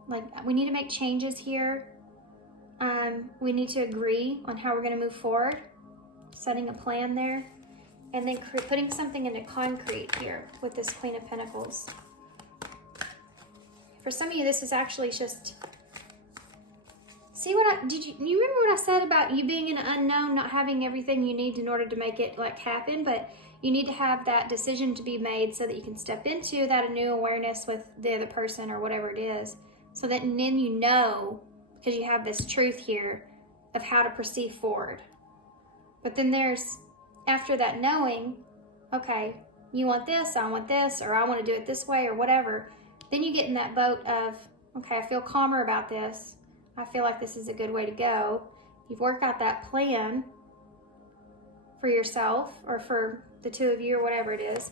Like, we need to make changes here. We need to agree on how we're going to move forward. Setting a plan there. And then putting something into concrete here with this Queen of Pentacles. For some of you, this is actually just... See you remember what I said about you being in an unknown, not having everything you need in order to make it happen, but you need to have that decision to be made so that you can step into that new awareness with the other person or whatever it is. So that then you know, because you have this truth here, of how to proceed forward. But then there's, after that knowing, okay, you want this, I want this, or I want to do it this way, or whatever. Then you get in that boat of, okay, I feel calmer about this. I feel like this is a good way to go. You've worked out that plan for yourself or for the two of you or whatever it is.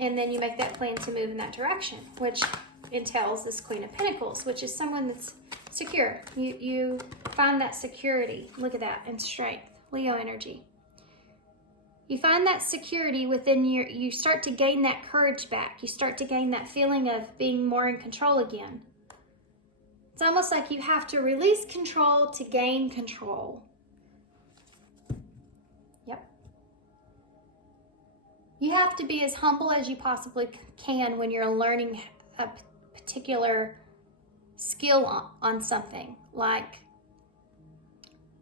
And then you make that plan to move in that direction, which entails this Queen of Pentacles, which is someone that's secure. You find that security. Look at that, and strength. Leo energy. You find that security within you start to gain that courage back. You start to gain that feeling of being more in control again. It's almost like you have to release control to gain control. Yep. You have to be as humble as you possibly can when you're learning a particular skill on something. Like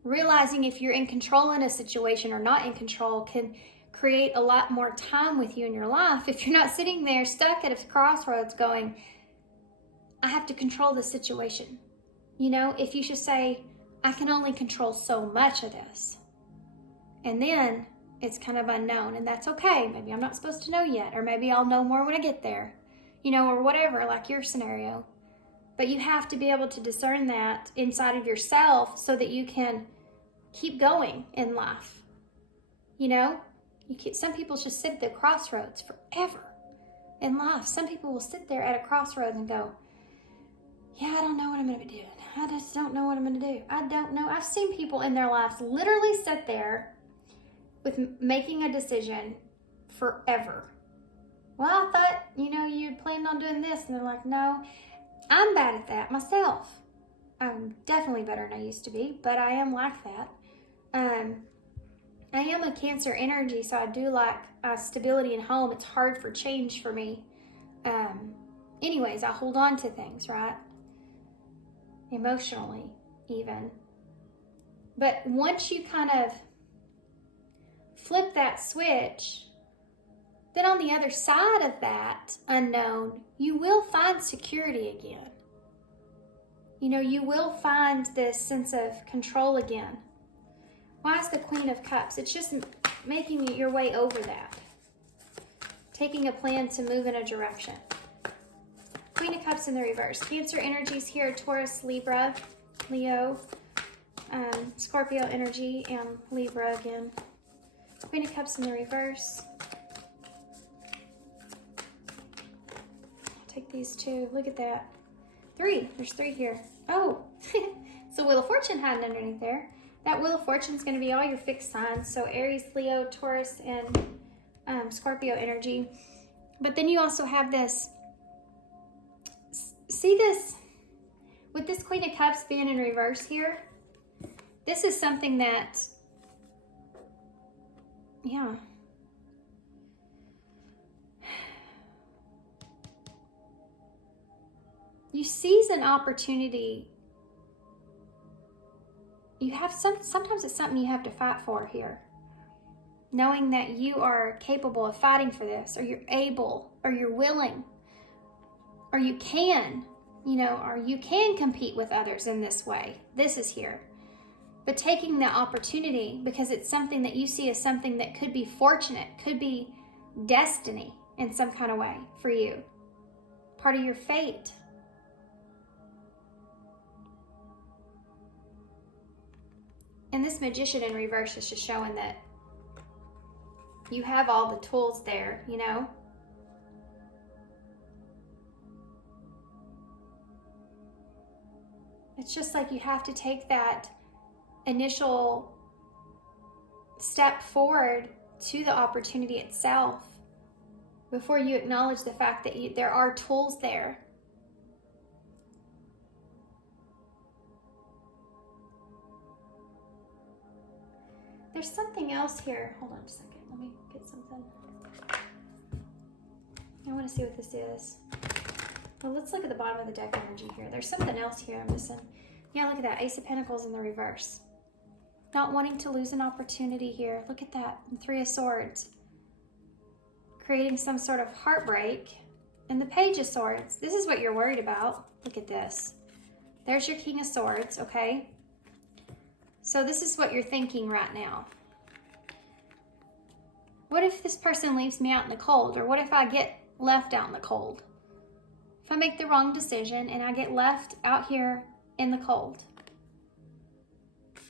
realizing if you're in control in a situation or not in control can create a lot more time with you in your life if you're not sitting there stuck at a crossroads going, I have to control this situation. You know, if you should say, I can only control so much of this. And then it's kind of unknown, and that's okay. Maybe I'm not supposed to know yet, or maybe I'll know more when I get there, you know, or whatever, like your scenario. But you have to be able to discern that inside of yourself so that you can keep going in life. You know, some people just sit at the crossroads forever in life. Some people will sit there at a crossroads and go, yeah, I don't know what I'm going to be doing. I just don't know what I'm going to do. I don't know. I've seen people in their lives literally sit there with making a decision forever. Well, I thought, you know, you planned on doing this. And they're like, no, I'm bad at that myself. I'm definitely better than I used to be, but I am like that. I am a Cancer energy, so I do like stability in home. It's hard for change for me. Anyways, I hold on to things, right? Emotionally, even. But once you kind of flip that switch, then on the other side of that unknown, you will find security again. You know, you will find this sense of control again. Why is the Queen of Cups? It's just making your way over that. Taking a plan to move in a direction. Queen of Cups in the reverse. Cancer energies here, Taurus, Libra, Leo, Scorpio energy, and Libra again. Queen of Cups in the reverse. Take these two. Look at that. 3. There's 3 here. Oh, it's a Wheel of Fortune hiding underneath there. That Wheel of Fortune is going to be all your fixed signs. So Aries, Leo, Taurus, and Scorpio energy. But then you also have this. See this? With this Queen of Cups being in reverse here, this is something that, yeah. You seize an opportunity. You have sometimes it's something you have to fight for here. Knowing that you are capable of fighting for this, or you're able, or you're willing, or you can, you know, or you can compete with others in this way. This is here. But taking the opportunity because it's something that you see as something that could be fortunate, could be destiny in some kind of way for you. Part of your fate. And this Magician in reverse is just showing that you have all the tools there, you know? It's just like you have to take that initial step forward to the opportunity itself before you acknowledge the fact that there are tools there. There's something else here. Hold on a second. Let me get something. I want to see what this is. Well, let's look at the bottom of the deck energy here. There's something else here I'm missing. Yeah, look at that. Ace of Pentacles in the reverse. Not wanting to lose an opportunity here. Look at that. And 3 of Swords. Creating some sort of heartbreak. And the Page of Swords. This is what you're worried about. Look at this. There's your King of Swords, okay? So this is what you're thinking right now. What if this person leaves me out in the cold? Or what if I get left out in the cold? If I make the wrong decision and I get left out here in the cold?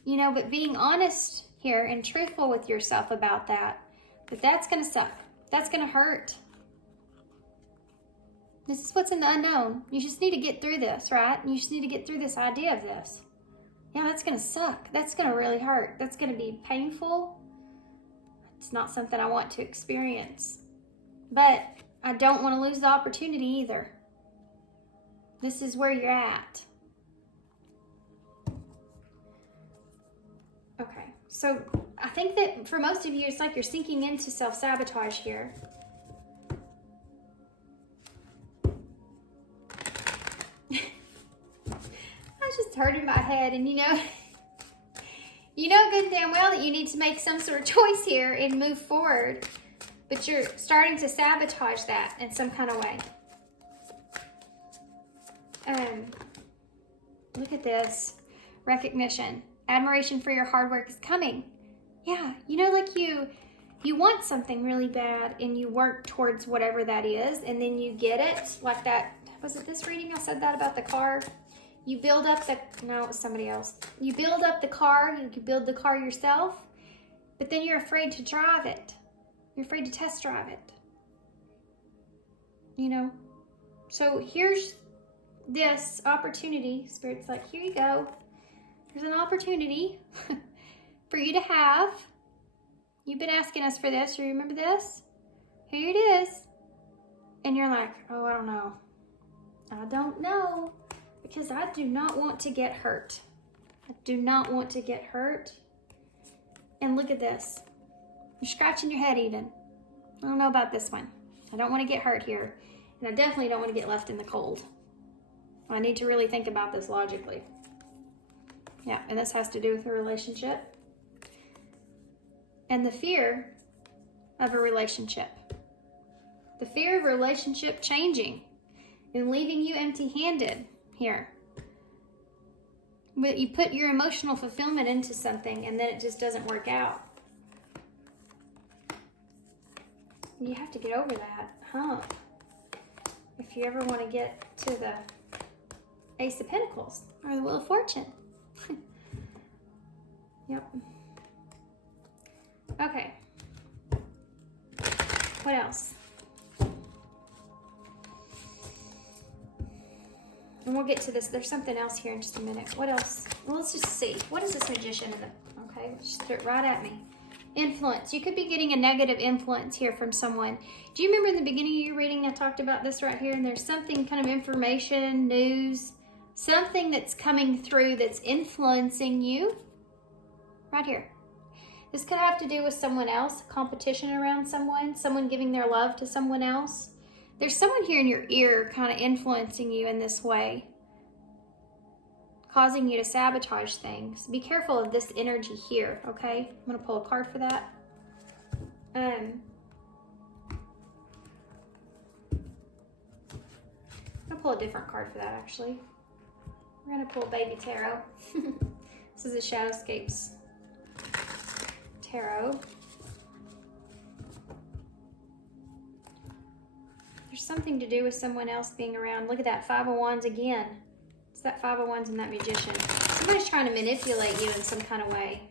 You know, but being honest here and truthful with yourself about that, that's going to suck. That's going to hurt. This is what's in the unknown. You just need to get through this, right? You just need to get through this idea of this. Yeah, that's going to suck. That's going to really hurt. That's going to be painful. It's not something I want to experience. But I don't want to lose the opportunity either. This is where you're at. Okay, so I think that for most of you, it's like you're sinking into self-sabotage here. I just heard in my head, and you know good and damn well that you need to make some sort of choice here and move forward, but you're starting to sabotage that in some kind of way. Look at this. Recognition. Admiration for your hard work is coming. Yeah, you know, like you want something really bad and you work towards whatever that is, and then you get it. Like that, was it this reading I said that about the car? You build up no, it was somebody else. You build up the car, you build the car yourself, but then you're afraid to drive it. You're afraid to test drive it. You know? So here's this opportunity. Spirit's like, here you go. There's an opportunity for you to have. You've been asking us for this. You remember this? Here it is. And you're like, oh, I don't know. I don't know. Because I do not want to get hurt. I do not want to get hurt. And look at this. You're scratching your head even. I don't know about this one. I don't want to get hurt here. And I definitely don't want to get left in the cold. I need to really think about this logically. Yeah, and this has to do with a relationship. And the fear of a relationship. The fear of a relationship changing and leaving you empty-handed here. But you put your emotional fulfillment into something and then it just doesn't work out. You have to get over that hump if you ever want to get to the Ace of Pentacles or the Wheel of Fortune. Yep. Okay. What else? And we'll get to this. There's something else here in just a minute. What else? Well, let's just see. What is this Magician in the... Okay, just threw it right at me. Influence. You could be getting a negative influence here from someone. Do you remember in the beginning of your reading I talked about this right here? And there's something kind of information, news, something that's coming through that's influencing you. Right here. This could have to do with someone else, competition around someone giving their love to someone else. There's someone here in your ear kind of influencing you in this way, causing you to sabotage things. Be careful of this energy here, okay? I'm going to pull a card for that. I'm going to pull a different card for that, actually. We're going to pull Baby Tarot. This is a Shadowscapes Tarot. There's something to do with someone else being around. Look at that Five of Wands again. It's that Five of Wands and that Magician. Somebody's trying to manipulate you in some kind of way.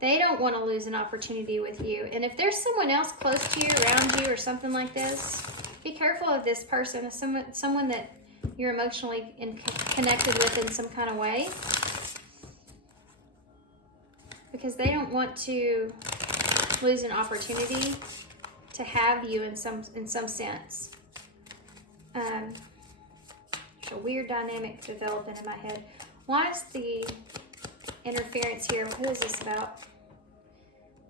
They don't want to lose an opportunity with you. And if there's someone else close to you, around you, or something like this, be careful of this person, someone that you're emotionally connected with in some kind of way. Because they don't want to lose an opportunity to have you in some sense. There's a weird dynamic developing in my head. Why is the interference here? What is this about?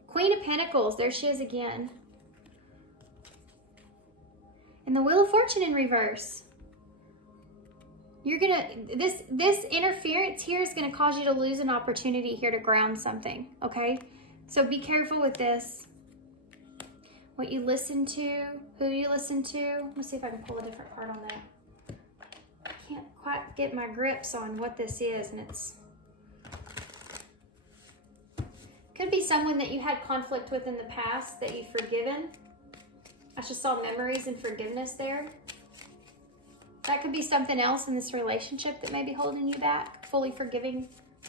Queen of Pentacles. There she is again. And the Wheel of Fortune in reverse. You're gonna, this interference here is gonna cause you to lose an opportunity here to ground something, okay? So be careful with this. What you listen to, who you listen to. Let's see if I can pull a different card on that. I can't quite get my grips on what this is, and it's... Could be someone that you had conflict with in the past that you've forgiven. I just saw memories and forgiveness there. That could be something else in this relationship that may be holding you back, fully forgiving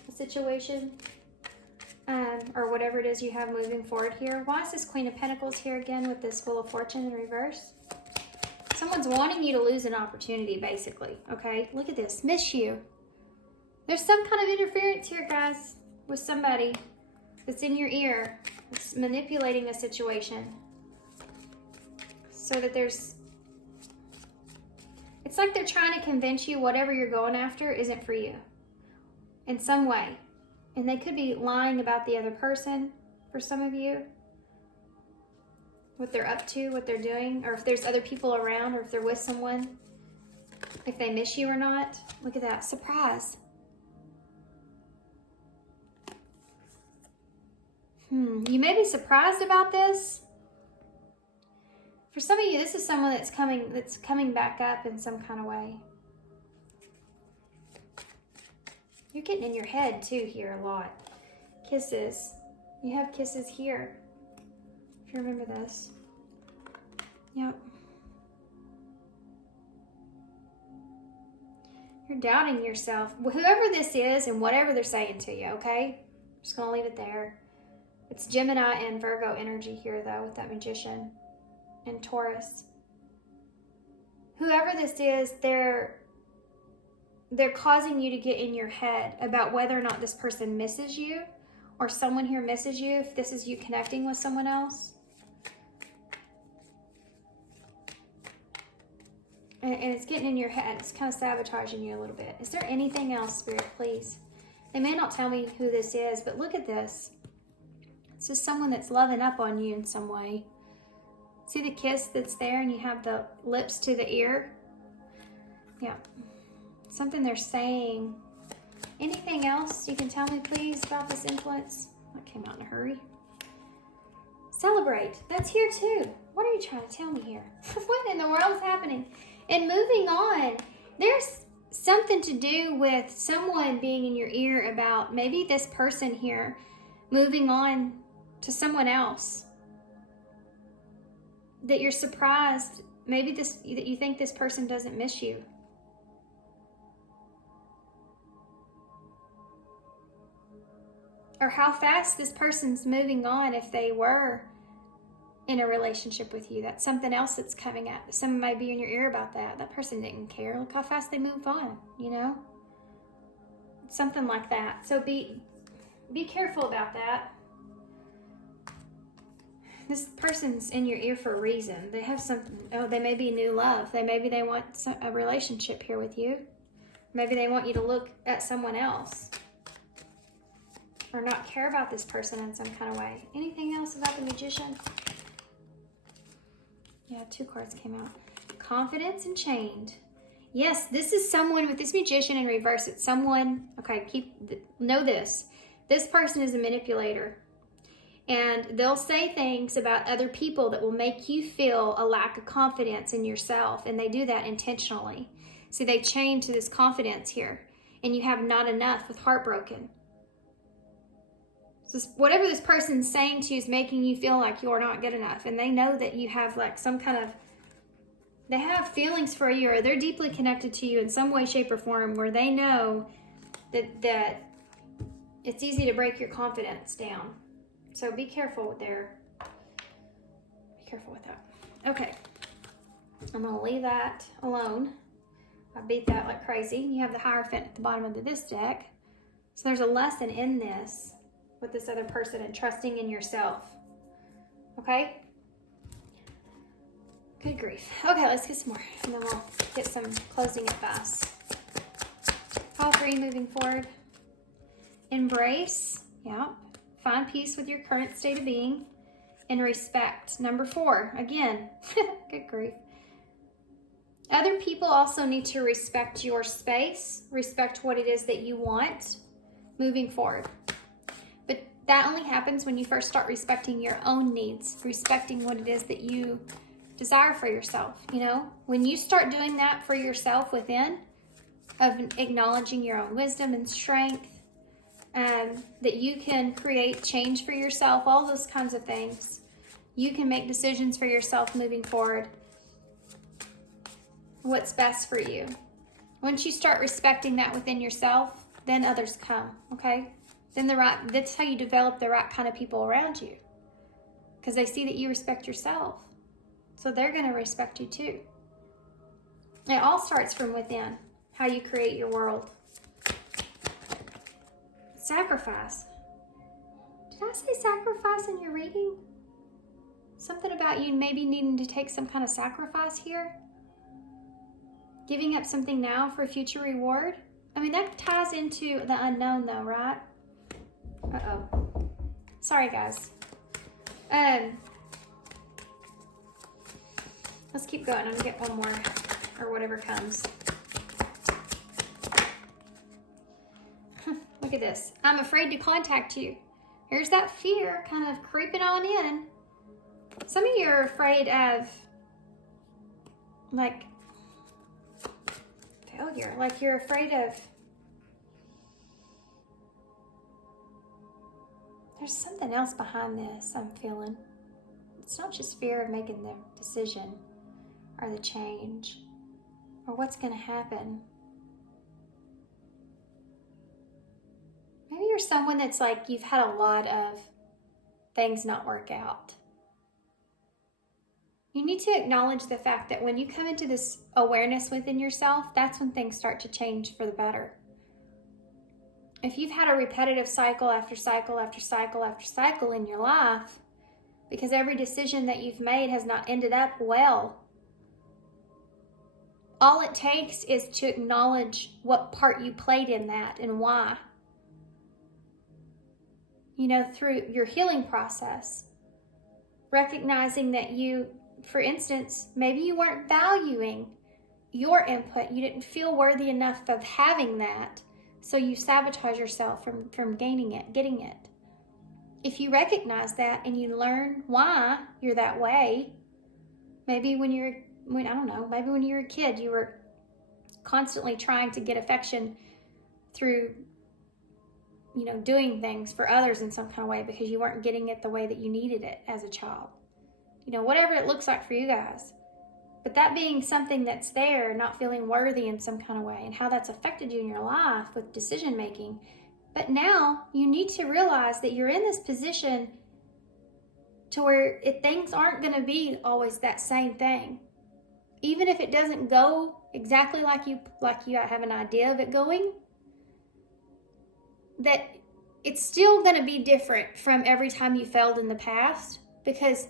a situation, or whatever it is you have moving forward here. Why is this Queen of Pentacles here again with this Wheel of Fortune in reverse? Someone's wanting you to lose an opportunity, basically, okay? Look at this, miss you. There's some kind of interference here, guys, with somebody that's in your ear, that's manipulating a situation. So that it's like they're trying to convince you whatever you're going after isn't for you in some way. And they could be lying about the other person for some of you. What they're up to, what they're doing, or if there's other people around, or if they're with someone, if they miss you or not. Look at that, surprise. You may be surprised about this. For some of you, this is someone that's coming back up in some kind of way. You're getting in your head too here a lot. Kisses. You have kisses here. If you remember this. Yep. You're doubting yourself. Whoever this is and whatever they're saying to you, okay? I'm just going to leave it there. It's Gemini and Virgo energy here, though, with that Magician. And Taurus. Whoever this is, they're causing you to get in your head about whether or not this person misses you, or someone here misses you, if this is you connecting with someone else. And it's getting in your head. It's kind of sabotaging you a little bit. Is there anything else, Spirit, please? They may not tell me who this is, but look at this. It's just someone that's loving up on you in some way. See the kiss that's there and you have the lips to the ear? Yeah. Something they're saying. Anything else you can tell me, please, about this influence? That came out in a hurry. Celebrate. That's here too. What are you trying to tell me here? What in the world is happening? And moving on, there's something to do with someone being in your ear about maybe this person here moving on to someone else. That you're surprised, maybe that you think this person doesn't miss you. Or how fast this person's moving on if they were in a relationship with you. That's something else that's coming up. Someone might be in your ear about that. That person didn't care. Look how fast they moved on, you know? Something like that. So be careful about that. This person's in your ear for a reason. They have something. Oh, they may be new love. Maybe they want a relationship here with you. Maybe they want you to look at someone else. Or not care about this person in some kind of way. Anything else about the Magician? Yeah, 2 cards came out. Confidence and Chained. Yes, this is someone with this Magician in reverse. It's someone, okay, know this. This person is a manipulator. And they'll say things about other people that will make you feel a lack of confidence in yourself. And they do that intentionally. So they chain to this confidence here. And you have not enough with heartbroken. So whatever this person's saying to you is making you feel like you're not good enough. And they know that you have like some kind of, they have feelings for you, or they're deeply connected to you in some way, shape, or form, where they know that it's easy to break your confidence down. So be careful there. Be careful with that. Okay. I'm going to leave that alone. I beat that like crazy. You have the Hierophant at the bottom of this deck. So there's a lesson in this with this other person and trusting in yourself. Okay? Good grief. Okay, let's get some more. And then we'll get some closing advice. All 3 moving forward. Embrace. Yeah. Find peace with your current state of being. And respect. Number 4. Again. Good grief. Other people also need to respect your space. Respect what it is that you want moving forward. But that only happens when you first start respecting your own needs. Respecting what it is that you desire for yourself. You know, when you start doing that for yourself within, of acknowledging your own wisdom and strength, that you can create change for yourself, all those kinds of things. You can make decisions for yourself moving forward. What's best for you. Once you start respecting that within yourself, then others come, okay? Then that's how you develop the right kind of people around you. Because they see that you respect yourself. So they're going to respect you too. It all starts from within, how you create your world. Sacrifice. Did I say sacrifice in your reading? Something about you maybe needing to take some kind of sacrifice here? Giving up something now for a future reward? I mean, that ties into the unknown though, right? Uh-oh. Sorry, guys. Let's keep going. I'm gonna get one more, or whatever comes. Look at this. I'm afraid to contact you. Here's that fear kind of creeping on in. Some of you are afraid of, like, failure. Like you're afraid of, there's something else behind this I'm feeling. It's not just fear of making the decision or the change or what's going to happen. Maybe you're someone that's like, you've had a lot of things not work out. You need to acknowledge the fact that when you come into this awareness within yourself, that's when things start to change for the better. If you've had a repetitive cycle after cycle after cycle after cycle in your life, because every decision that you've made has not ended up well, all it takes is to acknowledge what part you played in that and why. You know, through your healing process, recognizing that you, for instance, maybe you weren't valuing your input. You didn't feel worthy enough of having that. So you sabotage yourself from gaining it, getting it. If you recognize that and you learn why you're that way, maybe when you were a kid, you were constantly trying to get affection through, doing things for others in some kind of way because you weren't getting it the way that you needed it as a child. Whatever it looks like for you guys. But that being something that's there, not feeling worthy in some kind of way, and how that's affected you in your life with decision making. But now you need to realize that you're in this position to where things aren't going to be always that same thing. Even if it doesn't go exactly like you have an idea of it going, that it's still going to be different from every time you failed in the past, because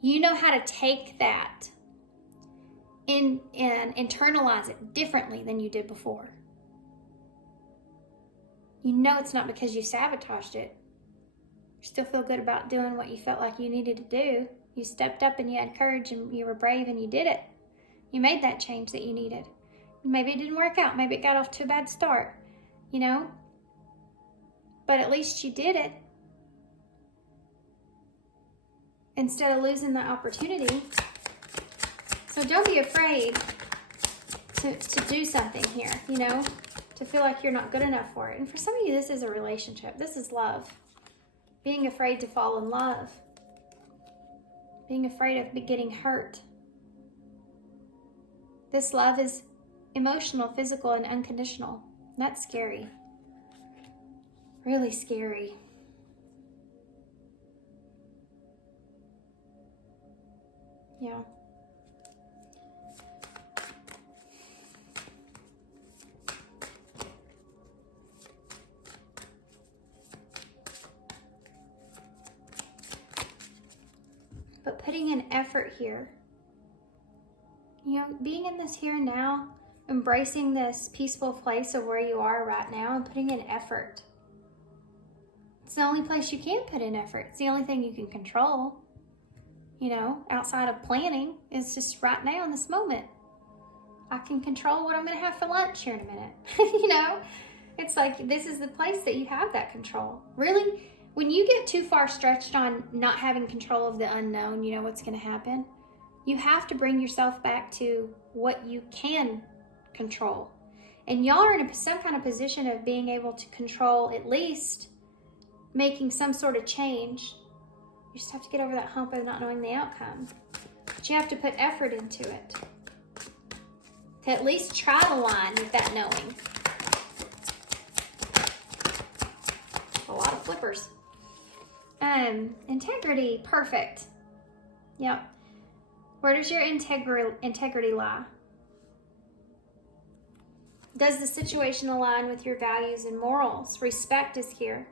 you know how to take that and internalize it differently than you did before. You know it's not because you sabotaged it. You still feel good about doing what you felt like you needed to do. You stepped up and you had courage and you were brave and you did it. You made that change that you needed. Maybe it didn't work out. Maybe it got off to a bad start, But at least you did it. Instead of losing the opportunity. So don't be afraid to do something here, to feel like you're not good enough for it. And for some of you, this is a relationship. This is love. Being afraid to fall in love. Being afraid of getting hurt. This love is emotional, physical, and unconditional. That's scary. Really scary. Yeah. But putting in effort here, being in this here and now, embracing this peaceful place of where you are right now and putting in effort. It's the only place you can put in effort. It's the only thing you can control, outside of planning. It's just right now in this moment. I can control what I'm going to have for lunch here in a minute. It's like this is the place that you have that control. Really, when you get too far stretched on not having control of the unknown, what's going to happen. You have to bring yourself back to what you can control. And y'all are in some kind of position of being able to control, at least making some sort of change. You just have to get over that hump of not knowing the outcome. But you have to put effort into it. To at least try to line with that knowing. A lot of flippers. Integrity, perfect. Yep. Where does your integrity lie? Does the situation align with your values and morals? Respect is here.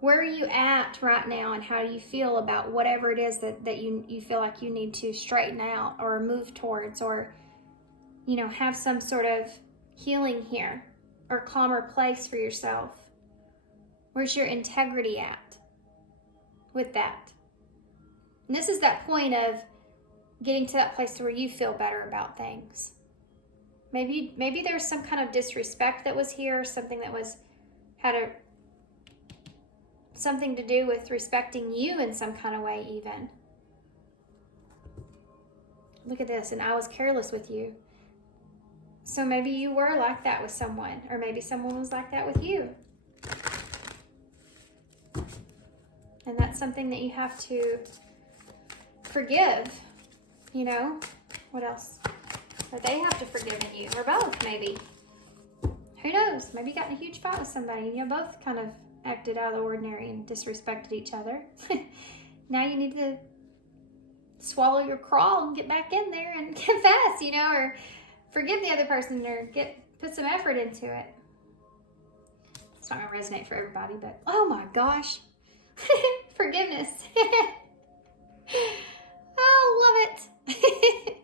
Where are you at right now, and how do you feel about whatever it is that you feel like you need to straighten out or move towards, or, you know, have some sort of healing here or calmer place for yourself? Where's your integrity at with that? And this is that point of getting to that place where you feel better about things. Maybe there's some kind of disrespect that was here, something that had something to do with respecting you in some kind of way even. Look at this, and I was careless with you. So maybe you were like that with someone, or maybe someone was like that with you. And that's something that you have to forgive, you know? What else? Or they have to forgive you, or both maybe. Who knows? Maybe you got in a huge fight with somebody and you both kind of acted out of the ordinary and disrespected each other. Now you need to swallow your crawl and get back in there and confess, you know, or forgive the other person, or put some effort into it. It's not going to resonate for everybody, but oh my gosh. Forgiveness. Oh, love it.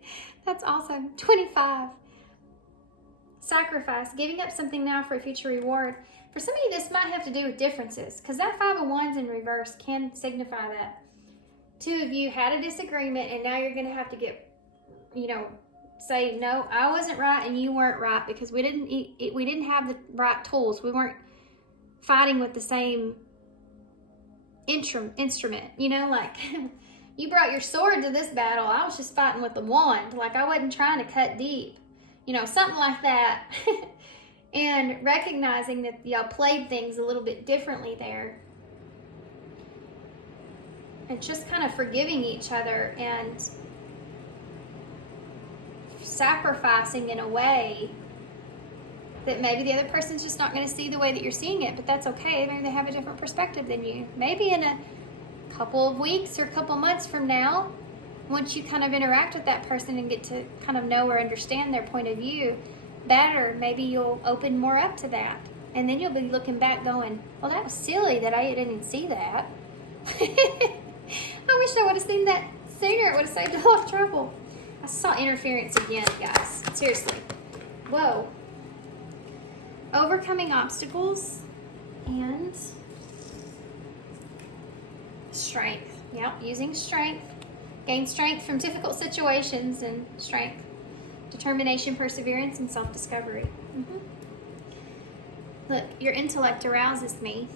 That's awesome. 25. Sacrifice. Giving up something now for a future reward. For some of you, this might have to do with differences, because that 5 of Wands in reverse can signify that 2 of you had a disagreement, and now you're going to have to say, no, I wasn't right and you weren't right, because we didn't have the right tools. We weren't fighting with the same instrument, you know, like you brought your sword to this battle. I was just fighting with the wand. Like I wasn't trying to cut deep, you know, something like that. And recognizing that y'all played things a little bit differently there. And just kind of forgiving each other and sacrificing in a way that maybe the other person's just not going to see the way that you're seeing it, but that's okay. Maybe they have a different perspective than you. Maybe in a couple of weeks or a couple months from now, once you kind of interact with that person and get to kind of know or understand their point of view better, maybe you'll open more up to that. And then you'll be looking back going, well, that was silly that I didn't see that. I wish I would have seen that sooner. It would have saved a lot of trouble. I saw interference again, guys. Seriously. Whoa. Overcoming obstacles and strength. Yep, using strength. Gain strength from difficult situations and strength. Determination, perseverance, and self-discovery. Look, your intellect arouses me.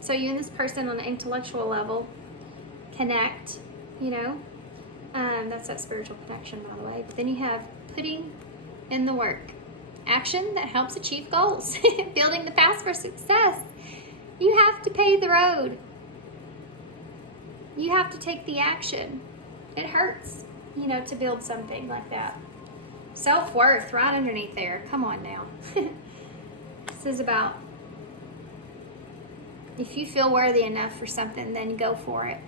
So you and this person on an intellectual level connect, you know. That's that spiritual connection, by the way. But then you have putting in the work. Action that helps achieve goals. Building the path for success. You have to pave the road. You have to take the action. It hurts, you know, to build something like that. Self-worth right underneath there. Come on now. This is about if you feel worthy enough for something, then go for it.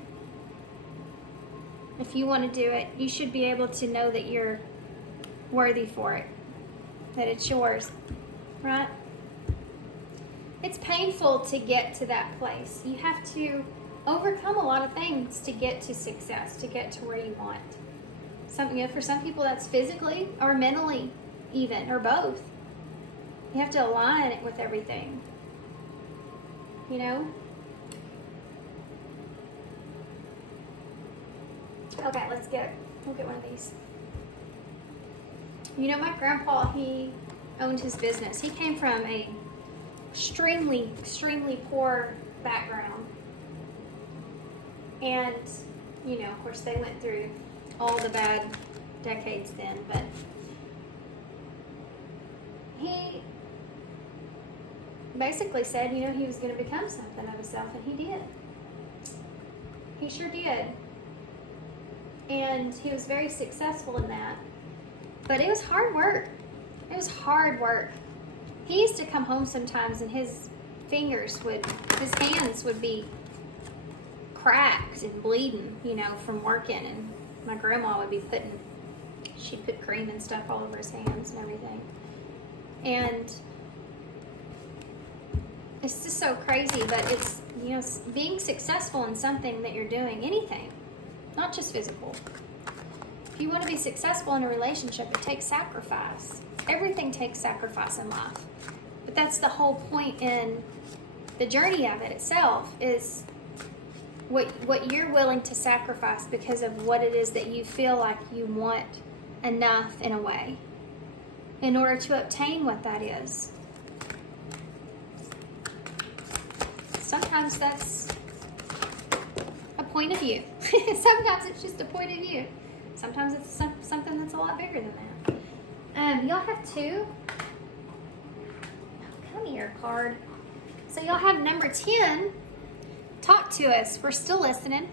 If you want to do it, you should be able to know that you're worthy for it. That it's yours, right? It's painful to get to that place. You have to overcome a lot of things to get to success, to get to where you want. For some people that's physically or mentally even, or both. You have to align it with everything, you know? Okay, we'll get one of these. You know, my grandpa, he owned his business. He came from a extremely, extremely poor background. And, you know, of course, they went through all the bad decades then, but he basically said, you know, he was going to become something of himself, and he did. He sure did. And he was very successful in that. But it was hard work. It was hard work. He used to come home sometimes and his hands would be cracked and bleeding, you know, from working. And my grandma would be she'd put cream and stuff all over his hands and everything. And it's just so crazy, but it's, you know, being successful in something that you're doing, anything, not just physical. If you want to be successful in a relationship, it takes sacrifice. Everything takes sacrifice in life. But that's the whole point in the journey of it itself, is what you're willing to sacrifice because of what it is that you feel like you want enough in a way in order to obtain what that is. Sometimes that's a point of view. Sometimes it's just a point of view. Sometimes it's something that's a lot bigger than that. Y'all have two. Come here, card. So y'all have number 10. Talk to us. We're still listening.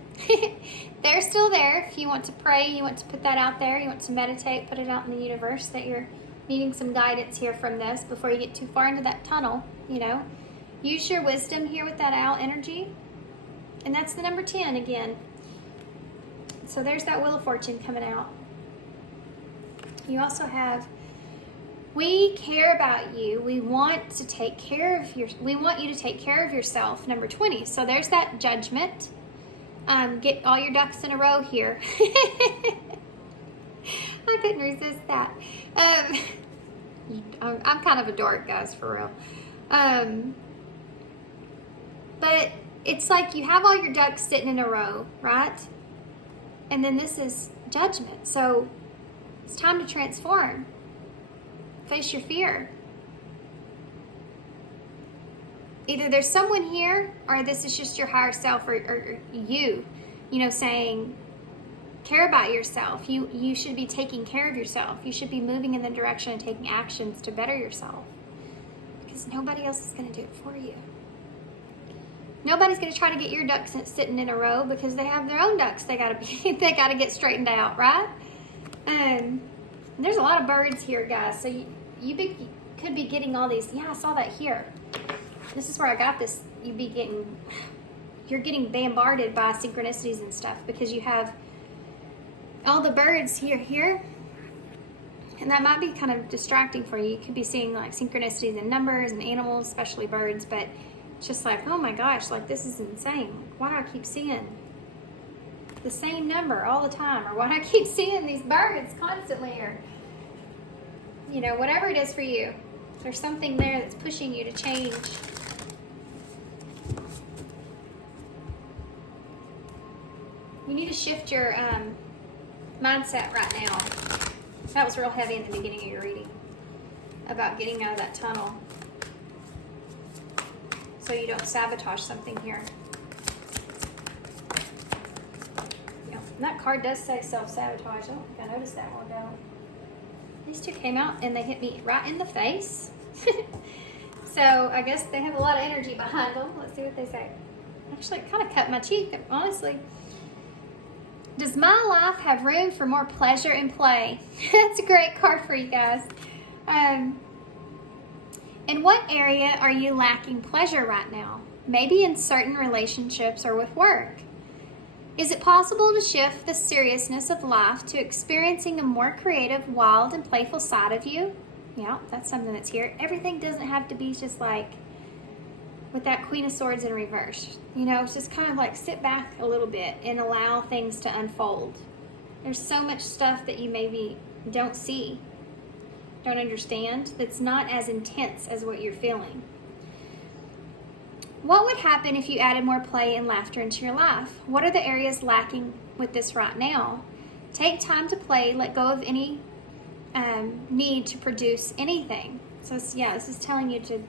They're still there. If you want to pray, you want to put that out there, you want to meditate, put it out in the universe that you're needing some guidance here from this before you get too far into that tunnel, you know. Use your wisdom here with that owl energy. And that's the number 10 again. So there's that Wheel of Fortune coming out. You also have, we care about you. We want to take care of we want you to take care of yourself, number 20. So there's that Judgment. Get all your ducks in a row here. I couldn't resist that. I'm kind of a dork, guys, for real. But it's like you have all your ducks sitting in a row, right? And then this is Judgment. So it's time to transform. Face your fear. Either there's someone here, or this is just your higher self, or you know, saying, care about yourself. You should be taking care of yourself. You should be moving in the direction and taking actions to better yourself. Because nobody else is going to do it for you. Nobody's going to try to get your ducks sitting in a row because they have their own ducks they got to get straightened out, right? There's a lot of birds here, guys. So you could be getting all these. Yeah, I saw that here. This is where I got this. You're getting bombarded by synchronicities and stuff because you have all the birds here. And that might be kind of distracting for you. You could be seeing like synchronicities in numbers and animals, especially birds, but it's just like, oh my gosh, like this is insane. Why do I keep seeing the same number all the time? Or why do I keep seeing these birds constantly? Or, you know, whatever it is for you. There's something there that's pushing you to change. You need to shift your mindset right now. That was real heavy in the beginning of your reading about getting out of that tunnel so you don't sabotage something here. Yeah, and that card does say self-sabotage. I don't think I noticed that one ago. These two came out and they hit me right in the face. So I guess they have a lot of energy behind them. Let's see what they say. Actually, it kind of cut my cheek, honestly. Does my life have room for more pleasure and play? That's a great card for you guys. In what area are you lacking pleasure right now? Maybe in certain relationships or with work. Is it possible to shift the seriousness of life to experiencing a more creative, wild, and playful side of you? Yeah, that's something that's here. Everything doesn't have to be just like with that Queen of Swords in reverse. You know, it's just kind of like sit back a little bit and allow things to unfold. There's so much stuff that you maybe don't see, don't understand, that's not as intense as what you're feeling. What would happen if you added more play and laughter into your life? What are the areas lacking with this right now? Take time to play, let go of any need to produce anything. So this is telling you to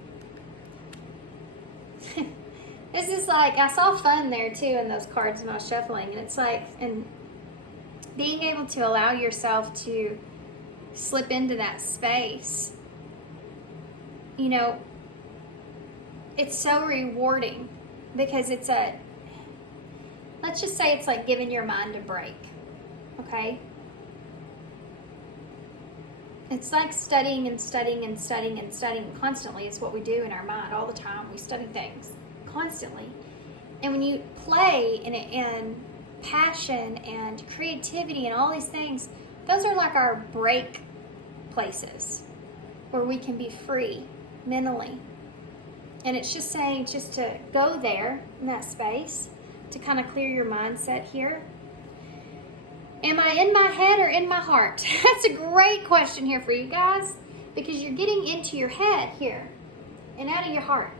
this is like, I saw fun there too in those cards when I was shuffling, and it's like, and being able to allow yourself to slip into that space. You know, it's so rewarding because it's let's just say it's like giving your mind a break, okay? It's like studying and studying and studying and studying constantly is what we do in our mind all the time. We study things constantly. And when you play in passion and creativity and all these things, those are like our break places where we can be free mentally. And it's just saying just to go there in that space to kind of clear your mindset here. Am I in my head or in my heart? That's a great question here for you guys, because you're getting into your head here and out of your heart.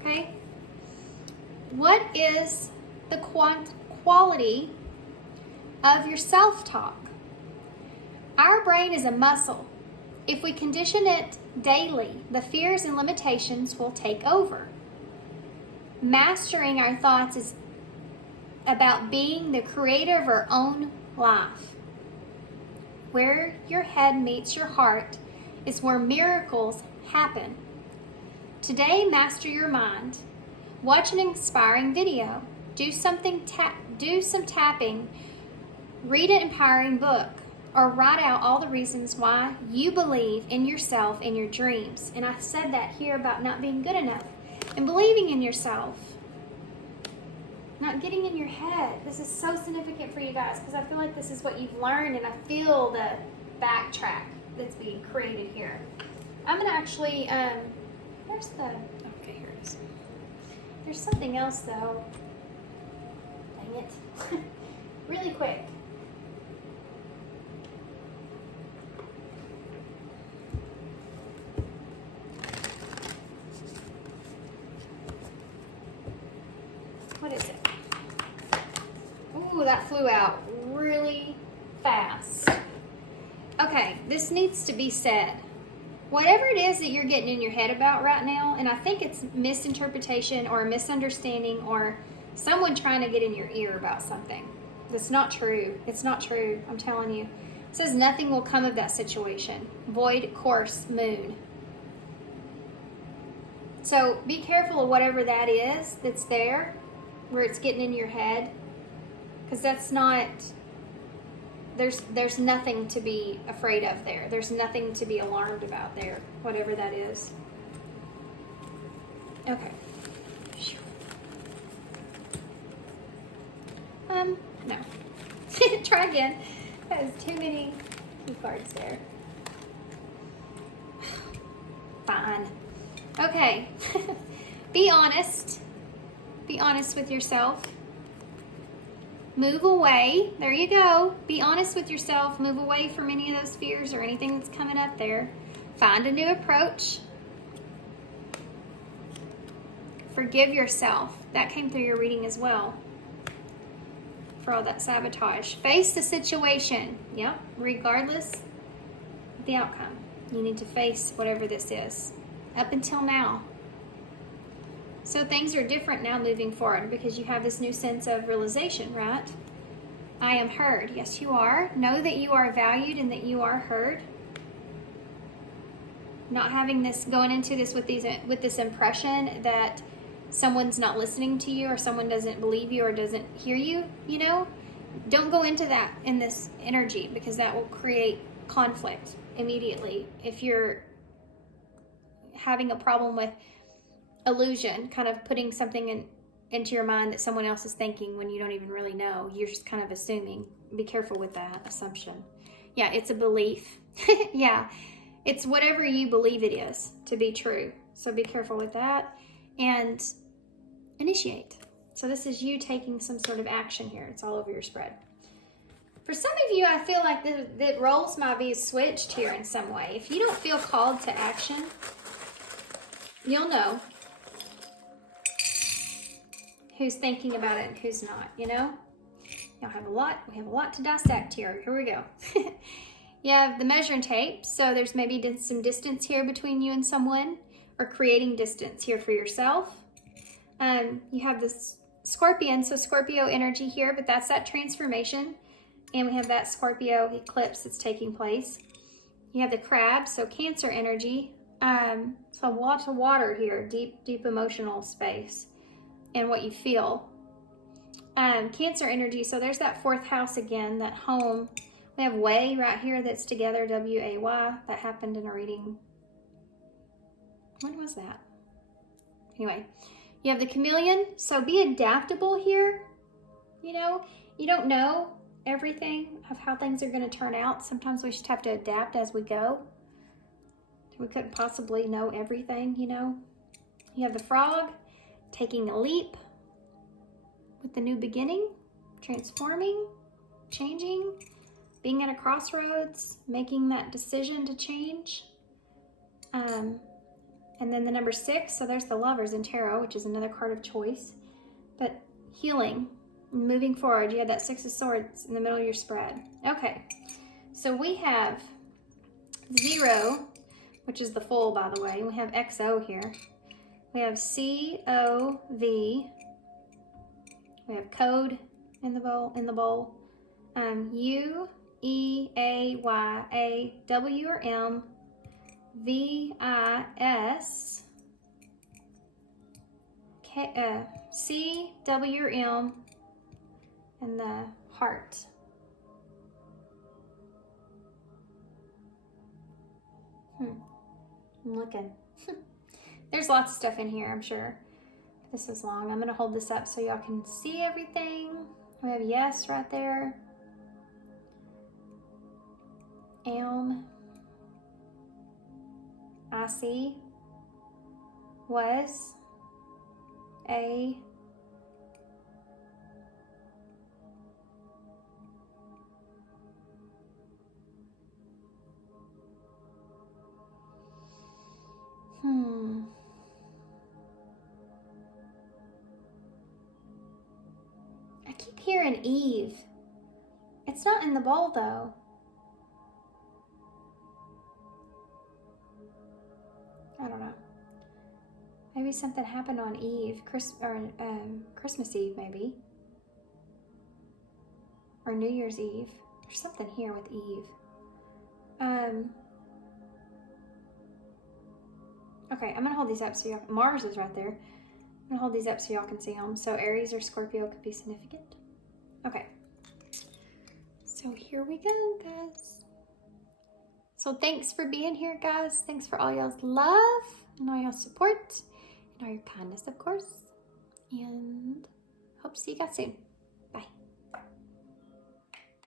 Okay? What is the quality of your self-talk? Our brain is a muscle. If we condition it daily, the fears and limitations will take over. Mastering our thoughts is about being the creator of our own life. Where your head meets your heart is where miracles happen. Today, master your mind. Watch an inspiring video. Do some tapping. Read an empowering book. Or write out all the reasons why you believe in yourself and your dreams. And I said that here about not being good enough. And believing in yourself. Not getting in your head. This is so significant for you guys because I feel like this is what you've learned, and I feel the backtrack that's being created here. I'm going to actually, where's the, okay, here it is. There's something else though. Dang it. Really quick. What is it? Ooh, that flew out really fast. Okay, this needs to be said. Whatever it is that you're getting in your head about right now, and I think it's misinterpretation or a misunderstanding or someone trying to get in your ear about something. That's not true. It's not true. I'm telling you. It says nothing will come of that situation. Void, course, moon. So be careful of whatever that is that's there, where it's getting in your head, because that's not, there's nothing to be afraid of there. There's nothing to be alarmed about there, whatever that is. Okay. No. Try again. That is too many cards there. Fine. Okay. Be honest. Be honest with yourself. Move away. There you go. Be honest with yourself. Move away from any of those fears or anything that's coming up there. Find a new approach. Forgive yourself. That came through your reading as well. For all that sabotage. Face the situation. Yep. Regardless of the outcome. You need to face whatever this is. Up until now. So things are different now moving forward because you have this new sense of realization, right? I am heard. Yes, you are. Know that you are valued and that you are heard. Not having this, going into this with this impression that someone's not listening to you or someone doesn't believe you or doesn't hear you, you know? Don't go into that in this energy because that will create conflict immediately. If you're having a problem with illusion, kind of putting something into your mind that someone else is thinking when you don't even really know, you're just kind of assuming. Be careful with that assumption. Yeah, it's a belief. Yeah, it's whatever you believe it is to be true. So be careful with that and initiate. So this is you taking some sort of action here. It's all over your spread. For some of you, I feel like the roles might be switched here in some way. If you don't feel called to action, you'll know who's thinking about it and who's not, you know? We have a lot to dissect here. Here we go. You have the measuring tape, so there's maybe some distance here between you and someone, or creating distance here for yourself. You have this Scorpion, so Scorpio energy here, but that's that transformation. And we have that Scorpio eclipse that's taking place. You have the Crab, so Cancer energy, So lots of water here, deep emotional space and what you feel. Cancer energy, so there's that 4th house again, that home. We have way right here that's together, W-A-Y. That happened in a reading. When was that? Anyway, you have the chameleon, so be adaptable here. You know, you don't know everything of how things are going to turn out. Sometimes we just have to adapt as we go. We couldn't possibly know everything, you know. You have the frog taking a leap with the new beginning, transforming, changing, being at a crossroads, making that decision to change. And then the number 6, so there's the Lovers in tarot, which is another card of choice. But healing, moving forward, you have that 6 of Swords in the middle of your spread. Okay, so we have 0, which is the Fool, by the way. We have XO here. We have COV. We have code in the bowl. U, E, A, Y, A, W or M, V, I, S, K, C, W or M, and the heart. I'm looking. There's lots of stuff in here, I'm sure. This is long. I'm going to hold this up so y'all can see everything. We have yes right there. I see. Was. A. I keep hearing Eve. It's not in the bowl though. I don't know. Maybe something happened on Eve, Christmas Eve maybe. Or New Year's Eve. There's something here with Eve. Okay, I'm gonna hold these up so y'all, Mars is right there. I'm gonna hold these up so y'all can see them. So Aries or Scorpio could be significant. Okay. So here we go, guys. So thanks for being here, guys. Thanks for all y'all's love and all y'all's support and all your kindness, of course. And hope to see you guys soon.